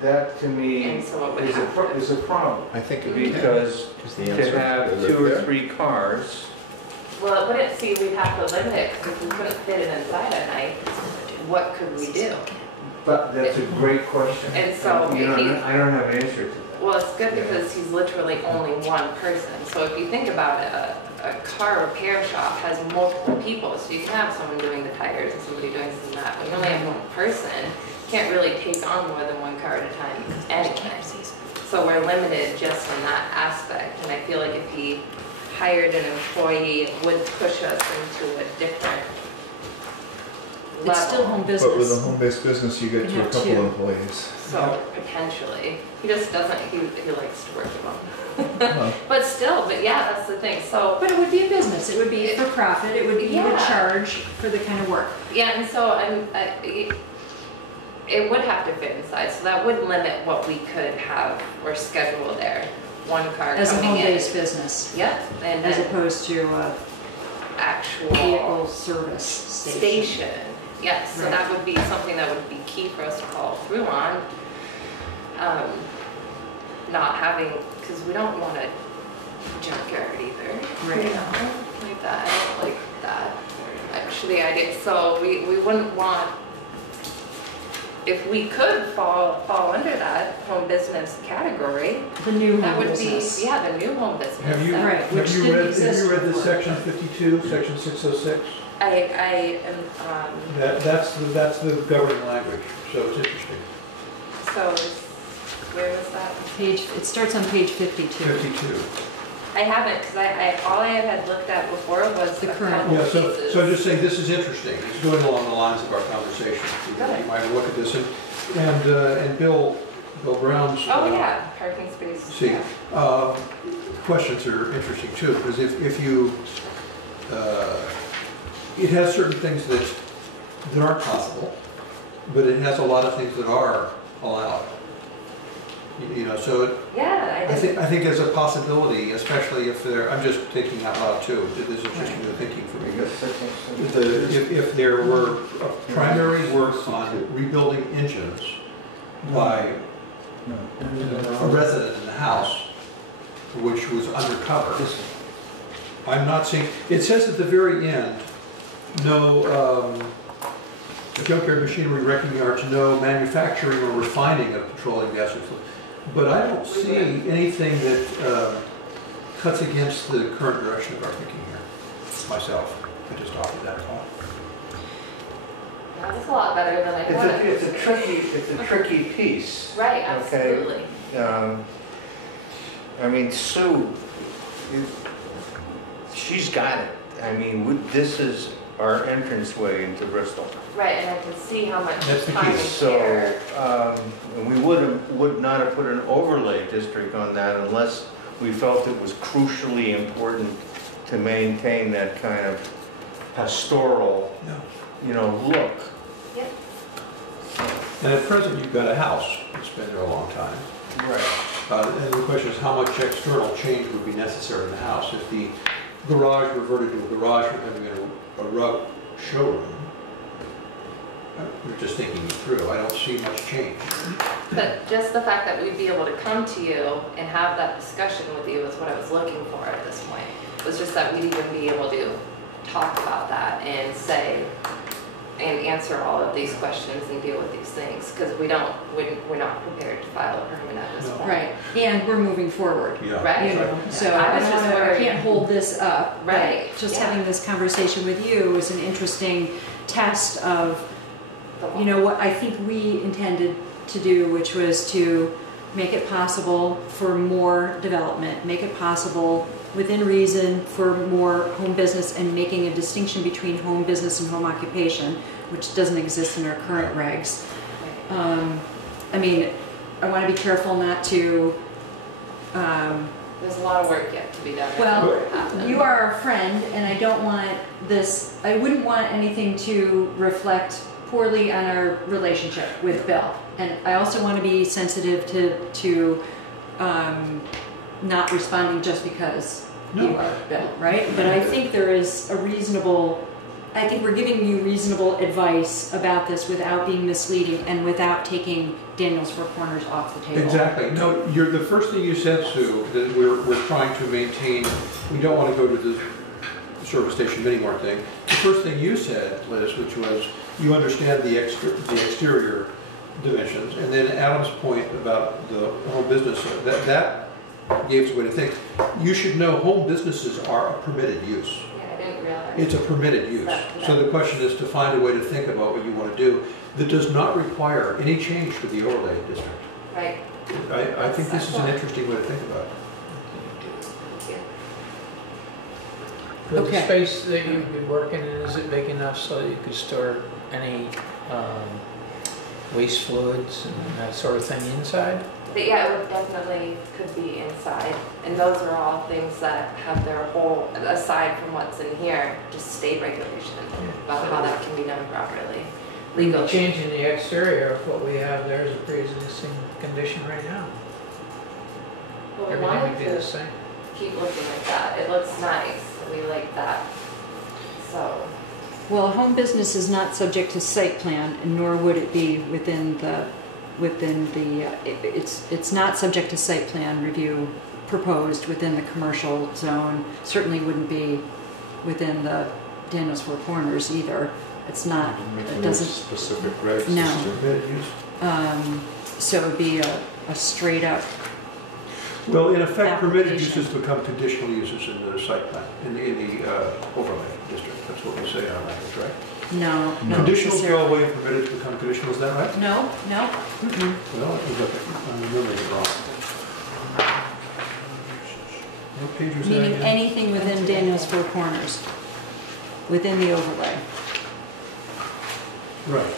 that to me And so it would is have to. is a problem. I think it can. Because the to answer, have they live 2 or there. 3 cars, Well, it wouldn't see, we'd have to limit it, because if we couldn't fit it inside at night, what could we do? but that's a great question. And so You know, if he- I don't have an answer to that. Well, it's good because he's literally only one person. So if you think about it, a car repair shop has multiple people. So you can have someone doing the tires and somebody doing some of that. When you only have one person, you can't really take on more than one car at a time anyway. So we're limited just in that aspect. And I feel like if he hired an employee, it would push us into a different level. It's still home business. But with a home-based business, you get You to a have couple two. employees. So potentially, he just doesn't, he likes to work alone. Well, But still, but yeah, that's the thing. So But it would be a business, it would be for profit, it would be, you would Yeah. charge for the kind of work. yeah, and so it would have to fit inside, so that would limit what we could have or schedule there. One car As a coming in. home-based business, Yep, and as then opposed to a actual vehicle service station. station. Yes, so Right. that would be something that would be key for us to follow through on. Not having, because we don't want a junkyard either. Right. You know, like that, I don't like that. Actually, I did, so we wouldn't want, if we could fall under that home business category, The new that home would be, business. yeah, the new home business. Have you, that- Right, which have you didn't read, exist have you read this before. section 52, section 606? I am, That's the governing language, so it's interesting. so, where was that? Page, it starts on page 52. 52. I haven't, because all I had looked at before was The a current couple Yeah, pieces. so just saying, this is interesting, it's going along the lines of our conversation. You Good. might look at this, and Bill Brown's. Oh, yeah, parking space. See, yeah. questions are interesting too, because if you, it has certain things that aren't possible, but it has a lot of things that are allowed. You know, so Yeah, I think there's a possibility, especially if there, I'm just thinking out loud too, this is just new thinking for me. If there were a primary work on rebuilding engines by a resident in the house, which was undercover, I'm not seeing, it says at the very end, no junkyard machinery, wrecking yards, no manufacturing or refining of petroleum gas. But I don't see anything that cuts against the current direction of our thinking here, myself. I just offered that thought. That's a lot better than I thought. It's a tricky piece. Right, Okay. absolutely. I mean, Sue, she's got it. I mean, this is our entranceway into Bristol. Right, and I can see how much That's the time key. and So, care. and we would not have put an overlay district on that unless we felt it was crucially important to maintain that kind of pastoral, look. Yep. And at present, you've got a house that's been there a long time. Right. And the question is, how much external change would be necessary in the house? If the garage reverted to a garage from having a rug showroom, we're just thinking it through, I don't see much change. But just the fact that we'd be able to come to you and have that discussion with you is what I was looking for at this point. It was just that we'd even be able to talk about that and say, and answer all of these questions and deal with these things, because we're not prepared to file a permit at this No. point. Right, and we're moving forward. Yeah. Right. You know, so I I was just I worried. can't hold this up. but Right, Just yeah. having this conversation with you is an interesting test of, The law. you know, what I think we intended to do, which was to make it possible for more development, make it possible within reason for more home business, and making a distinction between home business and home occupation, which doesn't exist in our current regs. I mean, I want to be careful not to, There's a lot of work yet to be done. well, before it happens. you are our friend, and I don't want this, I wouldn't want anything to reflect poorly on our relationship with Bill. And I also want to be sensitive to not responding just because you No. are Bill, right? But I think there is a reasonable, I think we're giving you reasonable advice about this without being misleading and without taking Daniel's Four Corners off the table. Exactly. No, the first thing you said, Sue, that we're trying to maintain, we don't want to go to the service station mini mart thing. The first thing you said, Liz, which was you understand the exterior dimensions, and then Adam's point about the home business, that gave us a way to think. You should know home businesses are a permitted use. Yeah, I didn't realize. It's a permitted use. So the question is to find a way to think about what you want to do that does not require any change for the overlay district. Right. I think this is an interesting way to think about it. Yeah. For the Okay. space that you'd be working in, is it big enough so that you could store any waste fluids and that sort of thing inside? But yeah, it would definitely could be inside, and those are all things that have their whole, aside from what's in here, just state regulation about how that can be done properly, legally. Changing the exterior of what we have there is a pre-existing condition right now. But we Everything would wanted be the to same. keep looking at that. It looks nice, and we like that. So, Well, a home business is not subject to site plan, and nor would it be within the, it's not subject to site plan review proposed within the commercial zone. Certainly wouldn't be within the Daniel's Four Corners either. It's not, it doesn't, Specific regs. No. Permitted use. so it would be a straight up, Well, in effect, permitted Application. uses become conditional uses in the site plan, in the overlay district. That's what we say in our language, right? no, not Conditionals go necessarily. away and permitted become conditional, is that right? No, no, mm-mm. Well, I'm remembering it wrong. What page was that Meaning again? anything within Daniel's Four Corners, within the overlay. Right.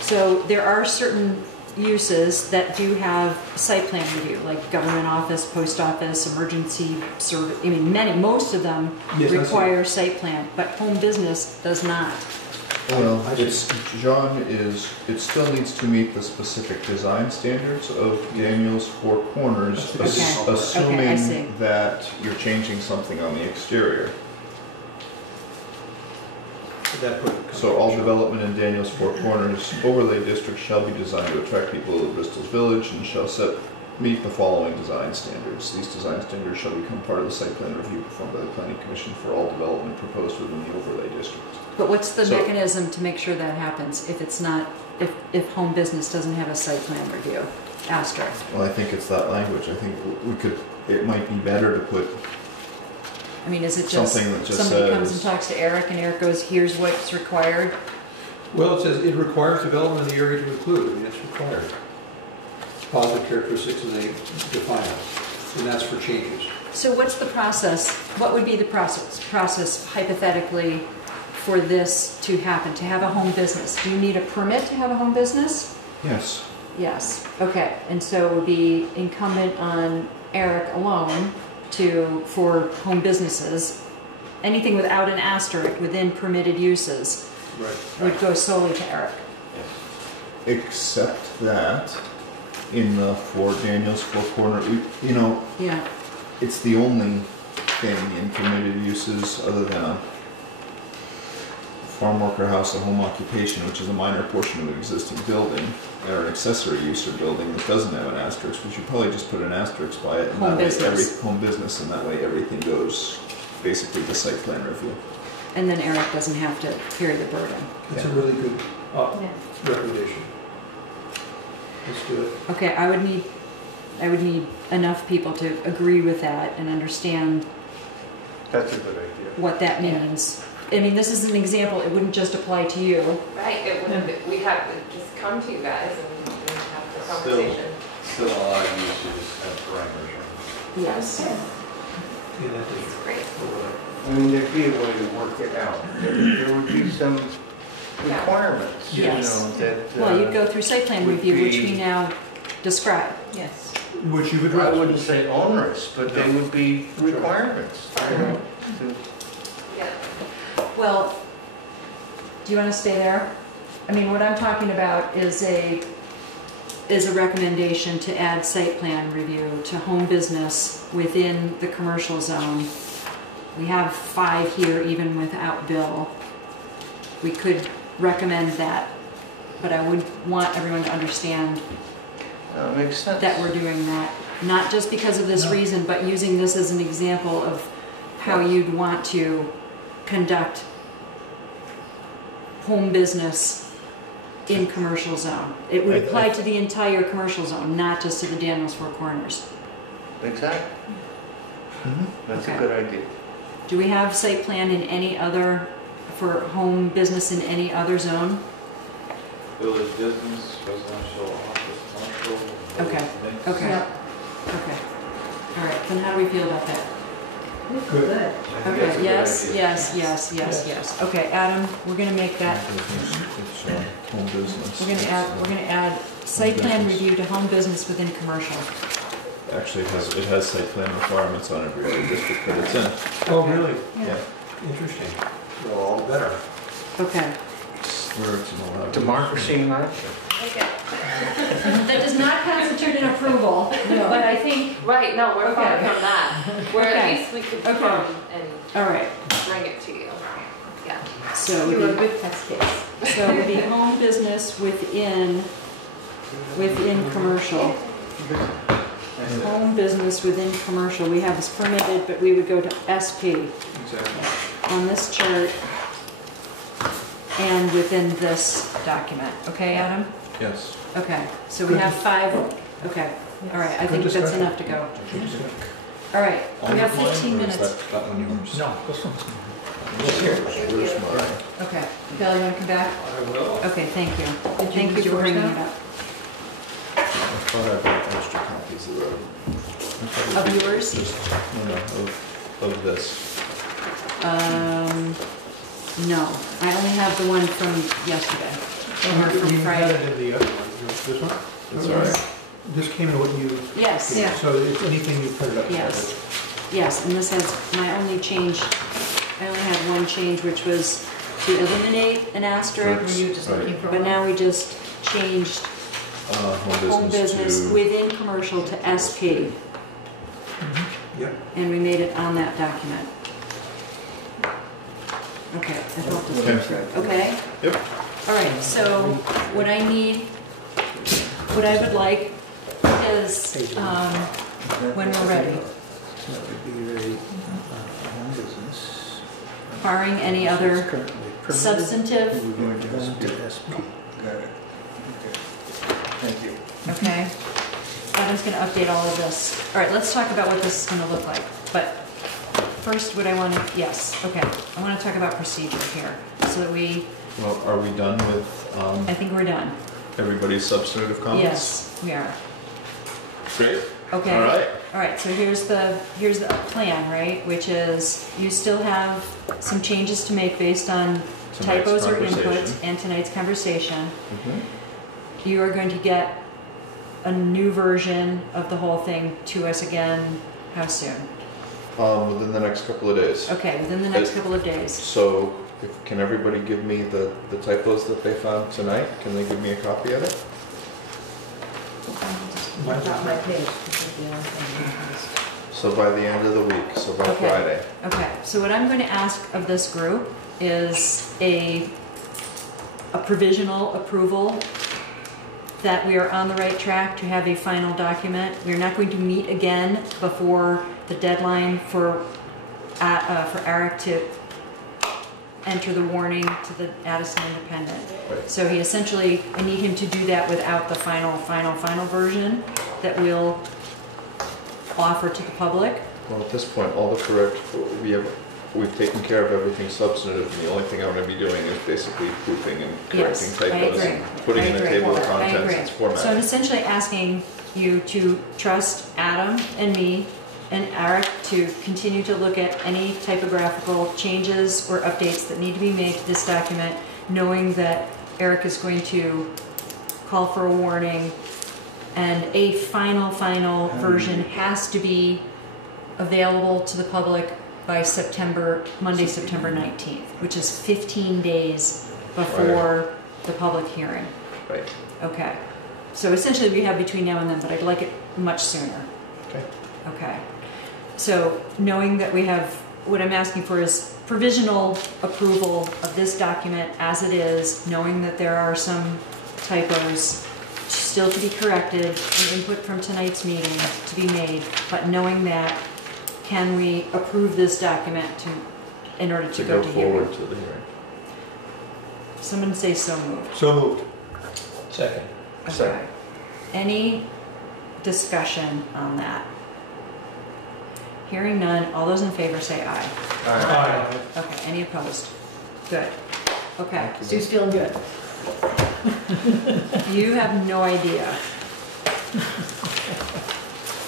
So there are certain uses that do have site plan review, like government office, post office, emergency service. I mean, most of them Yes, I see. require site plan, but home business does not. Well, I see. it still needs to meet the specific design standards of Daniel's Four Corners, Okay. Okay, I see. assuming that you're changing something on the exterior. That put- So all development in Daniel's Four Corners overlay district shall be designed to attract people to Bristol's village and shall meet the following design standards. These design standards shall become part of the site plan review performed by the planning commission for all development proposed within the overlay district. But what's the So- mechanism to make sure that happens if it's not, if home business doesn't have a site plan review? Asterisk. Well, I think it's that language. I think it might be better to put I mean, is it just, something that just somebody comes and says, talks to Eric and Eric goes, here's what's required? Well, it says it requires development in the area to include, I mean, it's required. Positive characteristics, and they define it, and that's for changes. So what's the process? What would be the process hypothetically for this to happen, to have a home business? Do you need a permit to have a home business? Yes. Yes, okay, and so it would be incumbent on Eric alone for home businesses. Anything without an asterisk within permitted uses Right. would go solely to Eric. Except that in the Daniels Four Corner, you know, Yeah, it's the only thing in permitted uses other than a farm worker house, a home occupation, which is a minor portion of an existing building, or an accessory use or building that doesn't have an asterisk. We should probably just put an asterisk by it, and Home that way business. home business, and that way everything goes basically to site plan review. and then Eric doesn't have to carry the burden. It's a really good Yeah. recommendation. Let's do it. Okay, I would need enough people to agree with that and understand That's a good idea. what that means. I mean, this is an example, it wouldn't just apply to you. Right, it wouldn't, we have to just come to you guys and have the conversation. Still a lot of uses have parameters. Yes. Yeah, that It's is. great. I mean, there'd be a way to work it out. There would be some requirements, you Yes. know, that. Well, you'd go through site plan would review, which we be- now describe. Yes. Which you've I addressed. wouldn't say onerous, but they would be requirements, you know, to- Yeah. Well, do you want to stay there? I mean, what I'm talking about is a recommendation to add site plan review to home business within the commercial zone. We have 5 here even without Bill. We could recommend that, but I would want everyone to understand that makes sense. that we're doing that. Not just because of this reason, but using this as an example of how you'd want to conduct home business in commercial zone. It would apply to the entire commercial zone, not just to the Daniels Four Corners. Exactly. That's a Okay. good idea. Do we have site plan in any other, for home business in any other zone? Village business, residential, office, commercial. Okay, mix. okay. Yep. Okay. All right, then how do we feel about that? Good. I think that's a Okay, good yes, idea. yes. Okay, Adam, we're gonna make that, It's home business. we're gonna add site plan review to home business within commercial. Actually, it has site plan requirements on every other district that it's in. Oh, Okay. really? Yeah. Interesting. Well, all the better. Okay. Where it's an allowed. Democracy in action. Okay. That does not constitute an approval, but I think, Right, no, we're far Okay. from that. Where at Okay. least we could Okay. come and all right, bring it to you. Yeah. so it You were a would be, good test case. so it would be home business within commercial. Home business within commercial, we have this permitted, but we would go to SP Exactly. on this chart and within this document. Okay, Adam? Yes. Okay, so we have 5, okay, all right, I think Good that's discussion. enough to go. All right, we have 15 minutes. That one yours? No, this one's. Where's mine? Okay, Bill, you want to come back? I will. Okay, thank you. Did you Thank you use for yours bringing now? it up. I thought I brought extra copies of the. Of yours? No, of this. No, I only have the one from yesterday, or from You had Friday. it in the other one. This one? That's Yes. all right. This came in what you, Yes, Yeah. so it's anything you printed up. yes, yes, and this has, my only change, I only had one change, which was to eliminate an Were asterisk, you just Right. looking for but one? now we just changed home business to. within commercial to SP, Yep. and we made it on that document. Okay, I thought this Okay. was good. Okay? Yep. All right, so what I need, what I would like is, when we're ready, That would be a home business. barring any other It's currently permitted. substantive, We're going to go into SP. Got it. Okay. Thank you. okay? Adam's gonna update all of this. All right, let's talk about what this is gonna look like. But first, what I want to, yes, okay. I want to talk about procedure here, so that we, Well, are we done with I think we're done. everybody's substantive comments? Yes, we are. Great. Okay. All right. All right, so here's the plan, right? Which is you still have some changes to make based on Tonight's typos or conversation. inputs and tonight's conversation. Mhm. You are going to get a new version of the whole thing to us again. How soon? Within the next couple of days. Okay, within the next It- couple of days. So, can everybody give me the typos that they found tonight? Can they give me a copy of it? Not my page. This is the only thing you missed. So by the end of the week, so by Okay. Friday. Okay, so what I'm going to ask of this group is a provisional approval that we are on the right track to have a final document. We're not going to meet again before the deadline for Eric to enter the warning to the Addison Independent. Right. So he essentially, I need him to do that without the final version that we'll offer to the public. Well, at this point, all the correct, we've taken care of everything substantive, and the only thing I'm gonna be doing is basically proofing and correcting Yes, I typos, agree. and putting in a table of I contents, agree. it's So I'm formatted. essentially asking you to trust Adam and me and Eric to continue to look at any typographical changes or updates that need to be made to this document, knowing that Eric is going to call for a warning, and a final version has to be available to the public by Monday, September 19th, which is 15 days before the public hearing. Right, Okay. So essentially we have between now and then, but I'd like it much sooner. okay. Okay. So knowing that we have, what I'm asking for is provisional approval of this document as it is, knowing that there are some typos still to be corrected and input from tonight's meeting to be made, but knowing that, can we approve this document in order to go to hearing? forward to the hearing. Someone say so moved. So moved. Second. Okay. Any discussion on that? Hearing none, all those in favor say aye. Aye. Okay, any opposed? Good. Okay, Sue's feeling good. you have no idea.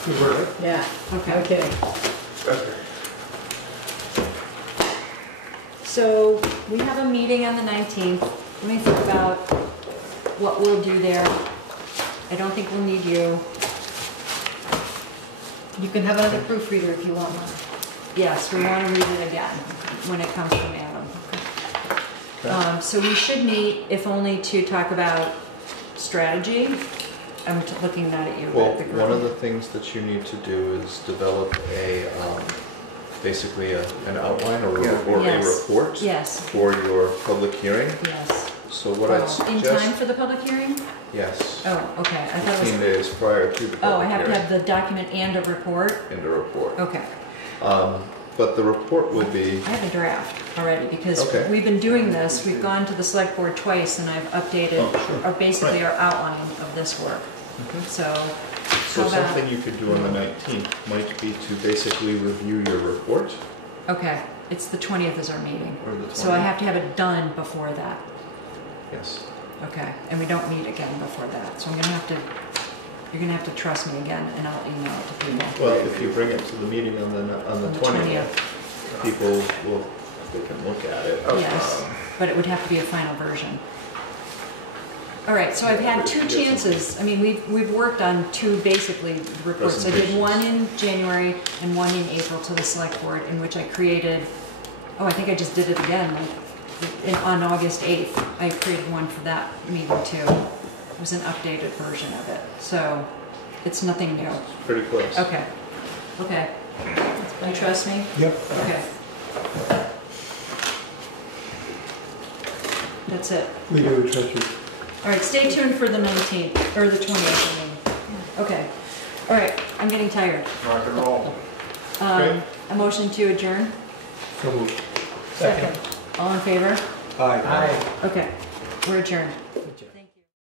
Good work. Yeah, Okay. okay. So we have a meeting on the 19th. Let me think about what we'll do there. I don't think we'll need you. You can have another proofreader if you want one. Yes, we want to read it again when it comes from Adam. So we should meet, if only to talk about strategy. I'm looking not at you, but Well, at the group. one of the things that you need to do is develop basically an outline or Yes. a report Yes, for your public hearing. yes. So what I'd In suggest, time for the public hearing? yes, Oh, okay. I thought it 15 was, days prior to the oh, I public have to hearing have the document and a report? and a report. Okay. But the report would be, I have a draft already because Okay. we've been doing this. We've gone to the select board twice and I've updated basically our outline of this work. So so how about, something you could do on the 19th might be to basically review your report, okay, it's the 20th is our meeting. or the 20th. So I have to have it done before that. Yes. Okay, and we don't meet again before that. So you're gonna have to trust me again and I'll email it to people. Well, if you bring it to the meeting on the 20th, people will, they can look at it. Yes, but it would have to be a final version. All right, so I've had two chances. I mean, we've worked on two basically reports. I did Presentations. one in January and one in April to the select board in which I created, I think I just did it again, on August 8th. I created one for that meeting too. It was an updated version of it, so it's nothing new. Pretty close. Okay, okay. You trust me? Yep. Okay. That's it. We do trust you. All right, stay tuned for the 19th, or the 20th, I mean. Okay. All right, I'm getting tired. Rock and roll. Great. A motion to adjourn? So moved. Second. All in favor? Aye. Aye. Okay, we're adjourned.